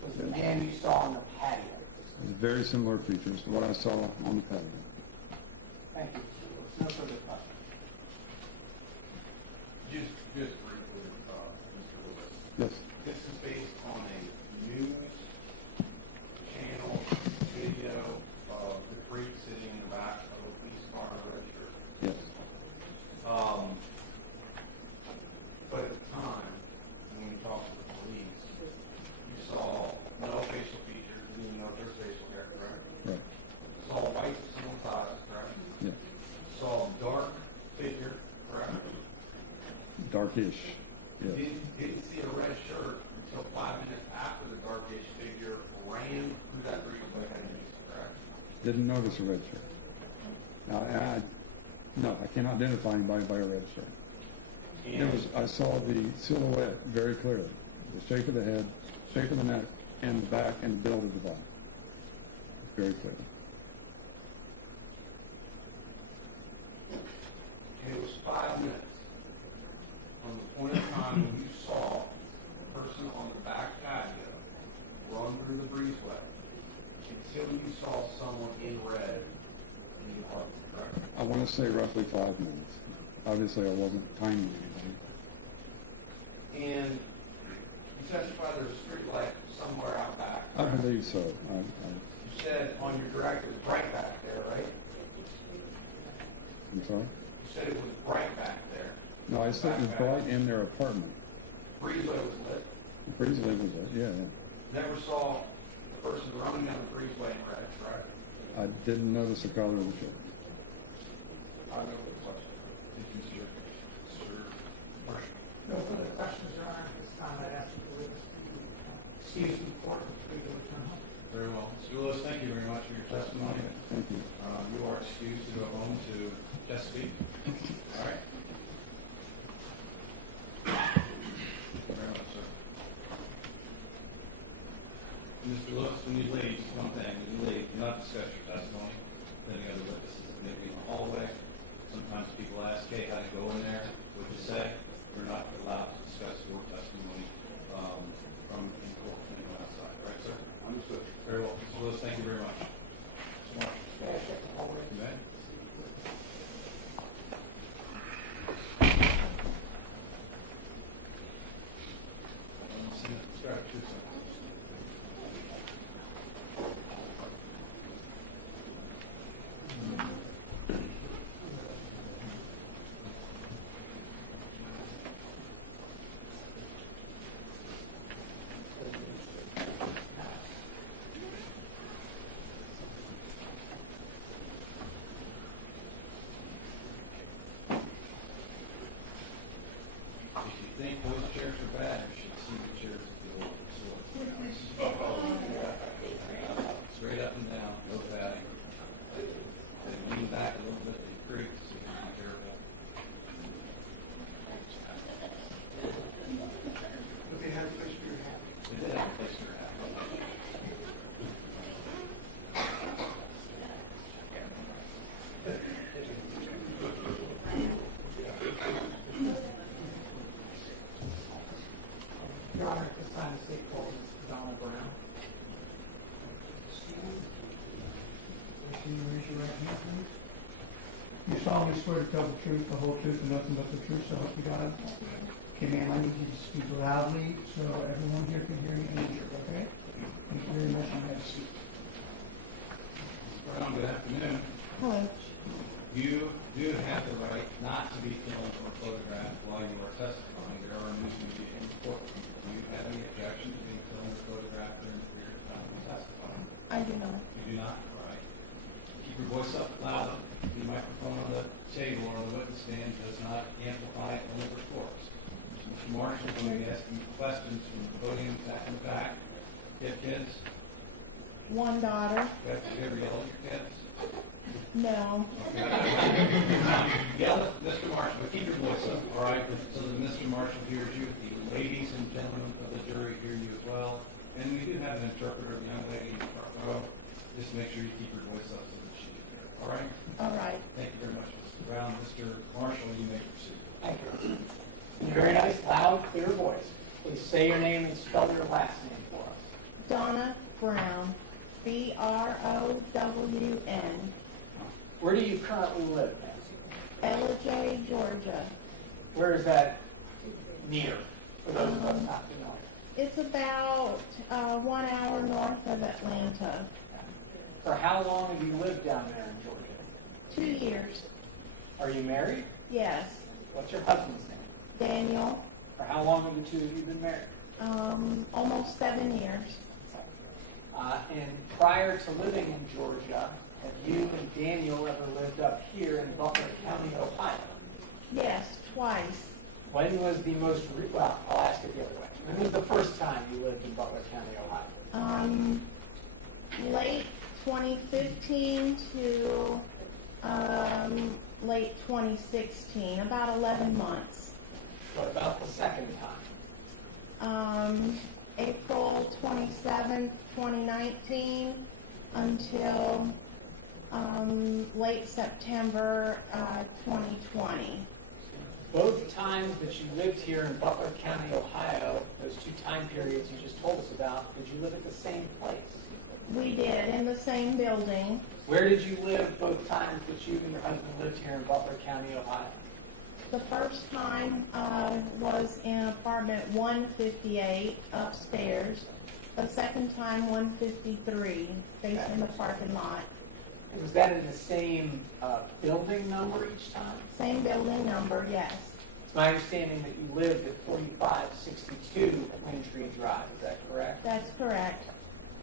was the man you saw on the patio. Very similar features to what I saw on the patio. Thank you, Mr. Lewis. No further questions. Just briefly, Mr. Lewis. Yes. This is based on a news channel video of the creek sitting in the back of a police car in a red shirt. Yes. But at the time, when we talked to the police, you saw no facial features, you didn't know if there's facial hair, correct? Right. Saw white to someone's eyes, correct? Yeah. Saw a dark figure, correct? Darkish. Yes. Didn't see a red shirt until 5 minutes after the darkish figure ran through that breezeway heading east, correct? Didn't notice a red shirt. No, I can't identify anybody by a red shirt. I saw the silhouette very clearly. The shape of the head, shape of the neck, and the back and the build of the body. Very clearly. And it was 5 minutes from the point of time when you saw the person on the back patio run through the breezeway until you saw someone in red in the apartment, correct? I want to say roughly 5 minutes. Obviously, I wasn't timing anybody. And you testified there's a street light somewhere out back. I correct? believe so. You said on your direct it was bright back there, right? I'm sorry? You said it was bright back there. No, I said it was bright in their apartment. Breezeway was lit. Breezeway was it? Yeah. Never saw the person running down the breezeway in red, correct? I didn't notice the color of the shirt. I know the question. Thank you, sir. Sir. Marshall. No further questions, Your Honor. At this time, I'd ask the witness to excuse the court and plead to return home. Very well. Mr. Lewis, thank you very much for your testimony. Thank you. You are excused to go home to Chesapeake. All right? Very much, sir. Mr. Lewis, when you leave, one thing, when you leave, do not discuss your testimony with any other witnesses. Maybe in the hallway. Sometimes people ask, hey, how to go in there? What'd you say? We're not allowed to discuss your testimony from in court, anyone outside. Right, sir? Understood. Very well. Mr. Lewis, thank you very much. Mr. Marshall. May I check the hallway? You may. Start two seconds. If you think those chairs are bad, you should see the chairs at the old facility. Straight up and down, no padding. They lean back a little bit, they creak, so you can be careful. But they have a place for your hat. They did have a place for that. Your Honor, at this time, the state calls Donald Brown. Can you raise your right hand, please? You solemnly swear to tell the truth, the whole truth, and nothing but the truth, so help you God? Okay, ma'am, I need you to speak loudly so everyone here can hear you and answer, okay? I do not. You do not? All right. Keep your voice up loud. The microphone on the table or the witness stand does not amplify or record. Mr. Marshall, I'm going to be asking you questions from the podium back in the back. You have kids? One daughter. You have to ever yell at your kids? No. Yell at Mr. Marshall, but keep your voice up, all right, so that Mr. Marshall hears you. The ladies and gentlemen of the jury hear you as well. And we do have an interpreter, the young lady in the front row. Just make sure you keep your voice up so that she can hear. All right? All right. Thank you very much, Mr. Brown. Mr. Marshall, you may proceed. Thank you. In a very nice, loud, clear voice. Please say your name and spell your last name for us. Donna Brown, Brown. Where do you currently live, ma'am? LJ, Georgia. Where is that near, for those of us not familiar? It's about 1 hour north of Atlanta. For how long have you lived down there in Georgia? 2 years. Are you married? Yes. What's your husband's name? Daniel, For how long have the two of you been married? almost 7 years. And prior to living in Georgia, have you and Daniel ever lived up here in Butler County, Ohio? Yes, twice. When was the well, I'll ask it the other way. When was the first time you lived in Butler County, Ohio? Late 2015 to late 2016, about 11 months. What about the second time? April 27th, 2019 until late September 2020. Both times that you lived here in Butler County, Ohio, those two time periods you just told us about, did you live at the same place? We did, in the same building. Where did you live both times that you and your husband lived here in Butler County, Ohio? The first time was in apartment 158 upstairs. The second time 153, facing the parking lot. And was that in the same building number each time? Same building number, yes. It's my understanding that you lived at 4562 Wyndtree Drive, is that correct? That's correct.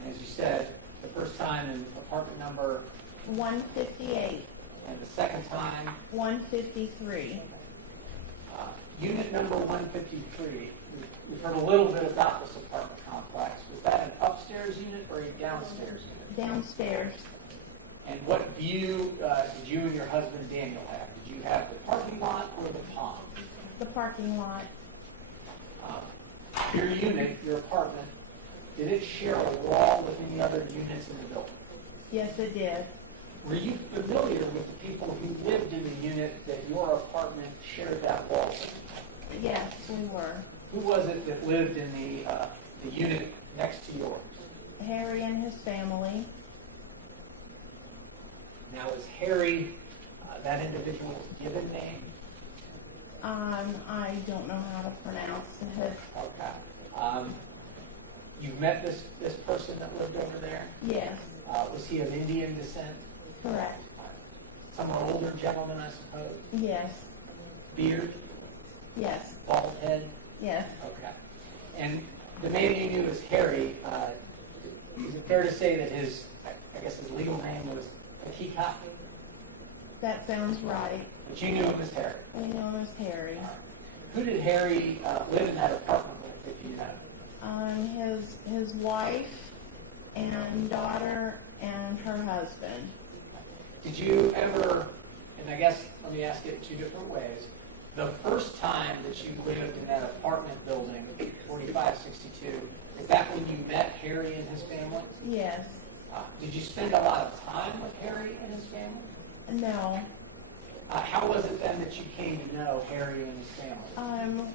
And as you said, the first time in apartment number 158, and the second time, 153. unit number 153. We've heard a little bit about this apartment complex. Was that an upstairs unit or a downstairs unit? Downstairs. And what view did you and your husband Daniel have? Did you have the parking lot or the pond? The parking lot. Your unit, your apartment, did it share a wall with any other units in the building? Yes, it did. Were you familiar with the people who lived in the unit that your apartment shared that wall with? Yes, we were. Who was it that lived in the unit next to yours? Harry and his family. Now, is Harry that individual's given name? I don't know how to pronounce it. Okay. You've met this person that lived over there? Yes, Was he of Indian descent? correct. Somewhat older gentleman, I suppose? Yes, Beard? yes, Bald head? yes, Okay. And the man you knew as Harry, is it fair to say that his legal name was Hakikat? that sounds right. But you knew him as Harry. We know him as Harry. Who did Harry live in that apartment with, if you know? His wife and daughter and her husband. Did you ever, and I guess let me ask it two different ways. The first time that you lived in that apartment building, 4562, is that when you met Harry and his family? Yes, Did you spend a lot of time with Harry and his family? no. How was it then that you came to know Harry and his family?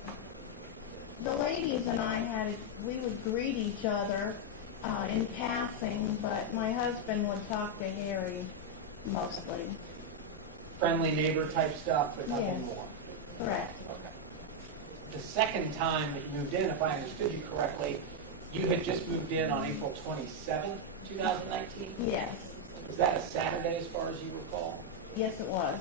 The ladies and I we would greet each other in passing, but my husband would talk to Harry mostly. Friendly neighbor type stuff, but nothing Yes. more. Correct. Okay. The second time that you moved in, if I understood you correctly, you had just moved in on April 27th, 2019? Yes, Was that a Saturday as far as you recall? yes, it was.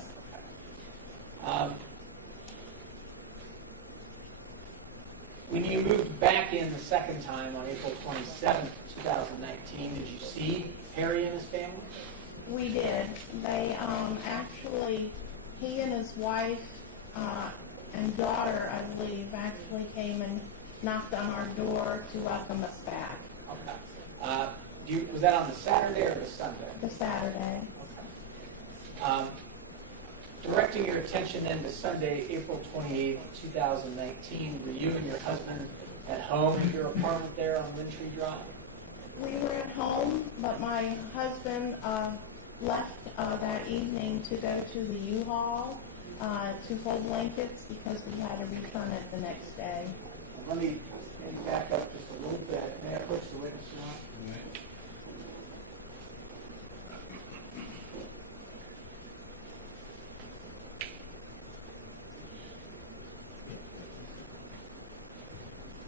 When you moved back in the second time on April 27th, 2019, did you see We did. They, actually, he and his wife, and daughter, I believe, actually came and knocked on our door to welcome us back. Okay. Was that on the Saturday or the Sunday? The Saturday. Okay. Directing your attention then to Sunday, April 28th, 2019, were you and your husband at home at your apartment there on Wyndtree Drive? We were at home, but my husband, left, that evening to go to the U-Haul, to fold blankets because we had to return it the next day. Let me maybe back up just a little bit. May I approach the witness now?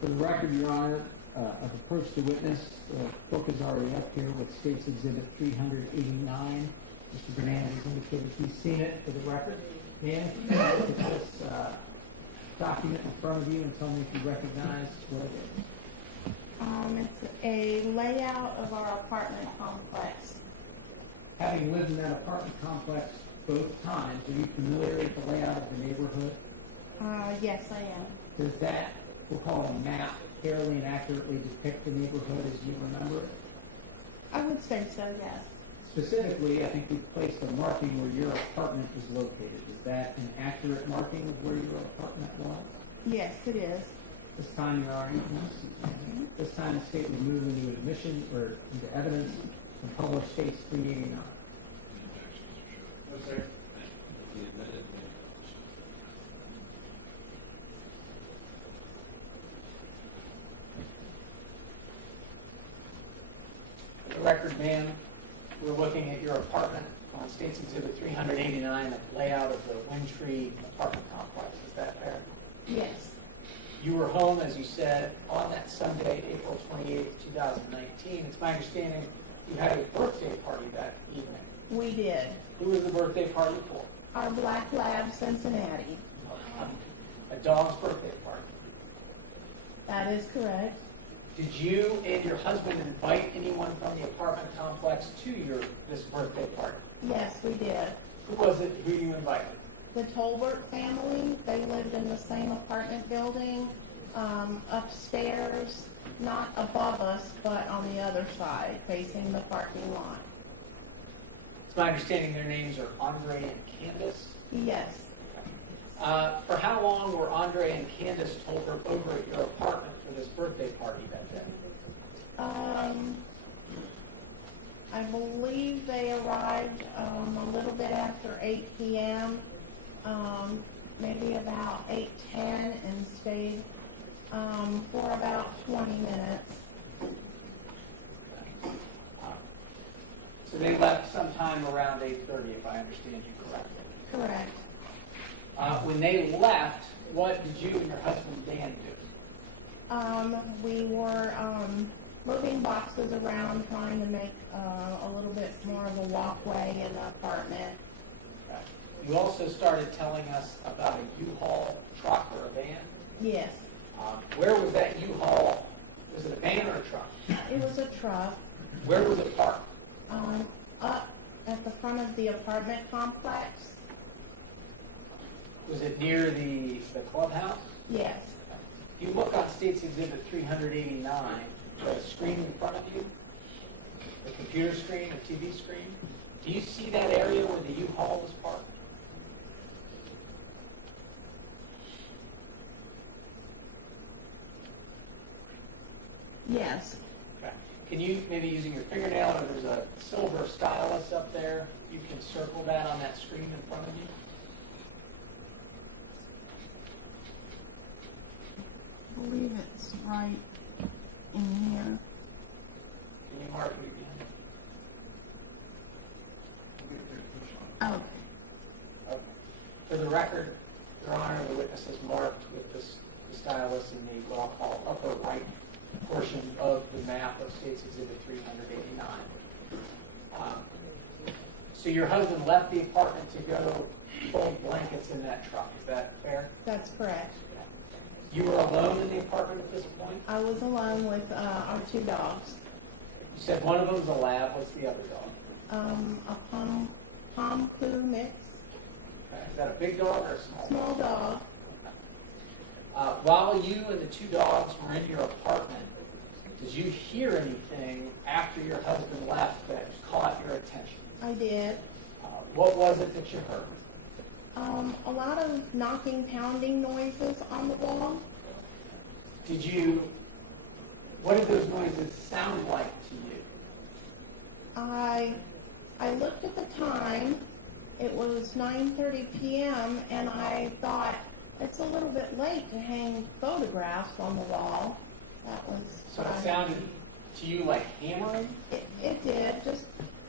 For the record, Your Honor, I've approached the witness. The book is already up here with State's Exhibit 389. Mr. Bernanke has indicated he's seen it for the record. Ma'am, if you can look at this document in front of you and tell me if you recognize what it is. It's a layout of our apartment complex. Having lived in that apartment complex both times, are you familiar with the layout of the neighborhood? Yes, I am. Does that, we'll call it a map, fairly and accurately depict the neighborhood as you remember it? I would say so, yes. Specifically, I think we've placed a marking where your apartment is located. Is that an accurate marking of where your apartment was? Yes, it is. This time, Your Honor, this time the state would move into admission or into evidence and publish State's 389. No, sir. For the record, ma'am, we're looking at your apartment on State's Exhibit 389, the layout of the Wyndtree apartment complex. Is that fair? Yes. You were home, as you said, on that Sunday, April 28th, 2019. It's my understanding you had a birthday party that evening. We did. Who was the birthday party for? Our Black Lab Cincinnati. A dog's birthday party. That is correct. Did you and your husband invite anyone from the apartment complex to this birthday party? Yes, we did. Who was it who you invited? The Tolbert family, they lived in the same apartment building, upstairs, not above us, but on the other side, facing the parking lot. It's my understanding their names are Andre and Candace. Yes. For how long were Andre and Candace Tolbert over at your apartment for this birthday party that day? I believe they arrived a little bit after 8 p.m., maybe about 8:10, and stayed for about 20 minutes. So they left sometime around 8:30, if I understand you correctly. Correct. When they left, what did you and your husband Dan do? We were moving boxes around, trying to make a little bit more of a walkway in the apartment. Okay. You also started telling us about a U-Haul truck or a van. Yes. Where was that U-Haul? Was it a van or a truck? It was a truck. Where was it parked? Up at the front of the apartment complex. Was it near the clubhouse? Yes. If you look on State's Exhibit 389, the screen in front of you, the computer screen, the TV screen, do you see that area where the U-Haul was parked? Yes. Okay. Can you, maybe using your fingernail, or there's a silver stylus up there, you can circle that on that screen in front of you? I believe it's right in here. Can you mark it again? Okay. Okay. For the record, Your Honor, the witness has marked with the stylus in the, what I'll call, upper right portion of the map of State's Exhibit 389. So your husband left the apartment to go fold blankets in that truck. Is that fair? That's correct. You were alone in the apartment at this point? I was alone with our two dogs. You said one of them's a lab. What's the other dog? A pom-poo mix, Okay. Is that a big dog or a small dog? small dog. While you and the two dogs were in your apartment, did you hear anything after your husband left that caught your attention? I did. What was it that you heard? A lot of knocking, pounding noises on the wall. What did those noises sound like to you? I looked at the time. It was 9:30 p.m. and I thought it's a little bit late to hang photographs on the wall. That was. So it sounded to you like hammering? It did,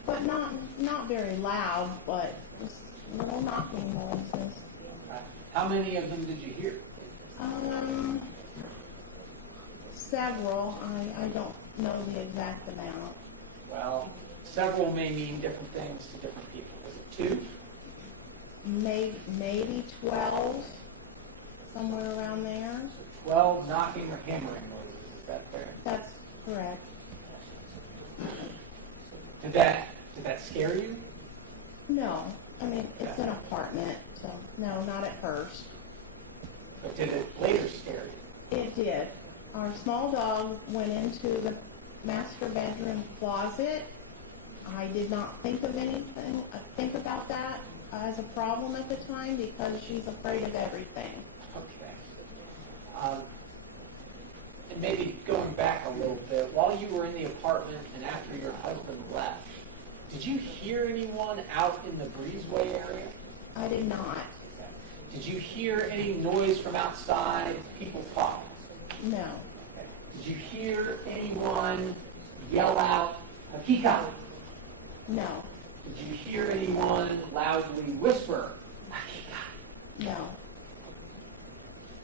but not very loud, but just little knocking noises. How many of them did you hear? Several. I don't know the exact amount. Well, several may mean different things to different people. Was it 2? Maybe 12, somewhere around there. 12 knocking or hammering noises. Is that fair? That's correct. Did that scare you? No, I mean, it's an apartment, so no, not at first. But did it later scare you? It did. Our small dog went into the master bedroom closet. I did not think about that as a problem at the time because she's afraid of everything. Okay. And maybe going back a little bit, while you were in the apartment and after your husband left, did you hear anyone out in the breezeway area? I did not. Okay. Did you hear any noise from outside, people talking? No. Okay. Did you hear anyone yell out, Hakikat? No. Did you hear anyone loudly whisper, Hakikat? No.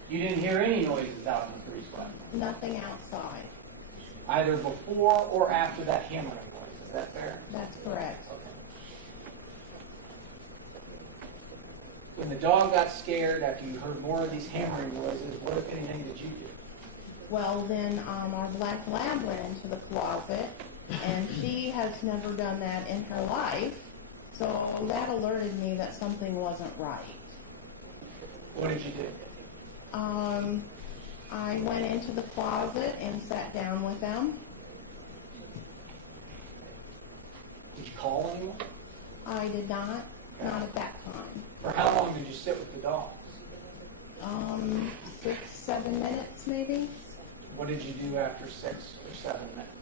You didn't hear any noises out in the breezeway? Nothing outside. Either before or after that hammering noise. Is that fair? That's correct. Okay. When the dog got scared after you heard more of these hammering noises, what, if anything, did you do? Well, then our black lab went into the closet, and she has never done that in her life, so that alerted me that something wasn't right. What did you do? I went into the closet and sat down with them. Did you call anyone? I did not at that time. For how long did you sit with the dogs? 6, 7 minutes maybe. What did you do after 6 or 7 minutes?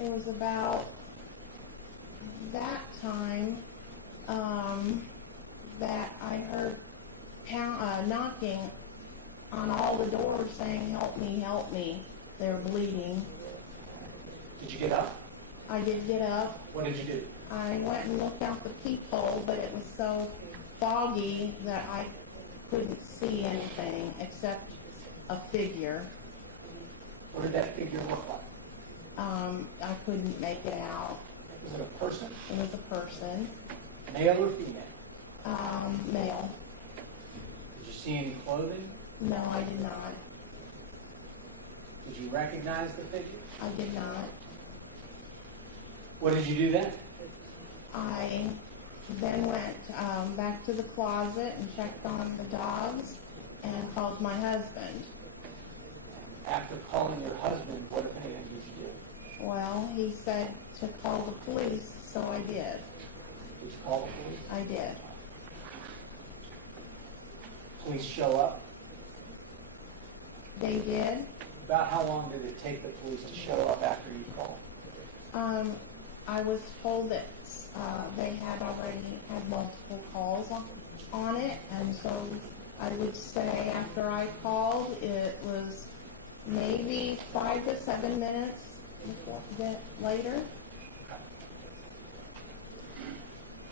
It was about that time that I heard knocking on all the doors saying, help me, they're bleeding. Did you get up? I did get up. What did you do? I went and looked out the peephole, but it was so foggy that I couldn't see anything except a figure. What did that figure look like? I couldn't make it out. Was it a person? It was a person. Male or female? Male. Did you see any clothing? No, I did not. Did you recognize the figure? I did not. What did you do then? I then went back to the closet and checked on the dogs and called my husband. After calling your husband, what, if anything, did you do? Well, he said to call the police, so I did. Did you call the police? I did. Police show up? They did. About how long did it take the police to show up after you called? I was told that they had already had multiple calls on it, and so I would say after I called, it was maybe 5 to 7 minutes later.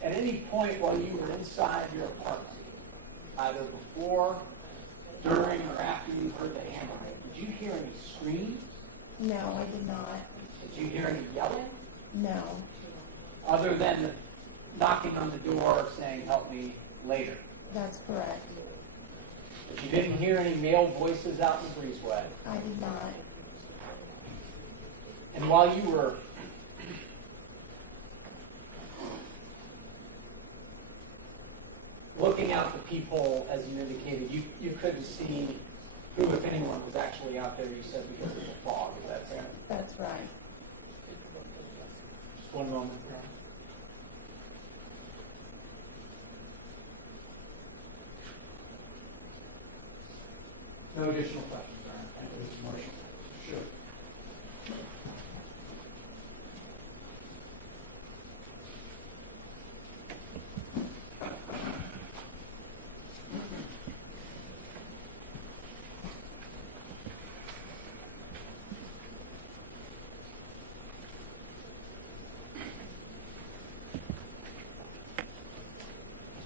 At any point while you were inside your apartment, either before, during, or after you heard the hammering, did you hear any screams? No, I did not. Did you hear any yelling? No. Other than the knocking on the door saying, help me later. That's correct. But you didn't hear any male voices out in the breezeway. I did not. while you were looking out the people, as you indicated, you couldn't see who, if anyone, was actually out there, you said, because of the fog. Is that fair? That's right. Just one moment. No additional questions, all right? Thank you, Mr. Marshall. Sure.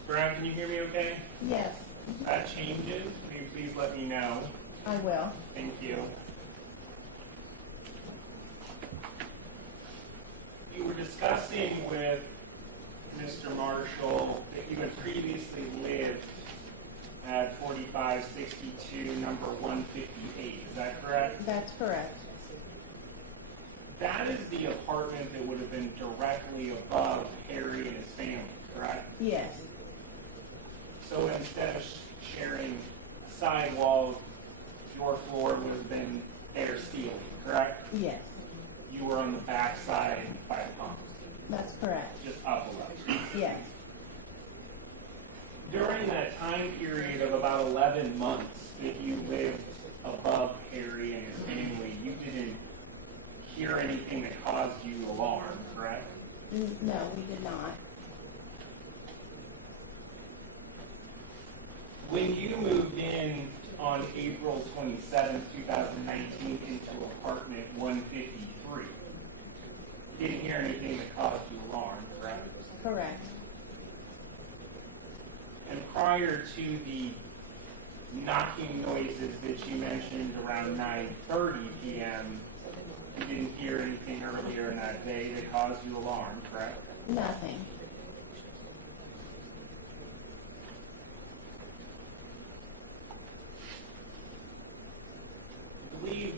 Brown, can you hear me okay? Yes, That changes. Will you please let me know? I will. Thank you. You were discussing with Mr. Marshall that you had previously lived at 4562 number 158. Is that correct? That's correct. That is the apartment that would have been directly above Harry and his family, correct? Yes, So instead of sharing a sidewall, your floor would have been their ceiling, correct? yes, You were on the back side by a pump, that's correct. just up a level. Yes, During that time period of about 11 months that you lived above Harry and his family, you didn't hear anything that caused you alarm, correct? no, we did not. When you moved in on April 27, 2019 into apartment 153, you didn't hear anything that caused you alarm, correct? Correct. And prior to the knocking noises that you mentioned around 9:30 p.m., you didn't hear anything earlier in that day that caused you alarm, correct? Nothing. I believe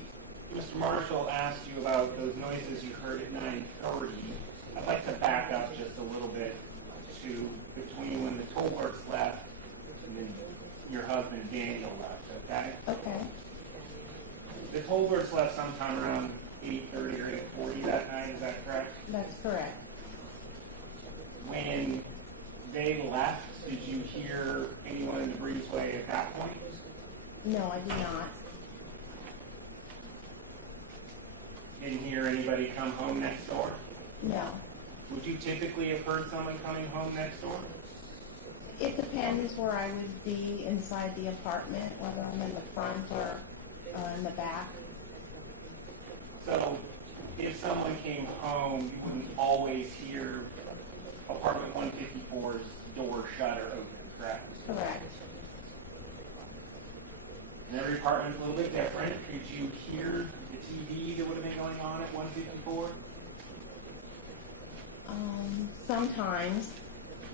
Mr. Marshall asked you about those noises you heard at 9:30. I'd like to back up just a little bit to between when the Tolberts left and then your husband Daniel left, okay? Okay, The Tolberts left sometime around 8:30 or 8:40 that night, is that correct? that's correct. When they left, did you hear anyone in the breezeway at that point? No, I did not. Didn't hear anybody come home next door? No. Would you typically have heard someone coming home next door? It depends where I would be inside the apartment, whether I'm in the front or in the back. So if someone came home, you wouldn't always hear apartment 154's door shut or open, correct? Correct. And every apartment's a little bit different. Could you hear the TV that would have been going on at 154? Sometimes,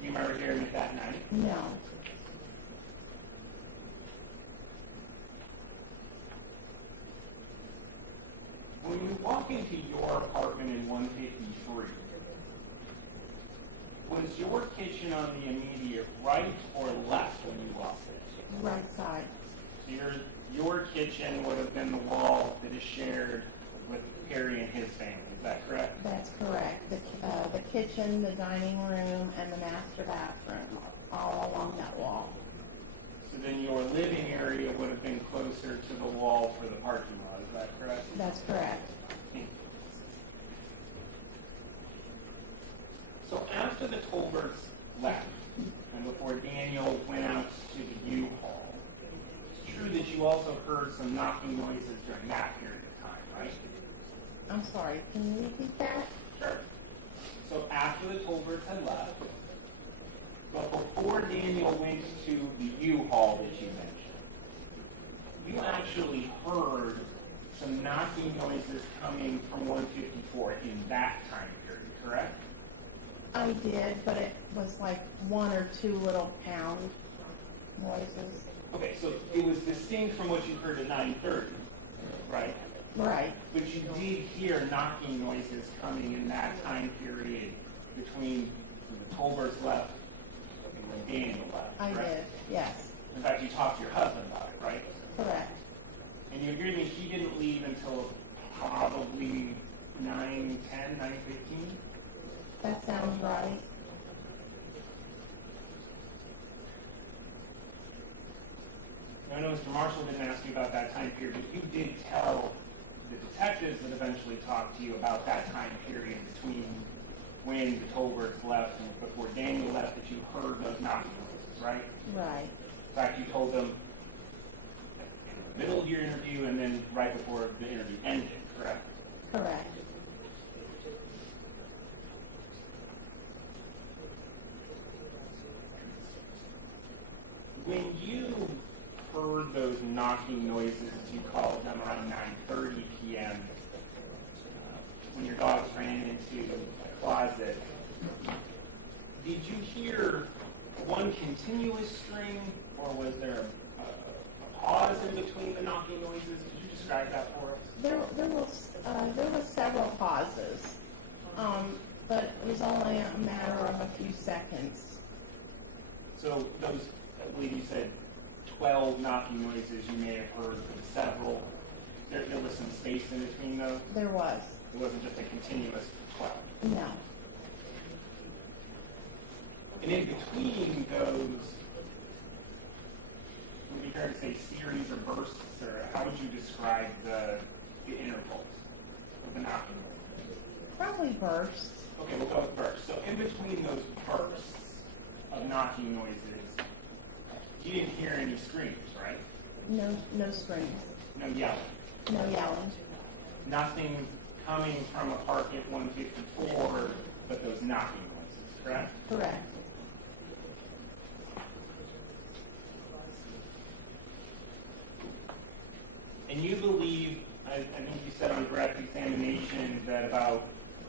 You remember hearing it that night? no. When you walk into your apartment in 153, was your kitchen on the immediate right or left when you walked in? Right side. So your kitchen would have been the wall that is shared with Harry and his family, is that correct? That's correct. The kitchen, the dining room, and the master bathroom, all along that wall. So then your living area would have been closer to the wall for the parking lot, is that correct? That's correct. So after the Tolberts left, and before Daniel went out to the U-Haul, it's true that you also heard some knocking noises during that period of time, right? I'm sorry, can you repeat that? Sure. So after the Tolberts had left, but before Daniel went to the U-Haul that you mentioned, you actually heard some knocking noises coming from 154 in that time period, correct? I did, but it was like one or two little pound noises. Okay, so it was distinct from what you heard at 9:30, right? Right, But you did hear knocking noises coming in that time period between when Tolbert's left and when Daniel left, I correct? did, yes, In fact, you talked to your husband about it, right? correct. And you agree with me, he didn't leave until probably 9:10, 9:15? That sounds right. Now, I know Mr. Marshall didn't ask you about that time period, but you did tell the detectives that eventually talked to you about that time period between when the Tolberts left and before Daniel left that you heard those knocking noises, right? Right, In fact, you told them in the middle of your interview and then right before the interview ended, correct? correct. When you heard those knocking noises, as you called them, around 9:30 p.m., when your dogs ran into a closet, did you hear one continuous string, or was there a pause in between the knocking noises? Could you describe that for us? There was several pauses, but it was only a matter of a few seconds. So those, I believe you said 12 knocking noises you may have heard from several. There was some space in between those? There was, It wasn't just a continuous 12. no, And in between those, would it be fair to say series or bursts, or how would you describe the intervals of the knocking noises? probably bursts. Okay, we'll go with bursts. So in between those bursts of knocking noises, you didn't hear any screams, right? No screams, No yelling. no yelling. Nothing coming from apartment 154, but those knocking noises, correct? Correct, And you believe, I think you said on direct examination, that about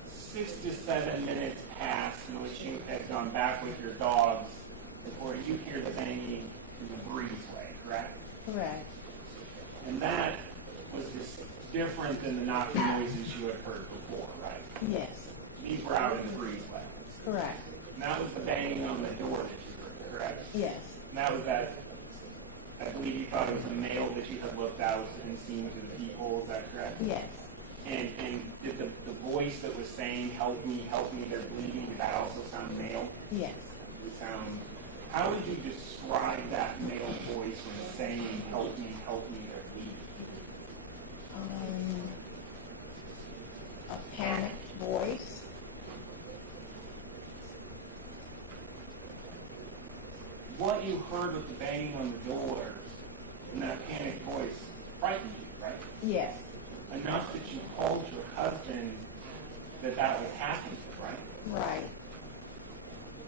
6 to 7 minutes passed in which you had gone back with your dogs before you hear the banging through the breezeway, correct? correct, And that was just different than the knocking noises you had heard before, right? yes, These were out in the breezeway. correct, And that was the banging on the door that you heard, correct? yes, And that was that, I believe you thought it was a male that you had looked out and seen to the people, is that correct? yes. And did the voice that was saying, help me, they're bleeding, did that also sound male? Yes. Did it sound, how would you describe that male voice when saying, help me, they're bleeding? A panicked voice. What you heard with the banging on the door and that panicked voice frightened you, right? Yes, Enough that you called your husband that was happening, right? right,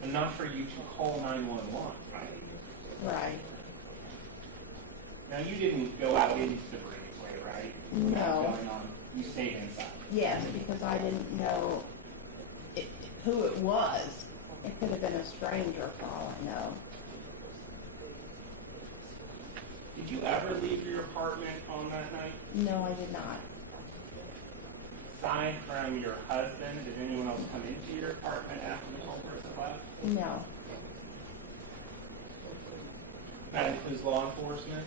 Enough for you to call 911, right? right. Now, you didn't go out into the breezeway, right? No. Going on, you stayed inside. Yes, because I didn't know who it was. It could have been a stranger for all I know. Did you ever leave your apartment on that night? No, I did not. Aside from your husband, did anyone else come into your apartment after the culprits had left? No, That includes law enforcement?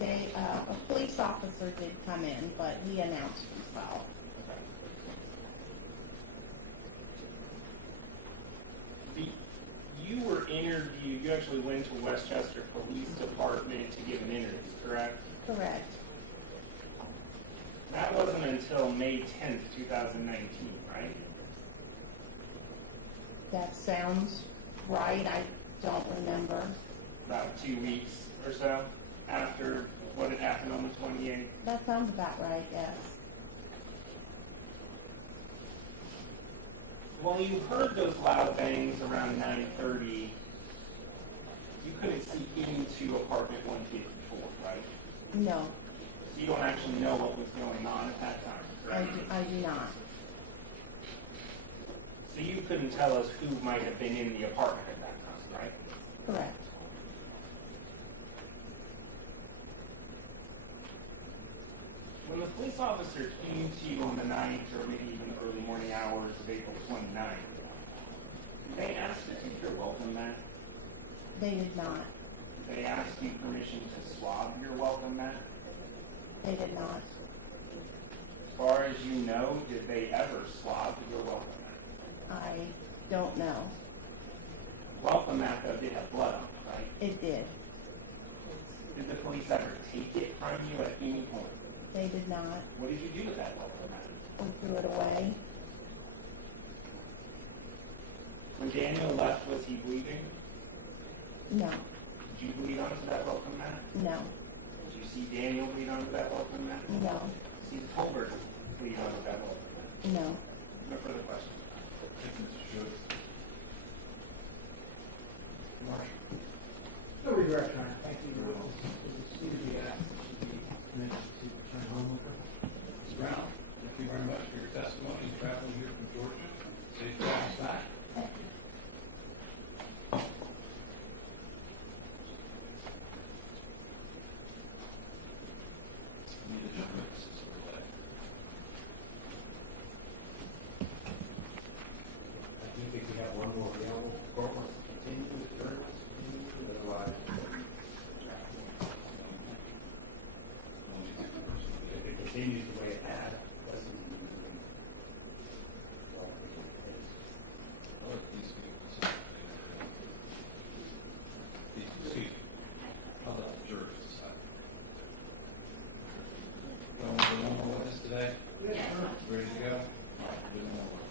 a police officer did come in, but he announced himself. You were interviewed, you actually went to Westchester Police Department to give an interview, correct? Correct. That wasn't until May 10th, 2019, right? That sounds right. I don't remember. About 2 weeks or so after what had happened on the 28th. That sounds about right, yes. Well, you heard those loud bangs around 9:30. You couldn't see into apartment 154, right? No, So you don't actually know what was going on at that time, correct? I do not. So you couldn't tell us who might have been in the apartment at that time, right? Correct. When the police officer came to you on the night, or maybe even early morning hours of April 29th, did they ask to take your welcome mat? They did not. Did they ask you permission to swab your welcome mat? They did not. As far as you know, did they ever swab your welcome mat? I don't know. Welcome mat, though, did have blood on it, right? It did. Did the police ever take it from you at any point? They did not. What did you do with that welcome mat? We threw it away. When Daniel left, was he bleeding? No. Did you bleed onto that welcome mat? No. Did you see Daniel bleed onto that welcome mat? No. See Tolbert bleed onto that welcome mat? No. No further questions. No regret, Your Honor. Thank you. It was needed to be asked. Should be permitted to return home with her. Ms. Brown, thank you very much for your testimony and traveling here from Georgia. Safe travels back. Need additional witnesses for today. I do think we have one more available. Court wants to continue with journals, otherwise. If it continues the way it has, doesn't mean anything. Well, I think it is. I'll let these people decide. Excuse me. I'll let the jurors decide. Going to one more witness today? Yes. Ready to go? All right, do one more witness.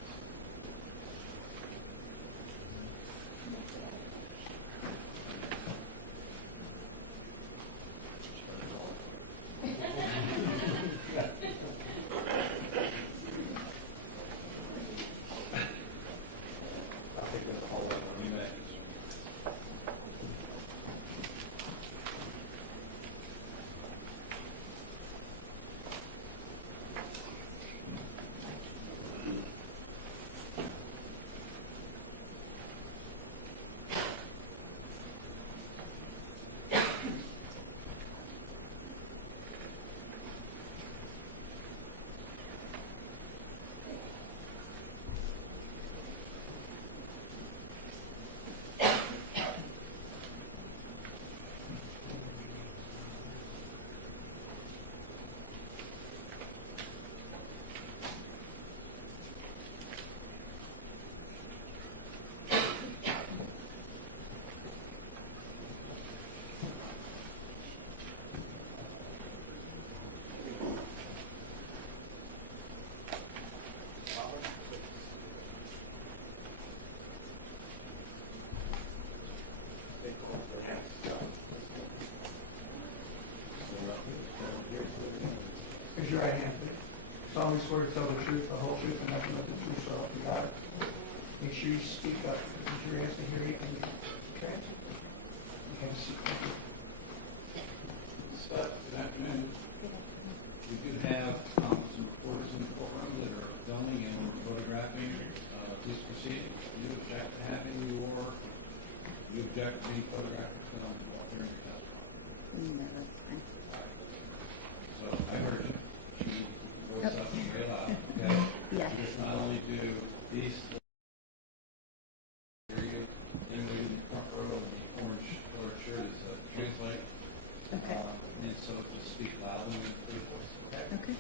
I think that's a whole lot. You may. Raise your right hand, please. Solemnly swear to tell the truth, the whole truth, and nothing but the truth, so help you God. Make sure you speak up, because you're asked to hear you, and okay? You have a seat. Thank you. Scott, good afternoon. We do have some reporters in the courtroom that are filming and photographing this proceeding. Do you object to having you object to being photographed and filmed while during your testimony? No, that's fine. So I heard you. You voice up and very loud, okay? Yes. Just not only do these hear you, in the front row of the orange colored shirt is translate. Okay. And so just speak loudly and clear voice, okay? Okay.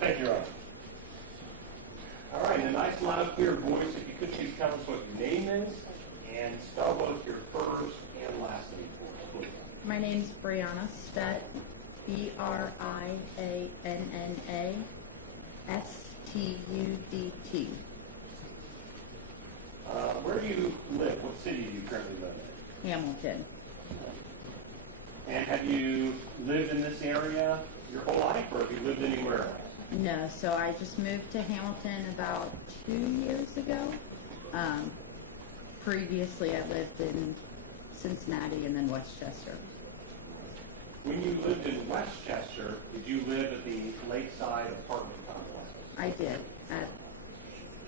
Thank you, Your Honor. All right, in a nice, loud, clear voice, if you could please tell us what your name is and spell both your first and last name for us, please. My name's Brianna Stutt, Brianna Studt. Where do you live? What city do you currently live in? Hamilton. And have you lived in this area your whole life, or have you lived anywhere else? No, so I just moved to Hamilton about 2 years ago. Previously, I lived in Cincinnati and then Westchester. When you lived in Westchester, did you live at the Lakeside apartment complex? I did.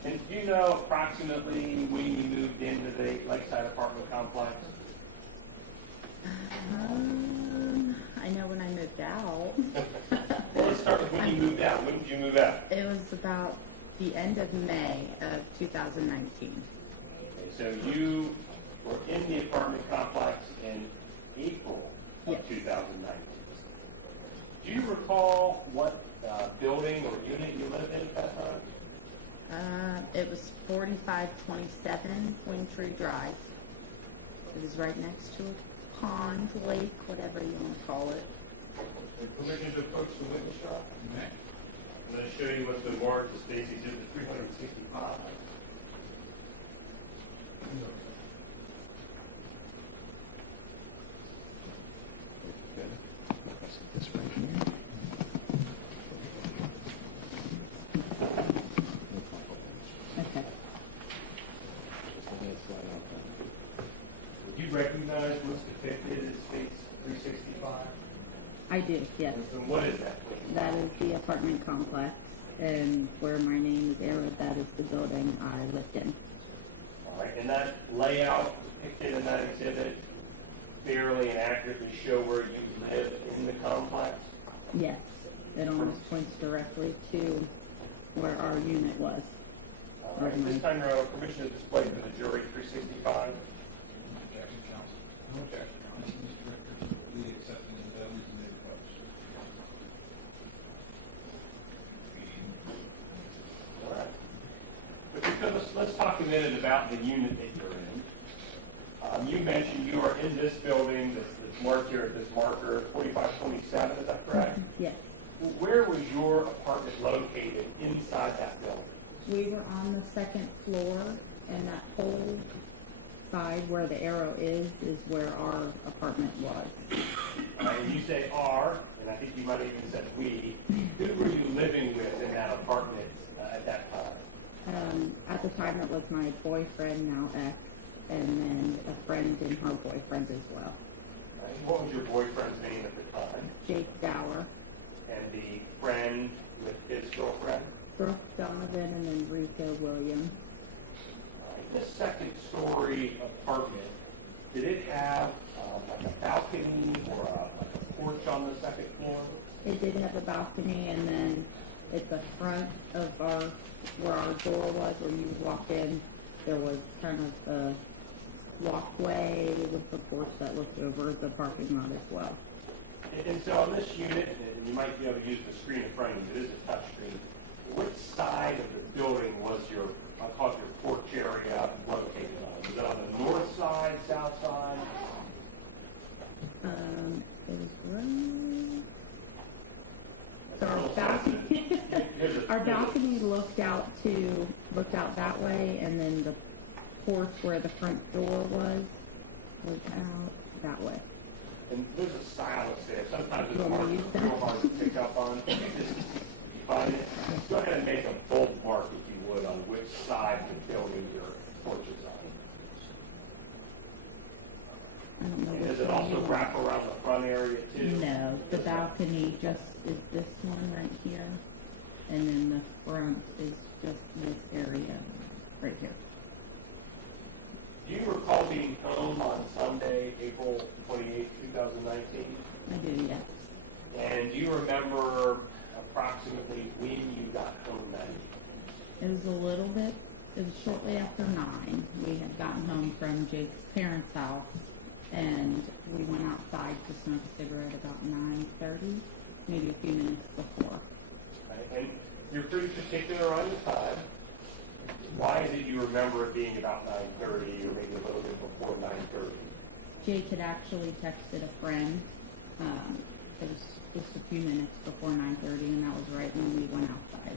And do you know approximately when you moved into the Lakeside apartment complex? I know when I moved out. Well, let's start with when you moved out. When did you move out? It was about the end of May of 2019. Okay, so you were in the apartment complex in April of Yes. 2019. Do you recall what building or unit you lived in at that time? It was 4527 Wyndtree Drive. It was right next to a pond, lake, whatever you want to call it. Permission to approach the witness shop? Okay. I'm going to show you what the warrant is Stacy did to 365. This right here. Okay. Would you recognize what's depicted as States 365? I do, yes. And what is that, please? That is the apartment complex, and where my name is arrowed, that is the building I lived in. All right, and that layout depicted in that exhibit fairly and accurately show where you live in the complex? Yes, it almost points directly to where our unit was. All right, this time you have permission to display to the jury 365. Objection, counsel. No objection, counsel. Mr. Richter, we accept the evidence and the request. All right. But because let's talk a minute about the unit that you're in. You mentioned you are in this building that's marked here at this marker, 4527, is that correct? Yes. Where was your apartment located inside that building? We were on the second floor, and that whole side where the arrow is where our apartment was. All right, and you say "our," and I think you might have even said "we." Who were you living with in that apartment at that time? At the time, it was my boyfriend, now ex, and then a friend and her boyfriend as well. All right, what was your boyfriend's name at the time? Jake Dower, And the friend with his girlfriend? Brooke Donovan, and then Rika Williams. All right, this second story apartment, did it have like a balcony or like a porch on the second floor? It did have a balcony, and then at the front of where our door was, where you would walk in, there was kind of a walkway with the porch that looked over the parking lot as well. And so on this unit, and you might be able to use the screen in front of you, it is a touch screen. Which side of the building was your, I'll call it your porch area located on? Was it on the north side, south side? It was right. So our balcony looked out that way, and then the porch where the front door was out that way. And there's a silence there. Sometimes it's You want me to use that? real hard to pick up on. Just find it. Go ahead and make a bold mark, if you would, on which side of the building your porch is on. I don't know And which does it one also you want. wrap around the front area too? No, the balcony just is this one right here, and then the front is just this area right here. Do you recall being home on Sunday, April 28, 2019? I do, yes. And do you remember approximately when you got home that evening? It was a little bit, it was shortly after 9. We had gotten home from Jake's parents' house, and we went outside to smoke a cigarette about 9:30, maybe a few minutes before. Right? And you're pretty particular on the time. Why is it you remember it being about 9:30 or maybe a little bit before 9:30? Jake had actually texted a friend. It was just a few minutes before 9:30, and that was right when we went outside.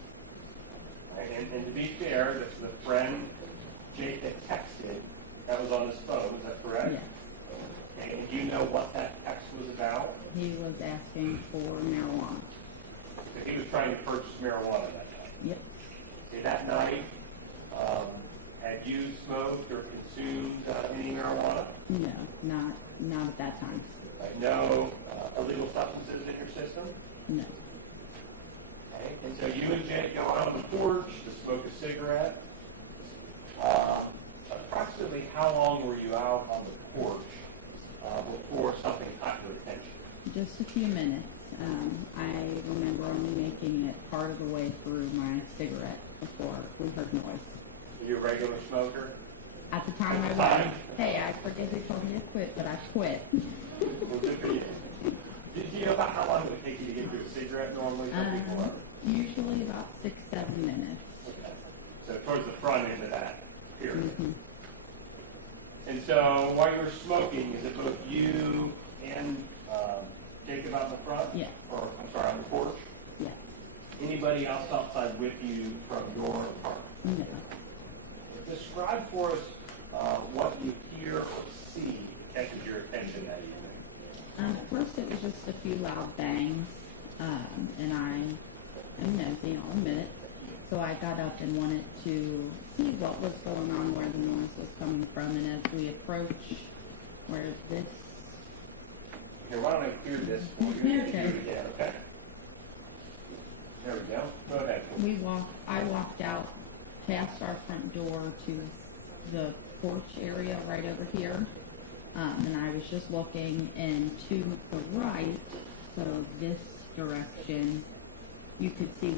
Right? And to be fair, the friend Jake had texted, that was on his phone, is that correct? Yeah. And do you know what that text was about? He was asking for marijuana. So he was trying to purchase marijuana that night. Yep. Okay, that night, had you smoked or consumed any marijuana? No, not at that time. Right, no illegal substances in your system? No. Okay, and so you and Jake go out on the porch to smoke a cigarette. Approximately how long were you out on the porch before something caught your attention? Just a few minutes. I remember only making it part of the way through my cigarette before we heard noise. Were you a regular smoker? At the time I was. Hey, I forget they told me to quit, but I quit. Well, good for you. Do you know about how long it would take you to get through a cigarette normally? Before? Usually about 6-7 minutes. Okay. So towards the front end of that period. Mm-hmm. And so while you were smoking, is it both you and Jacob out in the front? Yeah. Or, I'm sorry, on the porch? Yeah. Anybody else outside with you from your apartment? No. Describe for us what you hear or see that catches your attention that evening. At first it was just a few loud bangs, and I am nosy, I'll admit it. So I got up and wanted to see what was going on, where the noise was coming from, and as we approach where this... Here, why don't I clear this for you? Okay. Do it again, okay? There we go. Go ahead. I walked out past our front door to the porch area right over here, and I was just looking, and to the right, so this direction, you could see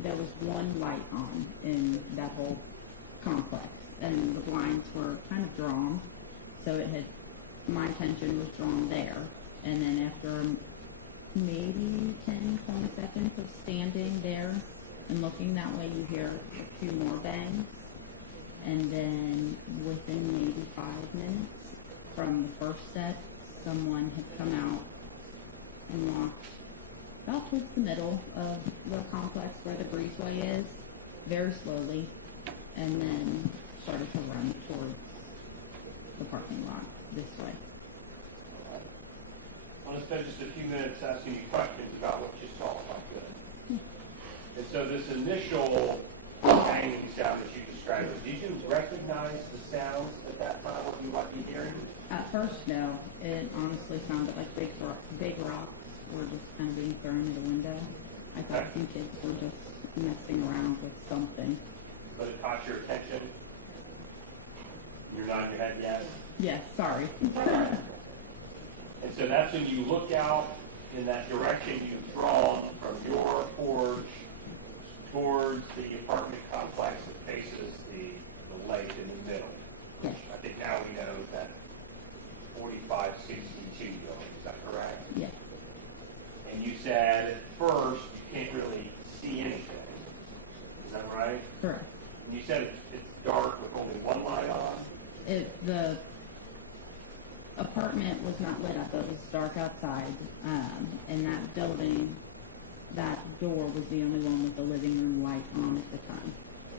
there was one light on in that whole complex, and the blinds were kind of drawn, so my attention was drawn there, and then after maybe 10, 20 seconds of standing there and looking that way, you hear a few more bangs, and then within maybe 5 minutes from the first set, someone had come out and walked about towards the middle of the complex where the breezeway is, very slowly, and then started to run towards the parking lot this way. I want to spend just a few minutes asking you questions about what you saw, if I could. And so this initial banging sound that you described, did you recognize the sounds at that time, what you might be hearing? At first, no. It honestly sounded like big rocks were just kind of being thrown at a window. I thought some kids were just messing around with something. But it caught your attention? You're nodding your head yes? Yes, sorry. And so that's when you look out in that direction you've drawn from your porch towards the apartment complex that faces the lake in the middle. Yes. I think now we know that 4562 building, is that correct? Yes. And you said at first you can't really see anything. Is that right? Correct. And you said it's dark with only one light on? The apartment was not lit up. It was dark outside. And that building, that door was the only one with the living room light on at the time.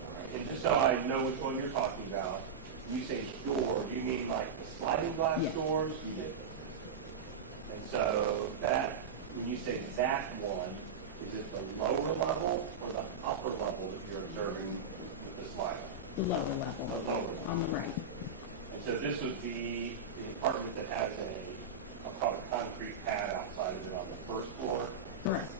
All right. And just so I know which one you're talking about, when you say door, do you mean like the sliding glass Yes. doors? You did. And so that, when you say that one, is it the lower level or the upper level that you're observing with the slider? The lower level. The lower level. On the right. And so this would be the apartment that has I'll call it a concrete pad outside of it on the first floor. Correct.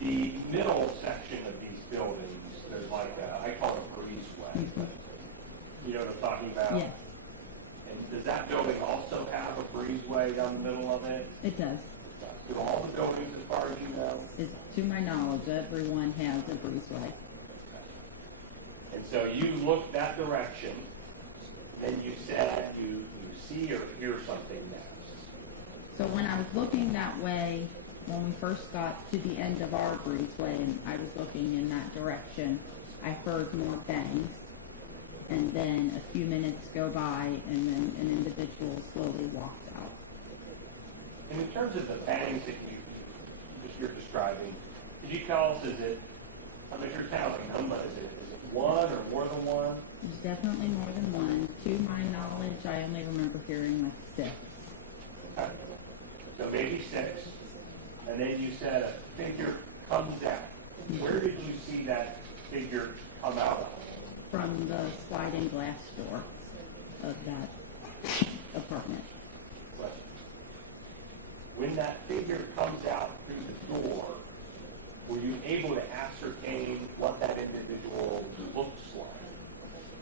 The middle section of these buildings, there's like I call it a breezeway. Mhm. You know what I'm talking about? Yes, And does that building also have a breezeway down the middle of it? it does. Do all the buildings, as far as you know? To my knowledge, everyone has a breezeway. And so you look that direction, then you said you see or hear something next. So when I was looking that way, when we first got to the end of our breezeway and I was looking in that direction, I heard more bangs. And then a few minutes go by and then an individual slowly walked out. And in terms of the bangs that you're describing, could you tell us, is it, I mean, you're telling them, but is it one or more than one? There's definitely more than one. To my knowledge, I only remember hearing like 6. Okay. So maybe 6. And then you said a figure comes out. Where did you see that figure come out of? from the sliding glass door of that apartment. Question. When that figure comes out through the door, were you able to ascertain what that individual looks like?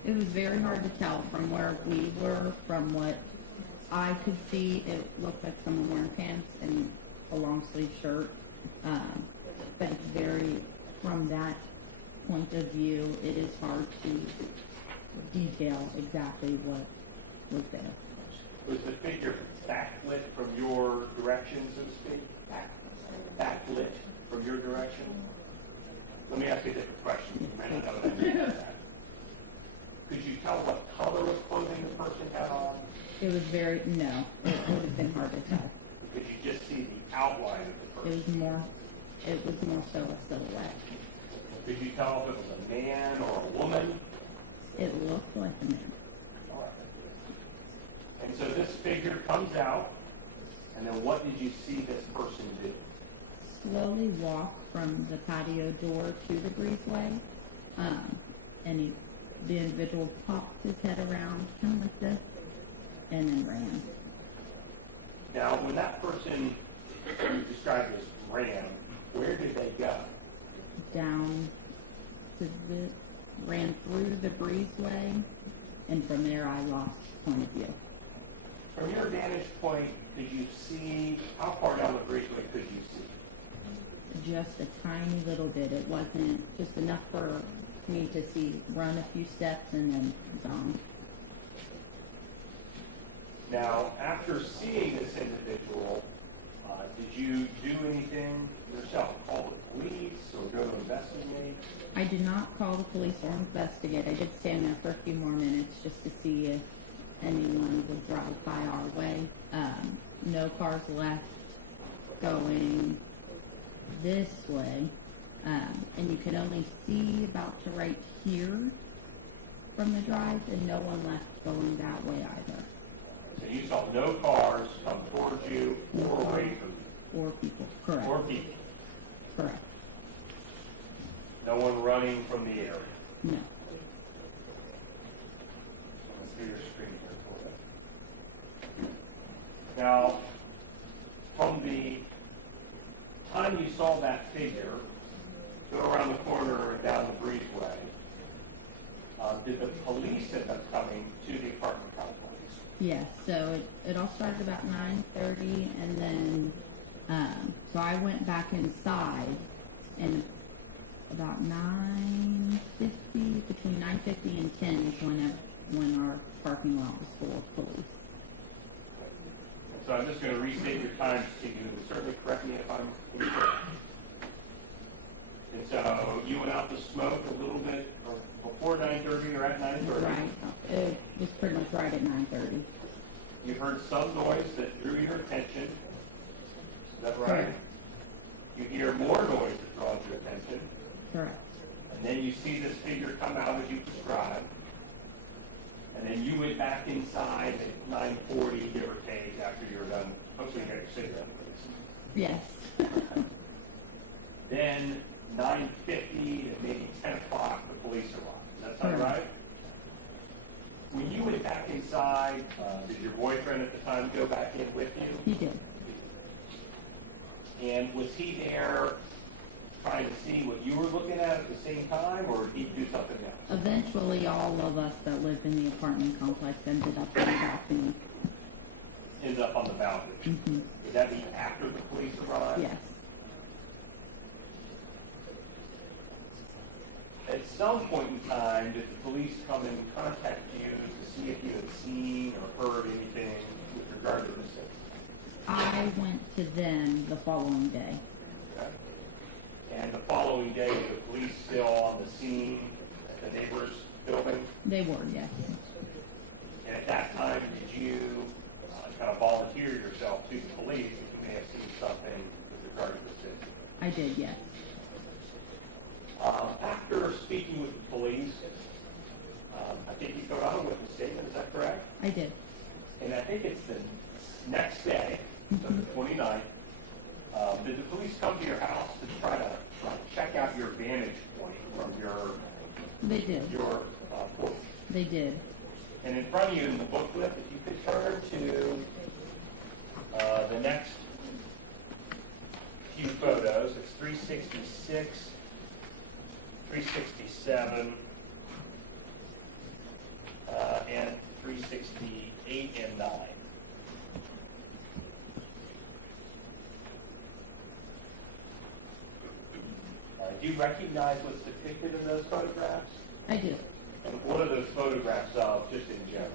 It was very hard to tell from where we were, from what I could see. It looked like someone wearing pants and a long sleeve shirt. But it's very, from that point of view, it is hard to detail exactly what was there. Was the figure backlit from your direction, so to speak? Backlit from your direction? Let me ask you a different question. You may not know what I mean by that. Could you tell what color of clothing the person had on? It was very, no, it would have been hard to tell. Could you just see the outline of the person? It was more so a silhouette. Could you tell if it was a man or a woman? It looked like a man. All right. And so this figure comes out, and then what did you see this person do? Slowly walk from the patio door to the breezeway, and the individual popped his head around kind of like this, and then ran. Now, when that person you described as ran, where did they go? Down to ran through the breezeway, and from there I lost point of view. From your vantage point, could you see, how far down the breezeway could you see? Just a tiny little bit. It wasn't just enough for me to see, run a few steps and then gone. Now, after seeing this individual, did you do anything yourself? Call the police or go to investigate? I did not call the police or investigate. I did stand there for a few more minutes just to see if anyone would drive by our way. No cars left going this way. And you could only see about to right here from the drive, and no one left going that way either. So you saw no cars come towards you or away from you? Or people, correct. Or people? Correct. No one running from the area? No. Let's do your screen here for you. Now, from the time you saw that figure go around the corner and down the breezeway, did the police end up coming to the apartment complex? Yes, so it all started about 9:30, and then, so I went back inside, and about 9:50, between 9:50 and 10 is when our parking lot was full of police. So I'm just going to restate your times to you, and certainly correct me if I'm incorrect. And so you went out to smoke a little bit before 9:30 or at 9:30? Right, it was pretty much right at 9:30. You heard some noise that drew your attention. Is that right? Correct. You hear more noise that draws your attention. Correct. And then you see this figure come out as you described. And then you went back inside at 9:40, give or take, after you were done. Hopefully you got your cigarette, please. Yes. Then 9:50 to maybe 10 o'clock, the police arrived. Does that sound Correct. right? When you went back inside, did your boyfriend at the time go back in with you? He did. And was he there trying to see what you were looking at the same time, or did he do something else? Eventually, all of us that lived in the apartment complex ended up on the balcony. Ended up on the balcony. Mm-hmm. Would that be after the police arrived? Yes. At some point in time, did the police come and contact you to see if you had seen or heard anything with regard to this incident? I went to them the following day. Okay. And the following day, were the police still on the scene at the neighbor's building? They were, yes. And at that time, did you kind of volunteer yourself to the police if you may have seen something with regard to this incident? I did, yes. After speaking with the police, I think you filled out a witness statement, is that correct? I did. And I think it's the next day, so the 29th, did the police come to your house to try to check out your vantage point from your They did. your porch. They did. And in front of you in the booklet, if you could turn to the next few photos, it's 366, 367, and 368 and 9. Do you recognize what's depicted in those photographs? I do. And what are those photographs of, just in general?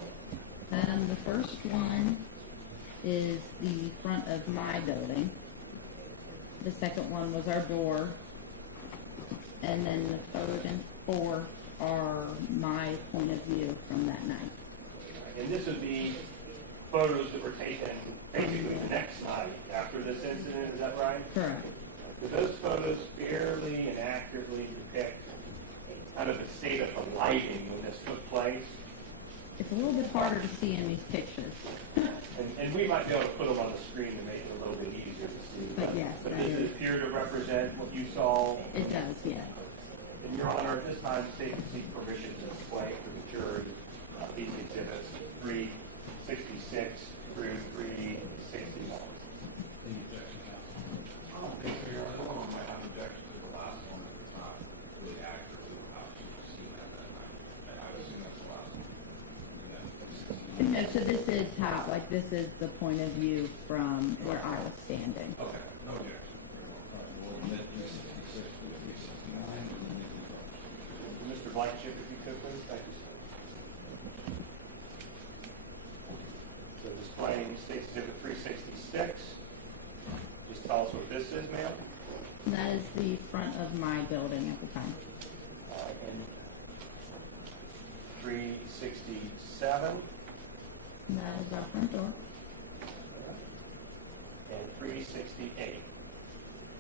The first one is the front of my building. The second one was our door. And then the third and fourth are my point of view from that night. And this would be photos that were taken basically the next night after this incident, is that right? Correct. Do those photos fairly and accurately depict kind of the state of the lighting when this took place? It's a little bit harder to see in these pictures. And we might be able to put them on the screen to make it a little bit easier to see. But yes, But that does it is- appear to represent what you saw? It does, yes. In Your Honor, at this time, state and seek permission to display for the jury these exhibits 366 through 369. Any objection, counsel? Okay, so Your Honor, I might have objection to the last one if it's not really accurate to how she was seen at that night. And I would assume that's the last one. No, so this is how, like, this is the point of view from where I was standing. Okay, no objection. Very well. All right, we'll admit 366 to 369 and then you can vote. Mr. Blankenship, if you could, please. Thank you, sir. So displaying State's Exhibit 366. Just tell us what this is, ma'am. That is the front of my building at the time. And 367 That is our front door. and 368.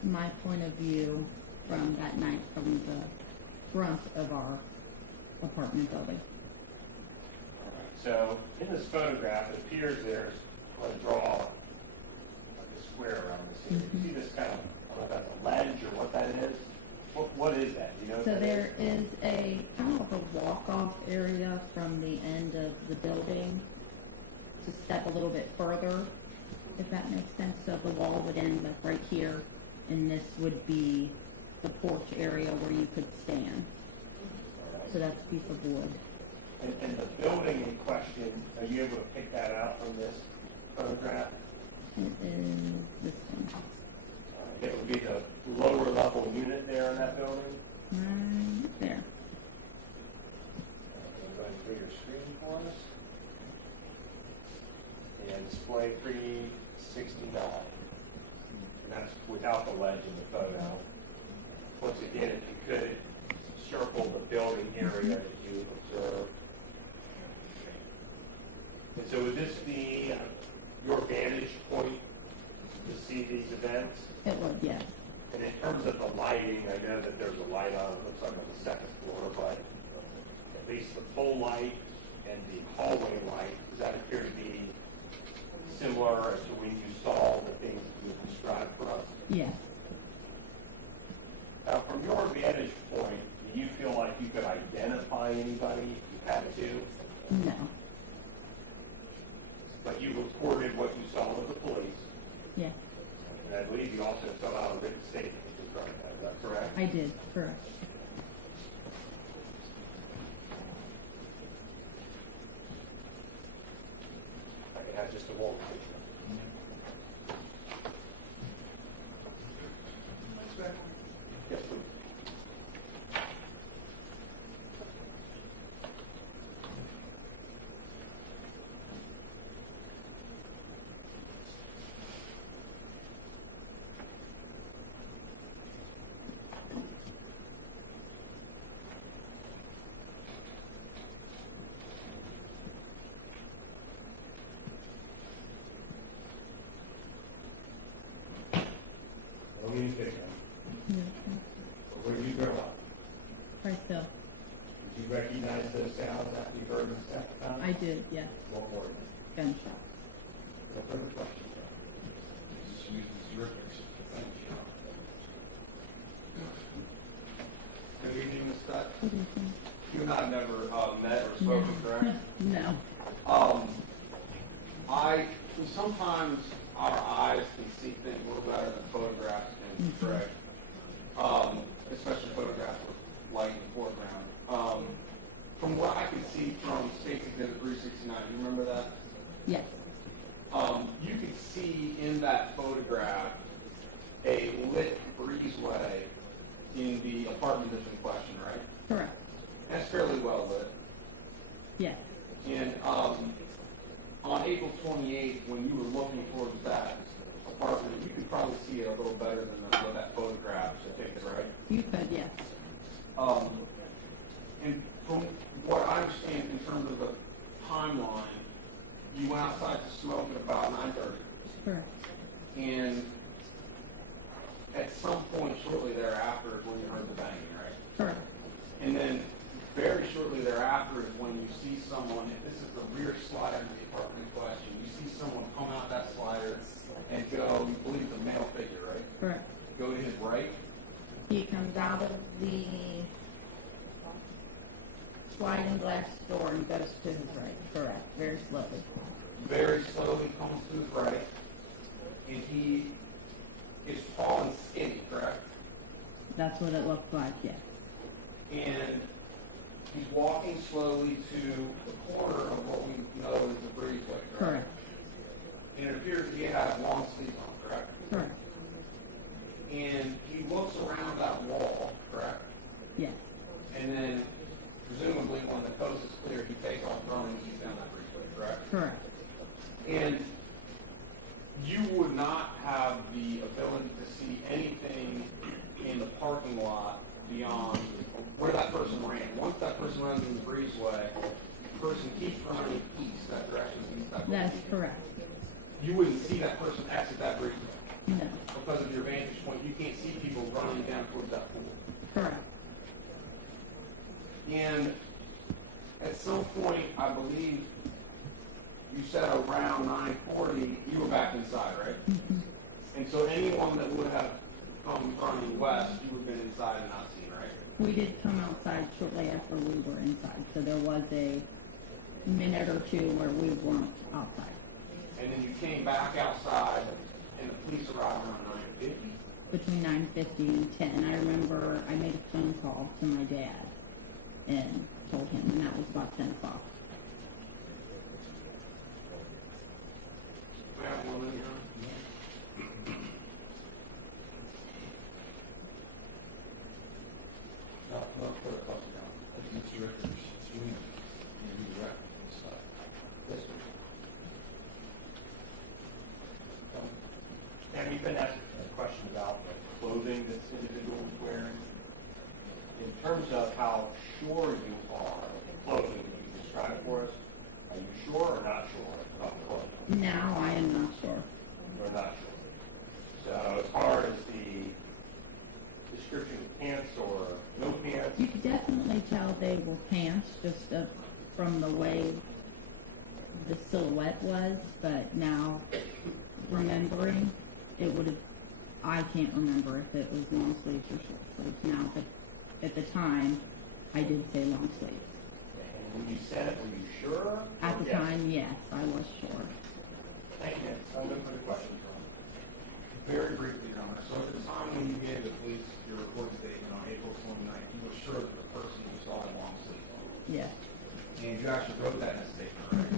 My point of view from that night from the front of our apartment building. So in this photograph, it appears there's, I'm going to draw like a square around this here. You see this kind of, I don't know if that's a ledge or what that is? What is that? Do you know what So that there is a kind of a walk-off area from the end of the building to step a little bit further, if that makes sense. So the wall would end like right here, and this would be the porch area where you could stand. So that's a piece of wood. And the building in question, are you able to pick that out from this photograph? It is this one. It would be the lower level unit there in that building. Right there. Go ahead and clear your screen for us. And display 369. And that's without the ledge in the photo. Once again, if you could circle the building area that you observed. And so would this be your vantage point to see these events? It would, yes. And in terms of the lighting, I know that there's a light on, it looks like on the second floor, but at least the full light and the hallway light, does that appear to be similar as to when you saw the things that you described for us? Yes. Now, from your vantage point, do you feel like you could identify anybody if you had to? No. But you reported what you saw with the police, Yes. and I believe you also filled out a written statement regarding that, is that correct? I did, correct. I can have just a wall picture. Yes, please. What do you think? Where did you grow up? Right still. Did you recognize those sounds after you heard them a second time? I did, yes. What were they? Gunshot. No further questions? This is terrific. Thank you. Good evening, Ms. Scott. Good evening. and I have never met or spoken, correct? No. Sometimes our eyes can see things a little better than photographs can portray. Especially photographs with light in the foreground. From what I can see from State's Exhibit 369, you remember that? Yes. You can see in that photograph a lit breezeway in the apartment that's in question, right? Correct. That's fairly well lit. Yes. And on April 28th, when you were looking towards that apartment, you could probably see it a little better than what that photograph depicted, right? You could, yes. And from what I understand in terms of the timeline, you went outside to smoke at about 9:30. Correct. And at some point shortly thereafter is when you heard the banging, right? Correct. And then very shortly thereafter is when you see someone, if this is the rear slider in the apartment in question, you see someone come out that slider and go, you believe it's a male figure, right? Correct. Go to his right. He comes out of the sliding glass door and goes to his right. Correct. Very slowly. Very slowly comes to his right. And he is tall and skinny, correct? That's what it looked like, yes. And he's walking slowly to the corner of what we know is the breezeway, correct? Correct. And it appears he had long sleeves on, correct? Correct. And he looks around that wall, correct? Yes. And then, presumably, when the coast is clear, he takes off running east down that breezeway, correct? Correct. And you would not have the ability to see anything in the parking lot beyond where that person ran. Once that person runs in the breezeway, the person keeps running east, that direction is east. That's correct. You wouldn't see that person exit that breezeway. No. Because of your vantage point, you can't see people running down towards that pool. Correct. And at some point, I believe you said around 9:40, you were back inside, right? Mm-hmm. And so anyone that would have come running west, you would have been inside and not seen, right? We did come outside shortly after we were inside, so there was a minute or two where we weren't outside. And then you came back outside, and the police arrived around 9:50. Between 9:50 and 10, I remember I made a phone call to my dad and told him, and that was about 10 o'clock. We have one in here. No, put it across down. Mr. Richards, you need to wrap this up. Yes, sir. Have you been asked a question about the clothing this individual was wearing? In terms of how sure you are of the clothing that you described for us, are you sure or not sure about the clothing? Now I am not sure. Or not sure? So as far as the description of pants or no pants, You could definitely tell they were pants just from the way the silhouette was, but now remembering, it would have, I can't remember if it was long sleeves or short sleeves now, but at the time, I did say long sleeves. and when you said it, were you sure? At the Yes. time, yes, I was sure. Thank you. I'm good for the questions. Very briefly, Your Honor. So at the time when you gave the police your report statement on April 29th, you were sure that the person you saw had long sleeves on. Yes. And you actually wrote that in a statement, right?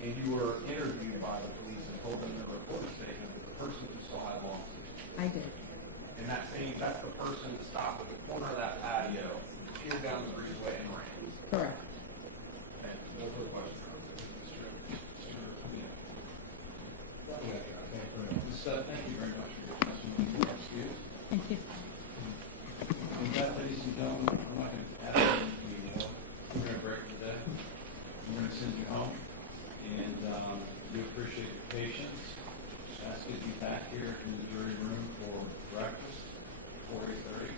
And you were interviewed by the police and told them in the report statement that the person you saw had long sleeves. I did. And that's the person that stopped at the corner of that patio, peered down the breezeway and ran. Correct. And no further questions. Thank you very much for your testimony. You are excused. Thank you. With that, ladies and gentlemen, I'm not going to ask you anymore. We're going to break today. We're going to send you home, and we appreciate your patience. Just ask you to be back here in the jury room for breakfast, 4:30.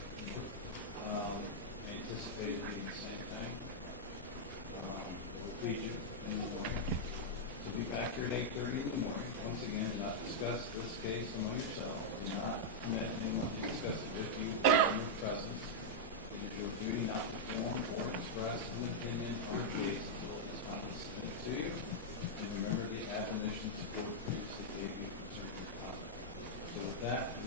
Anticipate it being the same thing. We'll feed you in the morning. So be back here at 8:30 in the morning. Once again, do not discuss this case among yourselves. Do not permit anyone to discuss it with you or in your presence. It is your duty not to form or express an opinion on a case until it is finally submitted to you. And remember the admonitions the court previously gave you concerning your conduct. So with that,